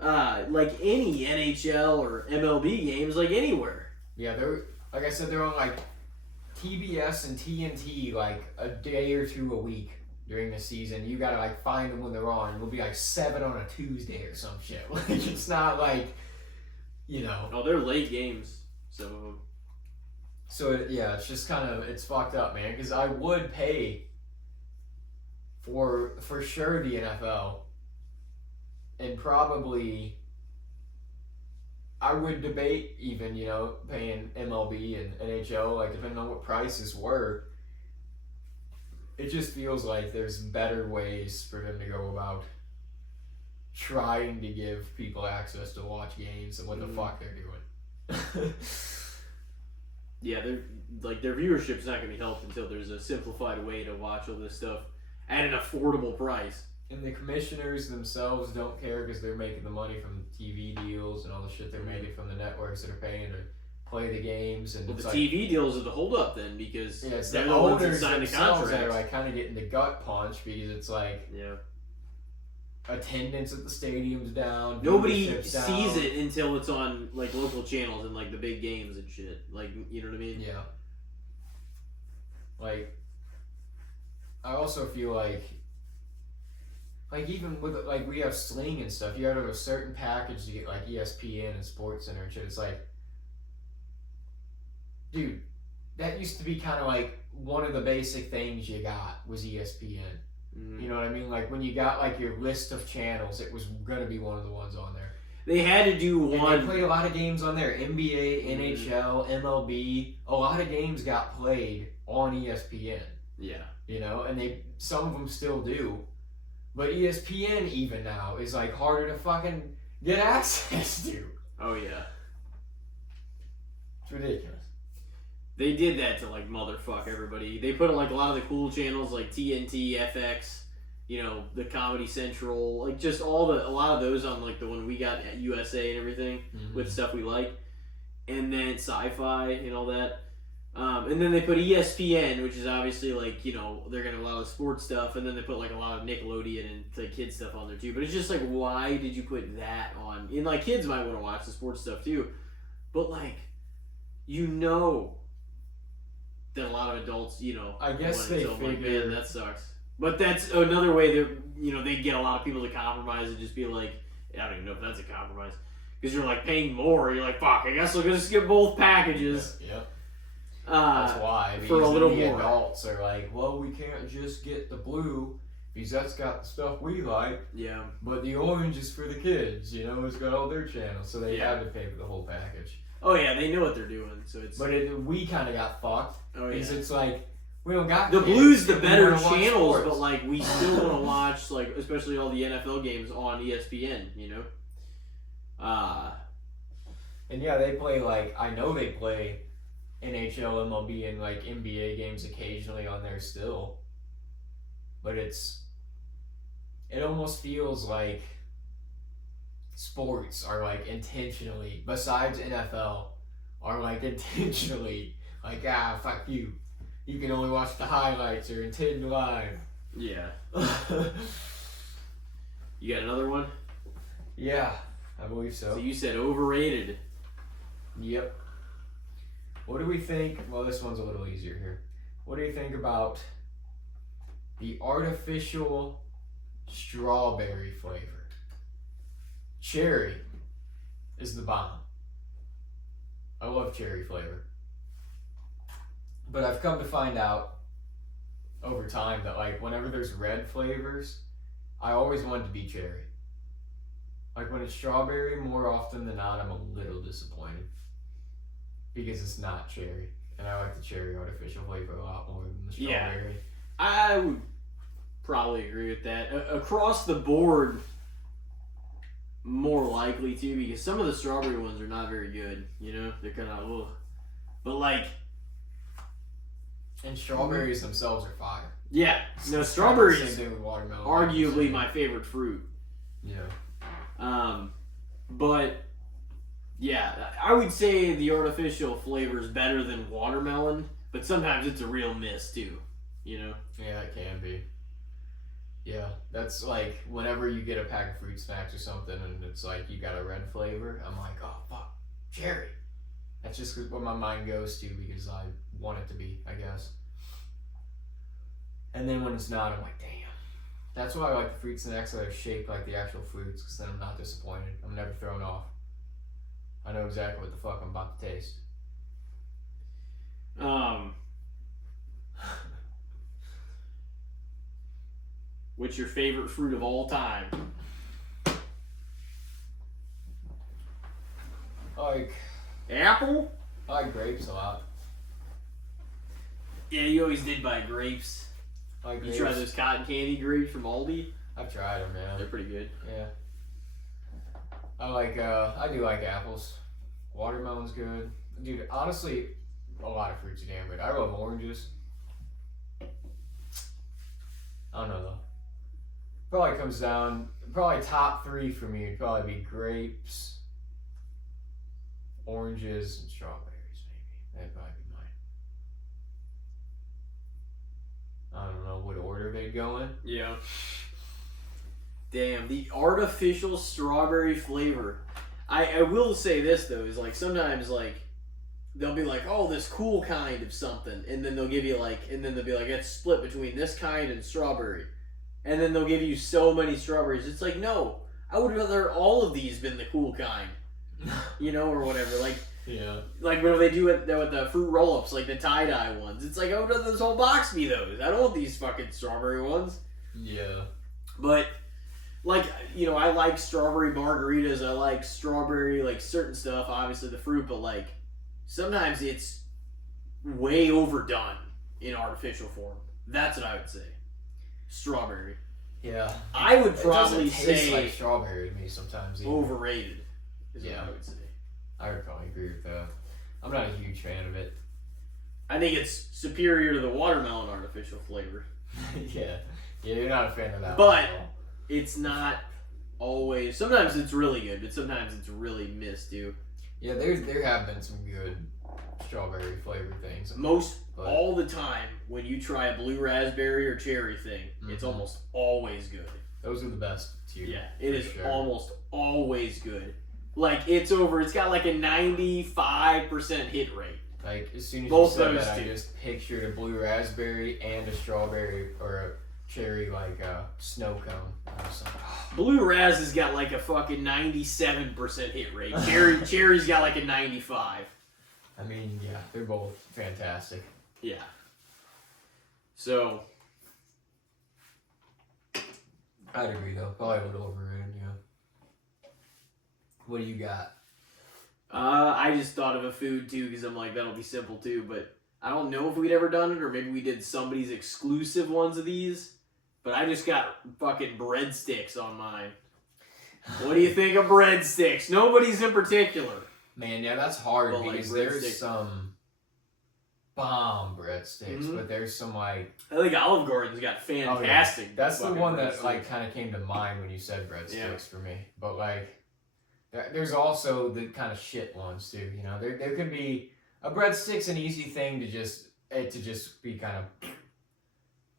like any NHL or MLB games like anywhere. Yeah, they're, like I said, they're on like TBS and TNT like a day or two a week during the season. You gotta like find them when they're on. It'll be like 7 on a Tuesday or some shit. Like it's not like, you know. Oh, they're late games, some of them. So it's just kind of it's fucked up, man. Because I would pay for sure the NFL, and probably I would debate even paying MLB and NHL, like depending on what prices were. It just feels like there's better ways for them to go about trying to give people access to watch games and what the fuck they're doing. Yeah, their viewership's not going to be helped until there's a simplified way to watch all this stuff at an affordable price. And the commissioners themselves don't care because they're making the money from TV deals and all the shit they're making from the networks that are paying to play the games. And well, it's the TV deals are the holdup then, because it's they're the the ones that owners sign the themselves contracts. that are like kind of getting the gut punch because it's like attendance at the stadium's down. Nobody viewership's down. sees it until it's on like local channels and like the big games and shit. Like, you know what I mean? Yeah. Like, I also feel like even with like we have Sling and stuff, you have a certain package to get like ESPN and SportsCenter and shit. It's like, dude, that used to be kind of like one of the basic things you got was ESPN. You know what I mean? Like when you got like your list of channels, it was gonna be one of the ones on there. They had to do one. And they played a lot of games on there. NBA, NHL, MLB. A lot of games got played on ESPN. Yeah. And some of them still do. But ESPN even now is like harder to fucking get access to. Oh yeah. It's ridiculous. They did that to like motherfuck everybody. They put like a lot of the cool channels like TNT, FX, the Comedy Central, like just a lot of those on like the one we got at USA and everything with stuff we like, and then Sci-Fi and all that. And then they put ESPN, which is obviously like they're gonna have a lot of sports stuff, and then they put like a lot of Nickelodeon and like kids stuff on there too. But it's just like, why did you put that on? And like kids might want to watch the sports stuff too, but like that a lot of adults, I guess they figure like, man, that sucks. But that's another way that they get a lot of people to compromise and just be like, I don't even know if that's a compromise, because you're like paying more. You're like, fuck, I guess we're gonna skip both packages. Yep. That's why. For a little more. Adults are like, well, we can't just get the blue because that's got the stuff we like. Yeah. But the orange is for the kids. It's got all their channels, so they have to pay for the whole package. Oh yeah, they know what they're doing, so it's. But we kind of got fucked. Oh yeah. Because it's like we don't got the kids, blue's the we better wanna watch channels, sports. but like we still want to watch like especially all the NFL games on ESPN. And yeah, they play like I know they play NHL, MLB, and like NBA games occasionally on there still. But it almost feels like sports are like intentionally, besides NFL, are like intentionally like, fuck you. You can only watch the highlights or attend live. Yeah. You got another one? Yeah, I believe so. So you said overrated. Yep. What do we think? Well, this one's a little easier here. What do you think about the artificial strawberry flavor? Cherry is the bomb. I love cherry flavor. But I've come to find out over time that like whenever there's red flavors, I always want it to be cherry. Like when it's strawberry, more often than not, I'm a little disappointed. Because it's not cherry. And I like the cherry artificial flavor a lot more than the strawberry. Yeah, I would probably agree with that. Across the board, more likely to, because some of the strawberry ones are not very good. They're kind of, ugh. But like... And strawberries themselves are fire. Yeah. No, strawberries Same thing with watermelon. arguably my favorite fruit. Yeah. But... Yeah, I would say the artificial flavor is better than watermelon, but sometimes it's a real miss too, Yeah, it can be. Yeah, that's like whenever you get a pack of fruit snacks or something and it's like you got a red flavor, I'm like, oh fuck, cherry. That's just what my mind goes to because I want it to be, I guess. And then when it's not, I'm like, damn. That's why I like the fruit snacks that are shaped like the actual fruits, because then I'm not disappointed. I'm never thrown off. I know exactly what the fuck I'm about to taste. What's your favorite fruit of all time? Like Apple? I like grapes a lot. Yeah, you always did buy grapes. I like You grapes. try those cotton candy grapes from Aldi? I've tried them, man. They're pretty good. Yeah. I do like apples. Watermelon's good. Dude, honestly, a lot of fruits are damn good. I love oranges. I don't know though. Probably comes down, probably top 3 for me would probably be grapes, oranges, and strawberries, maybe. That'd probably be mine. I don't know what order they'd go in. Yeah. Damn, the artificial strawberry flavor. I will say this though, is like sometimes like they'll be like, oh, this cool kind of something, and then they'll give you like, and then they'll be like, it's split between this kind and strawberry, and then they'll give you so many strawberries. It's like, no, I would rather all of these been the cool kind, you know, or whatever. Like, Yeah. like when they do it with the fruit roll-ups, like the tie-dye ones. It's like, I would rather this whole box be those. I don't want these fucking strawberry ones. Yeah. But, like, you know, I like strawberry margaritas. I like strawberry, like, certain stuff, obviously the fruit, but, like, sometimes it's way overdone in artificial form. That's what I would say. Strawberry. Yeah. I would It probably doesn't taste say like strawberry to me sometimes either. overrated is Yeah. what I would say. I would probably agree with that. I'm not a huge fan of it. I think it's superior to the watermelon artificial flavor. Yeah. Yeah, you're not a fan of that But- one at all. It's not always. Sometimes it's really good, but sometimes it's really missed too. Yeah, there have been some good strawberry flavored things. But- All the time when you try a blue raspberry or cherry thing, it's Mhm. almost always good. Those are the best too. Yeah, it is sure. almost always good. Like it's got like a 95% hit rate. Like as soon as Both you said those that, I two. just pictured a blue raspberry and a strawberry or a cherry like snow cone. I was like, Blue Raz has got like a fucking 97% hit rate. Cherry's got like a 95. I mean, yeah, they're both fantastic. Yeah. So I'd agree though. Probably a little overrated, yeah. What do you got? I just thought of a food too because I'm like that'll be simple too, but I don't know if we'd ever done it or maybe we did somebody's exclusive ones of these. But I just got fucking breadsticks on mine. What do you think of breadsticks? Nobody's in particular. Man, yeah, that's hard Well, like because there's breadsticks. some bomb breadsticks, Mhm. but there's some like I think Olive Garden's got fantastic. that's the fucking one that breadsticks. like kind of came to mind when you said breadsticks Yeah. for me. But like, there's also the kind of shit ones too. You know, there could be a breadstick's an easy thing to just be kind of,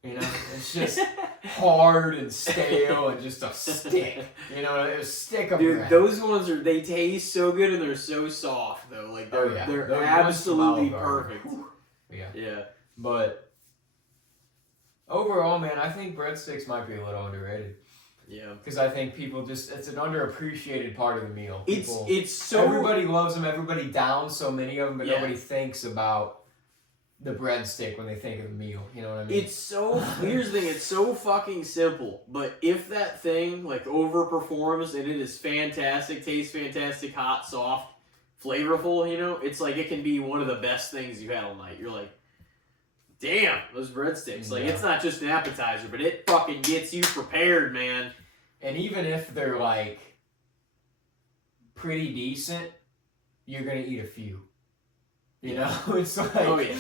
you know, it's just hard and stale and just a stick. You know, a stick of Dude, bread. those ones they taste so good and they're so soft though. Like they're Oh, yeah. they're Those ones absolutely from Olive Garden. perfect. Yeah. Yeah. But overall, man, I think breadsticks might be a little underrated. Yeah. Because I think people it's an underappreciated part of the meal. People, It's so everybody loves them, everybody downs so many of them, but Yeah. nobody thinks about the breadstick when they think of the meal. You know what I mean? It's so here's the thing, it's so fucking simple. But if that thing like overperforms and it is fantastic, tastes fantastic, hot, soft, flavorful, you know, it's like it can be one of the best things you've had all night. You're like, damn, those breadsticks. Like Yeah. it's not just an appetizer, but it fucking gets you prepared, man. And even if they're like pretty decent, you're gonna eat a few. You know, it's like Oh yeah.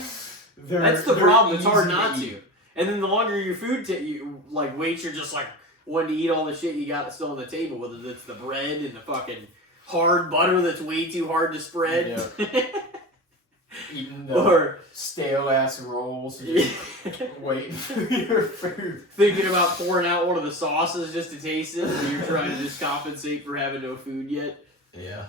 That's That's the problem. It's hard not to. And then the longer your food you like waits, you're just like wanting to eat all the shit you got still on the table, whether it's the bread and the fucking hard butter that's way too hard to spread. Eating the Or stale ass rolls, and just waiting for your food. thinking about pouring out one of the sauces just to taste it, and you're trying to just compensate for having no food yet. Yeah.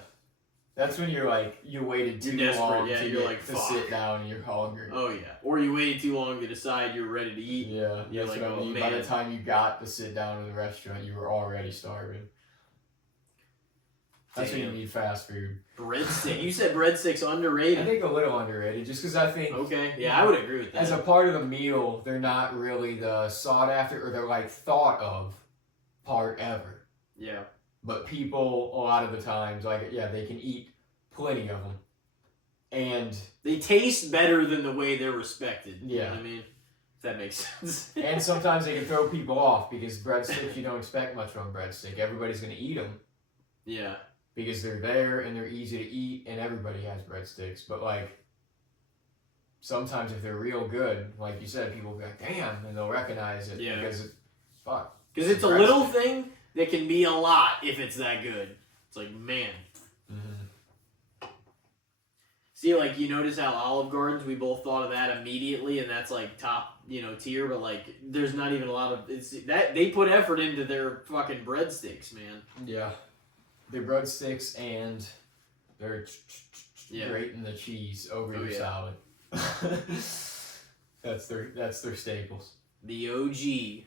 That's when you're like, you waited too You're desperate, long yeah, to you're get like, to fuck. sit down and you're hungry. Oh yeah, or you waited too long to decide you're ready to eat. Yeah, You're that's like, what I oh, mean. By the man. time you got to sit down in the restaurant, you were already starving. That's when you Damn. need fast food. Breadstick. You said breadsticks I underrated? think a little underrated, just because I think Okay, yeah, I would agree with that. as a part of the meal, they're not really the sought after or they're like thought of part ever. Yeah. But people, a lot of the times, like, yeah, they can eat plenty of them. And They taste better than the way they're respected. You know Yeah. what I mean? If that makes sense. and sometimes they can throw people off because breadsticks, you don't expect much from a breadstick. Everybody's going to eat them Yeah. because they're there and they're easy to eat and everybody has breadsticks. But, like, sometimes if they're real good, like you said, people will be like, damn, and they'll recognize it Yeah. because, fuck. Because it's a little thing that can be a lot if it's that good. It's like, man. Mm-hmm. See, like, you notice how Olive Gardens, we both thought of that immediately, and that's, like, top, tier, but, like, there's not even a lot of, that they put effort into their fucking breadsticks, man. Yeah. They're breadsticks and they're Yeah. grating the cheese over Oh, your yeah. salad. that's their staples. The OG,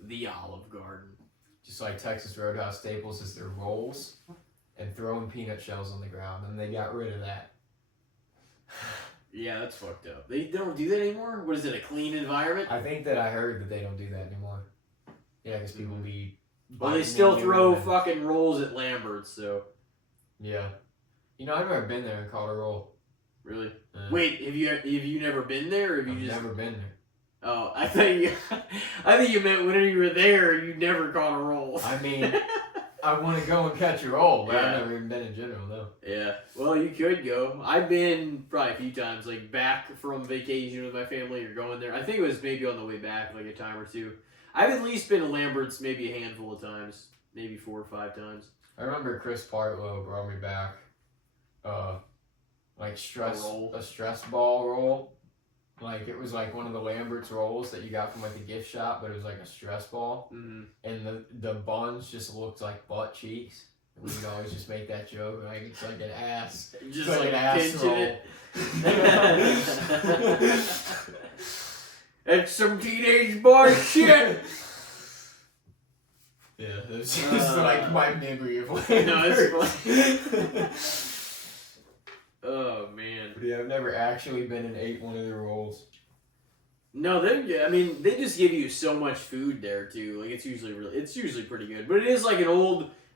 the Olive Garden. Just like Texas Roadhouse staples is their rolls and throwing peanut shells on the ground, and they got rid of that. Yeah, that's fucked up. They don't do that anymore? What is it, a clean environment? I think that I heard that they don't do that anymore. Yeah, because people be. Well, they biting still into throw it and- fucking rolls at Lambert's, so. Yeah. I've never been there and caught a roll. Really? Yeah. Wait, have you never been there, or have you I've just... never been there. Oh, I think you meant whenever you were there, you never caught a roll. I mean, I want to go and catch a roll, but Yeah. I've never even been in general, though. Yeah, well, you could go. I've been probably a few times, like back from vacation with my family or going there. I think it was maybe on the way back, like a time or two. I've at least been to Lambert's maybe a handful of times, maybe 4 or 5 times. I remember Chris Partlow brought me back, like a stress ball roll. Like, it was like one of the Lambert's rolls that you got from like the gift shop, but it was like a stress ball. Mm-hmm. And the buns just looked like butt cheeks. And we'd always just make that joke, like it's like an ass. Just It's like an ass pinching roll. it. It's some teenage boy shit. Yeah, it's just like my memory of No, Lambert's. it's Oh man. But yeah, I've never actually been and ate one of their rolls. No, they just give you so much food there too. Like it's usually pretty good. But it is like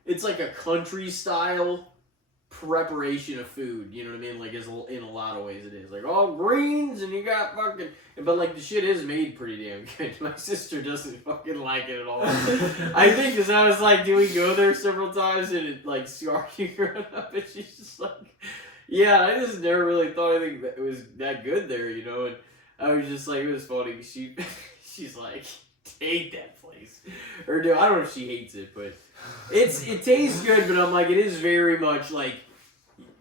it's like a country style preparation of food. You know what I mean? Like in a lot of ways it is. Like all greens and you got fucking, but like the shit is made pretty damn good. My sister doesn't fucking like it at all. I think because I was like, do we go there several times and it like scarred you growing up, and she's just like. Yeah, I just never really thought anything that was that good there, and I was just like, it was funny. She's like, hate that place, or no, I don't know if she hates it, but it tastes good. But I'm like, it is very much like,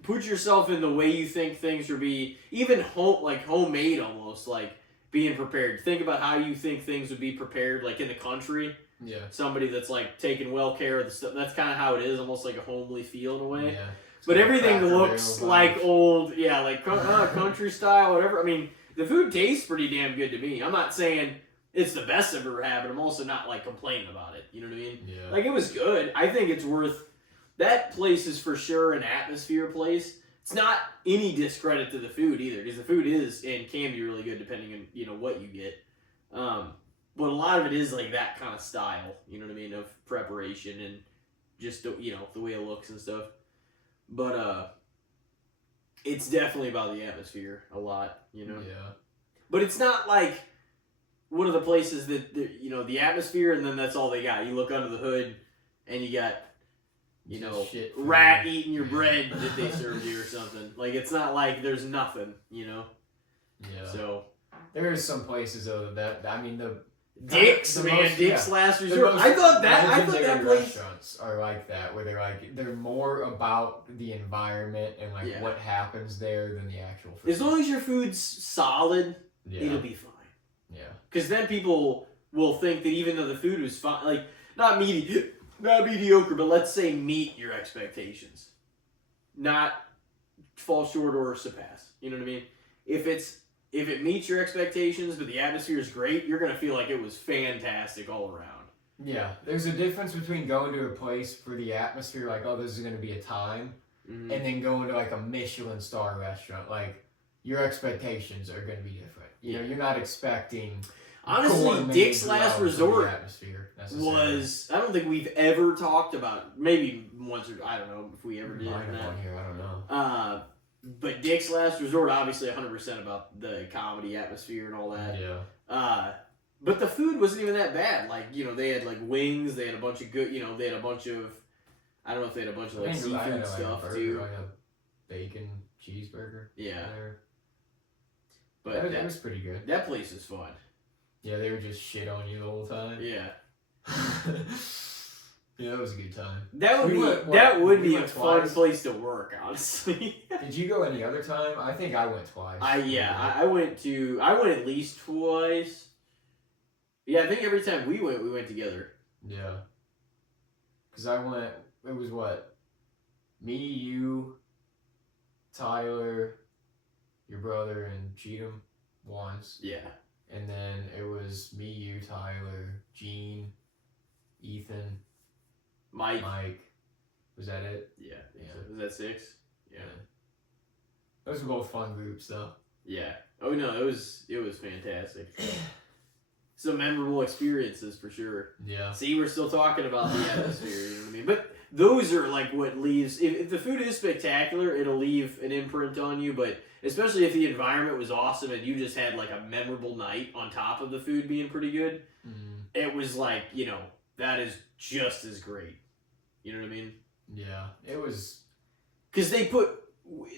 put yourself in the way you think things should be, even homemade almost, like being prepared. Think about how you think things would be prepared, like in the country. Yeah. Somebody that's like taking well care of the stuff. That's kind of how it is, almost like a homely feel in a way. Yeah. But everything looks like old, yeah, like country style, whatever. I mean, the food tastes pretty damn good to me. I'm not saying it's the best I've ever had, but I'm also not like complaining about it. You know what I mean? Yeah. Like it was good. I think it's worth. That place is for sure an atmosphere place. It's not any discredit to the food either, because the food is and can be really good depending on what you get. But a lot of it is like that kind of style. You know what I mean, of preparation and just the way it looks and stuff. But it's definitely about the atmosphere a lot, Yeah. But it's not like one of the places that the atmosphere and then that's all they got. You look under the hood and you got shit rat eating your bread that they served you or something. Like it's not like there's nothing, Yeah. So There is some places though that I mean Dick's, man, most- Dick's yeah. last The resort. most I thought that legendary place. restaurants are like that, where they're more about the environment and like Yeah. what happens there than the actual food. As long as your food's solid, it'll be fine. Yeah. Because then people will think that even though the food was fine, like not mediocre, but let's say meet your expectations. not fall short or surpass. You know what I mean? If it meets your expectations, but the atmosphere is great, you're gonna feel like it was fantastic all around. Yeah, there's a difference between going to a place for the atmosphere, like, oh, this is gonna be a time, and then going to like a Michelin star restaurant. Like, your expectations are gonna be different. You know, you're not expecting. Honestly, Dick's Last Resort was. I don't think we've ever talked about. Maybe once or I don't know if we ever did. Might have on here, I don't know. But Dick's Last Resort, obviously 100% about the comedy atmosphere and all that. Yeah. But the food wasn't even that bad. Like, you know, they had like wings. They had a bunch of good. You know, they had a bunch of. I don't know if they had a bunch of like seafood stuff too. Like a bacon cheeseburger. Yeah. There. But that was pretty good. That place is fun. Yeah, they were just shit on you the whole time. Yeah. Yeah, that was a good time. That would be a fun place to work, honestly. Did you go any other time? I think I went twice. I went at least twice. Yeah, I think every time we went together. Yeah. Cause it was what? Me, you, Tyler, your brother, and Cheatham once. Yeah. And then it was me, you, Tyler, Gene, Ethan, Mike. Was that it? Yeah. So, was that 6? Yeah. Those were both fun groups, though. Yeah. Oh no, it was fantastic. Some memorable experiences for sure. Yeah. See, we're still talking about the atmosphere. You know what I mean? But those are like what leaves. If the food is spectacular, it'll leave an imprint on you. But especially if the environment was awesome and you just had like a memorable night on top of the food being pretty good, it was like, you know, that is just as great. You know what I mean? Yeah, it was. Because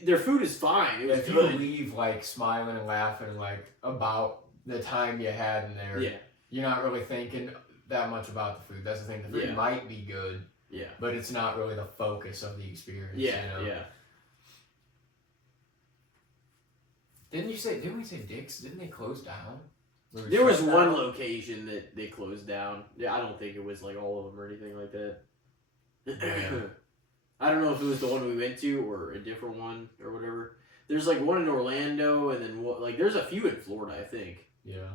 their food is fine. It was if good. You leave like smiling and laughing like about the time you had in there. Yeah. You're not really thinking that much about the food. That's the thing. The food might be good. Yeah. But it's not really the focus of the experience. Yeah. You know? Yeah. Didn't we say Dick's? Didn't they close down? There was one location that they closed down. Yeah, I don't think it was like all of them or anything like that. Yeah. I don't know if it was the one we went to or a different one or whatever. There's like one in Orlando and then there's a few in Florida, I think. Yeah.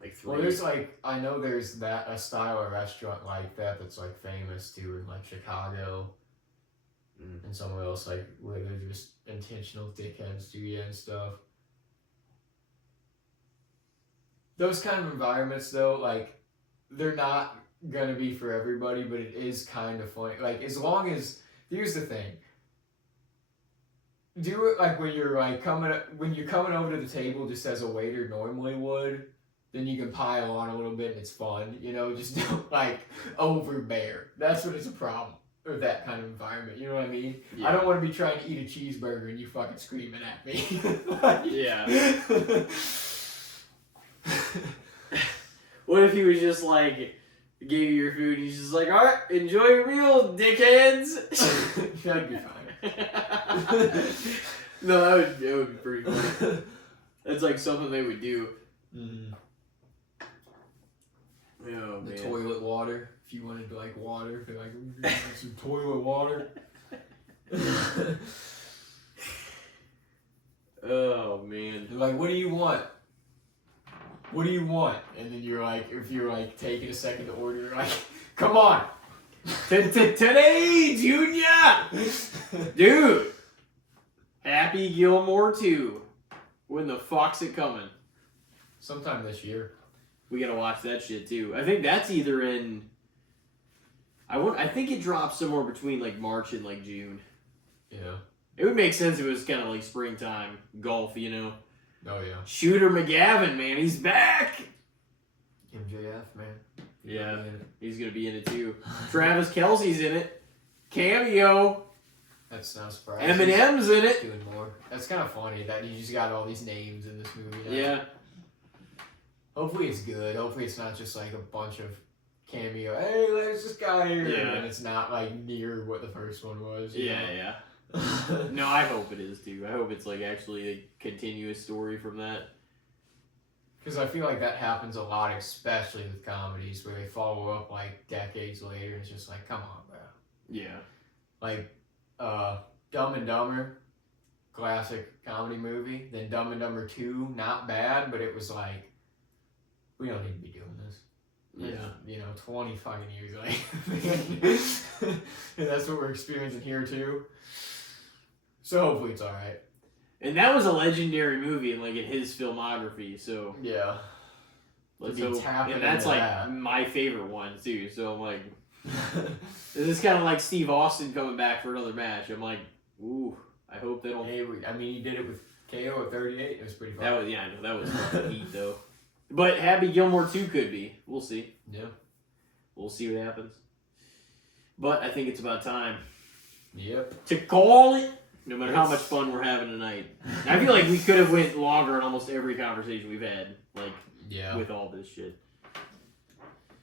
Like 3. Well, there's like, I know there's a style of restaurant like that's like famous too in like Chicago and somewhere else, like where they're just intentional dickheads to you and stuff. Those kind of environments though, like they're not gonna be for everybody, but it is kind of funny. Like as long as, here's the thing. Do it like when you're coming over to the table just as a waiter normally would. Then you can pile on a little bit and it's fun, you know. Just don't like overbear. That's what is a problem with that kind of environment. You know what I mean? Yeah. I don't want to be trying to eat a cheeseburger and you fucking screaming at me. Yeah. What if he was just like gave you your food and he's just like, all right, enjoy your meal, dickheads. That'd be fine. No, that would be pretty funny. That's like something they would do. Mm-hmm. Oh, the man. Toilet water. If you wanted to like water, they're like, we're gonna have some toilet water. Oh man. They're like, what do you want? What do you want? And then you're like, if you're like taking a second to order, you're like, come on. Today, Junior! Dude! Happy Gilmore 2. When the fuck's it coming? Sometime this year. We gotta watch that shit too. I think that's either in. I think it drops somewhere between like March and like June. Yeah. It would make sense if it was kind of like springtime golf, you know. Oh yeah. Shooter McGavin, man, he's back. MJF, man. Yeah, he's gonna be in it too. Travis Kelce's in it. Cameo. That's not surprising. Eminem's in it. Doing more. That's kind of funny that you just got all these names in this movie. Now. Yeah. Hopefully it's good. Hopefully it's not just like a bunch of cameo. Hey, there's this guy here. Yeah. And it's not like near what the first one was. Yeah. No, I hope it is too. I hope it's like actually a continuous story from that. Because I feel like that happens a lot, especially with comedies, where they follow up like decades later and it's just like, come on, bro. Yeah. Like, Dumb and Dumber, classic comedy movie. Then Dumb and Dumber 2, not bad, but it was like, we don't need to be doing this. Yeah. 20 fucking years later. And that's what we're experiencing here too. So hopefully it's alright. And that was a legendary movie in his filmography, so Yeah. let's be hope. tapping And that's into that. my favorite one too. So I'm like, this is kind of like Steve Austin coming back for another match. I'm like, ooh, I hope they don't. Hey, he did it with KO at 38. It was pretty fun. I know that was fucking heat though. But Happy Gilmore 2 could be. We'll see. Yeah. We'll see what happens. But I think it's about time. Yep. To call it. No matter how much fun we're having tonight. I feel like we could have went longer in almost every conversation we've had. With all this shit.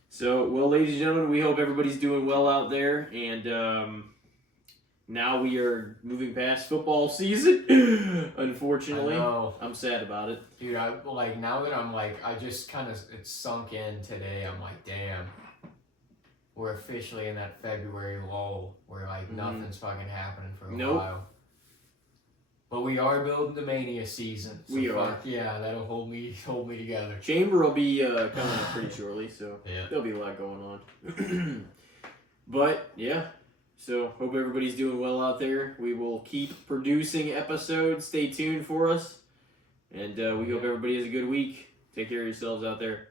So, well, ladies and gentlemen, we hope everybody's doing well out there. And now we are moving past football season. Unfortunately. I know. I'm sad about it. Dude, now that I just kind of, it's sunk in today. I'm like, damn. We're officially in that February lull where nothing's fucking happening for a while. But we are building the Mania season. So we are. Yeah, that'll hold me together. Chamber will be coming up pretty shortly, so yeah. There'll be a lot going on. But yeah, so hope everybody's doing well out there. We will keep producing episodes. Stay tuned for us, and we hope everybody has a good week. Take care of yourselves out there.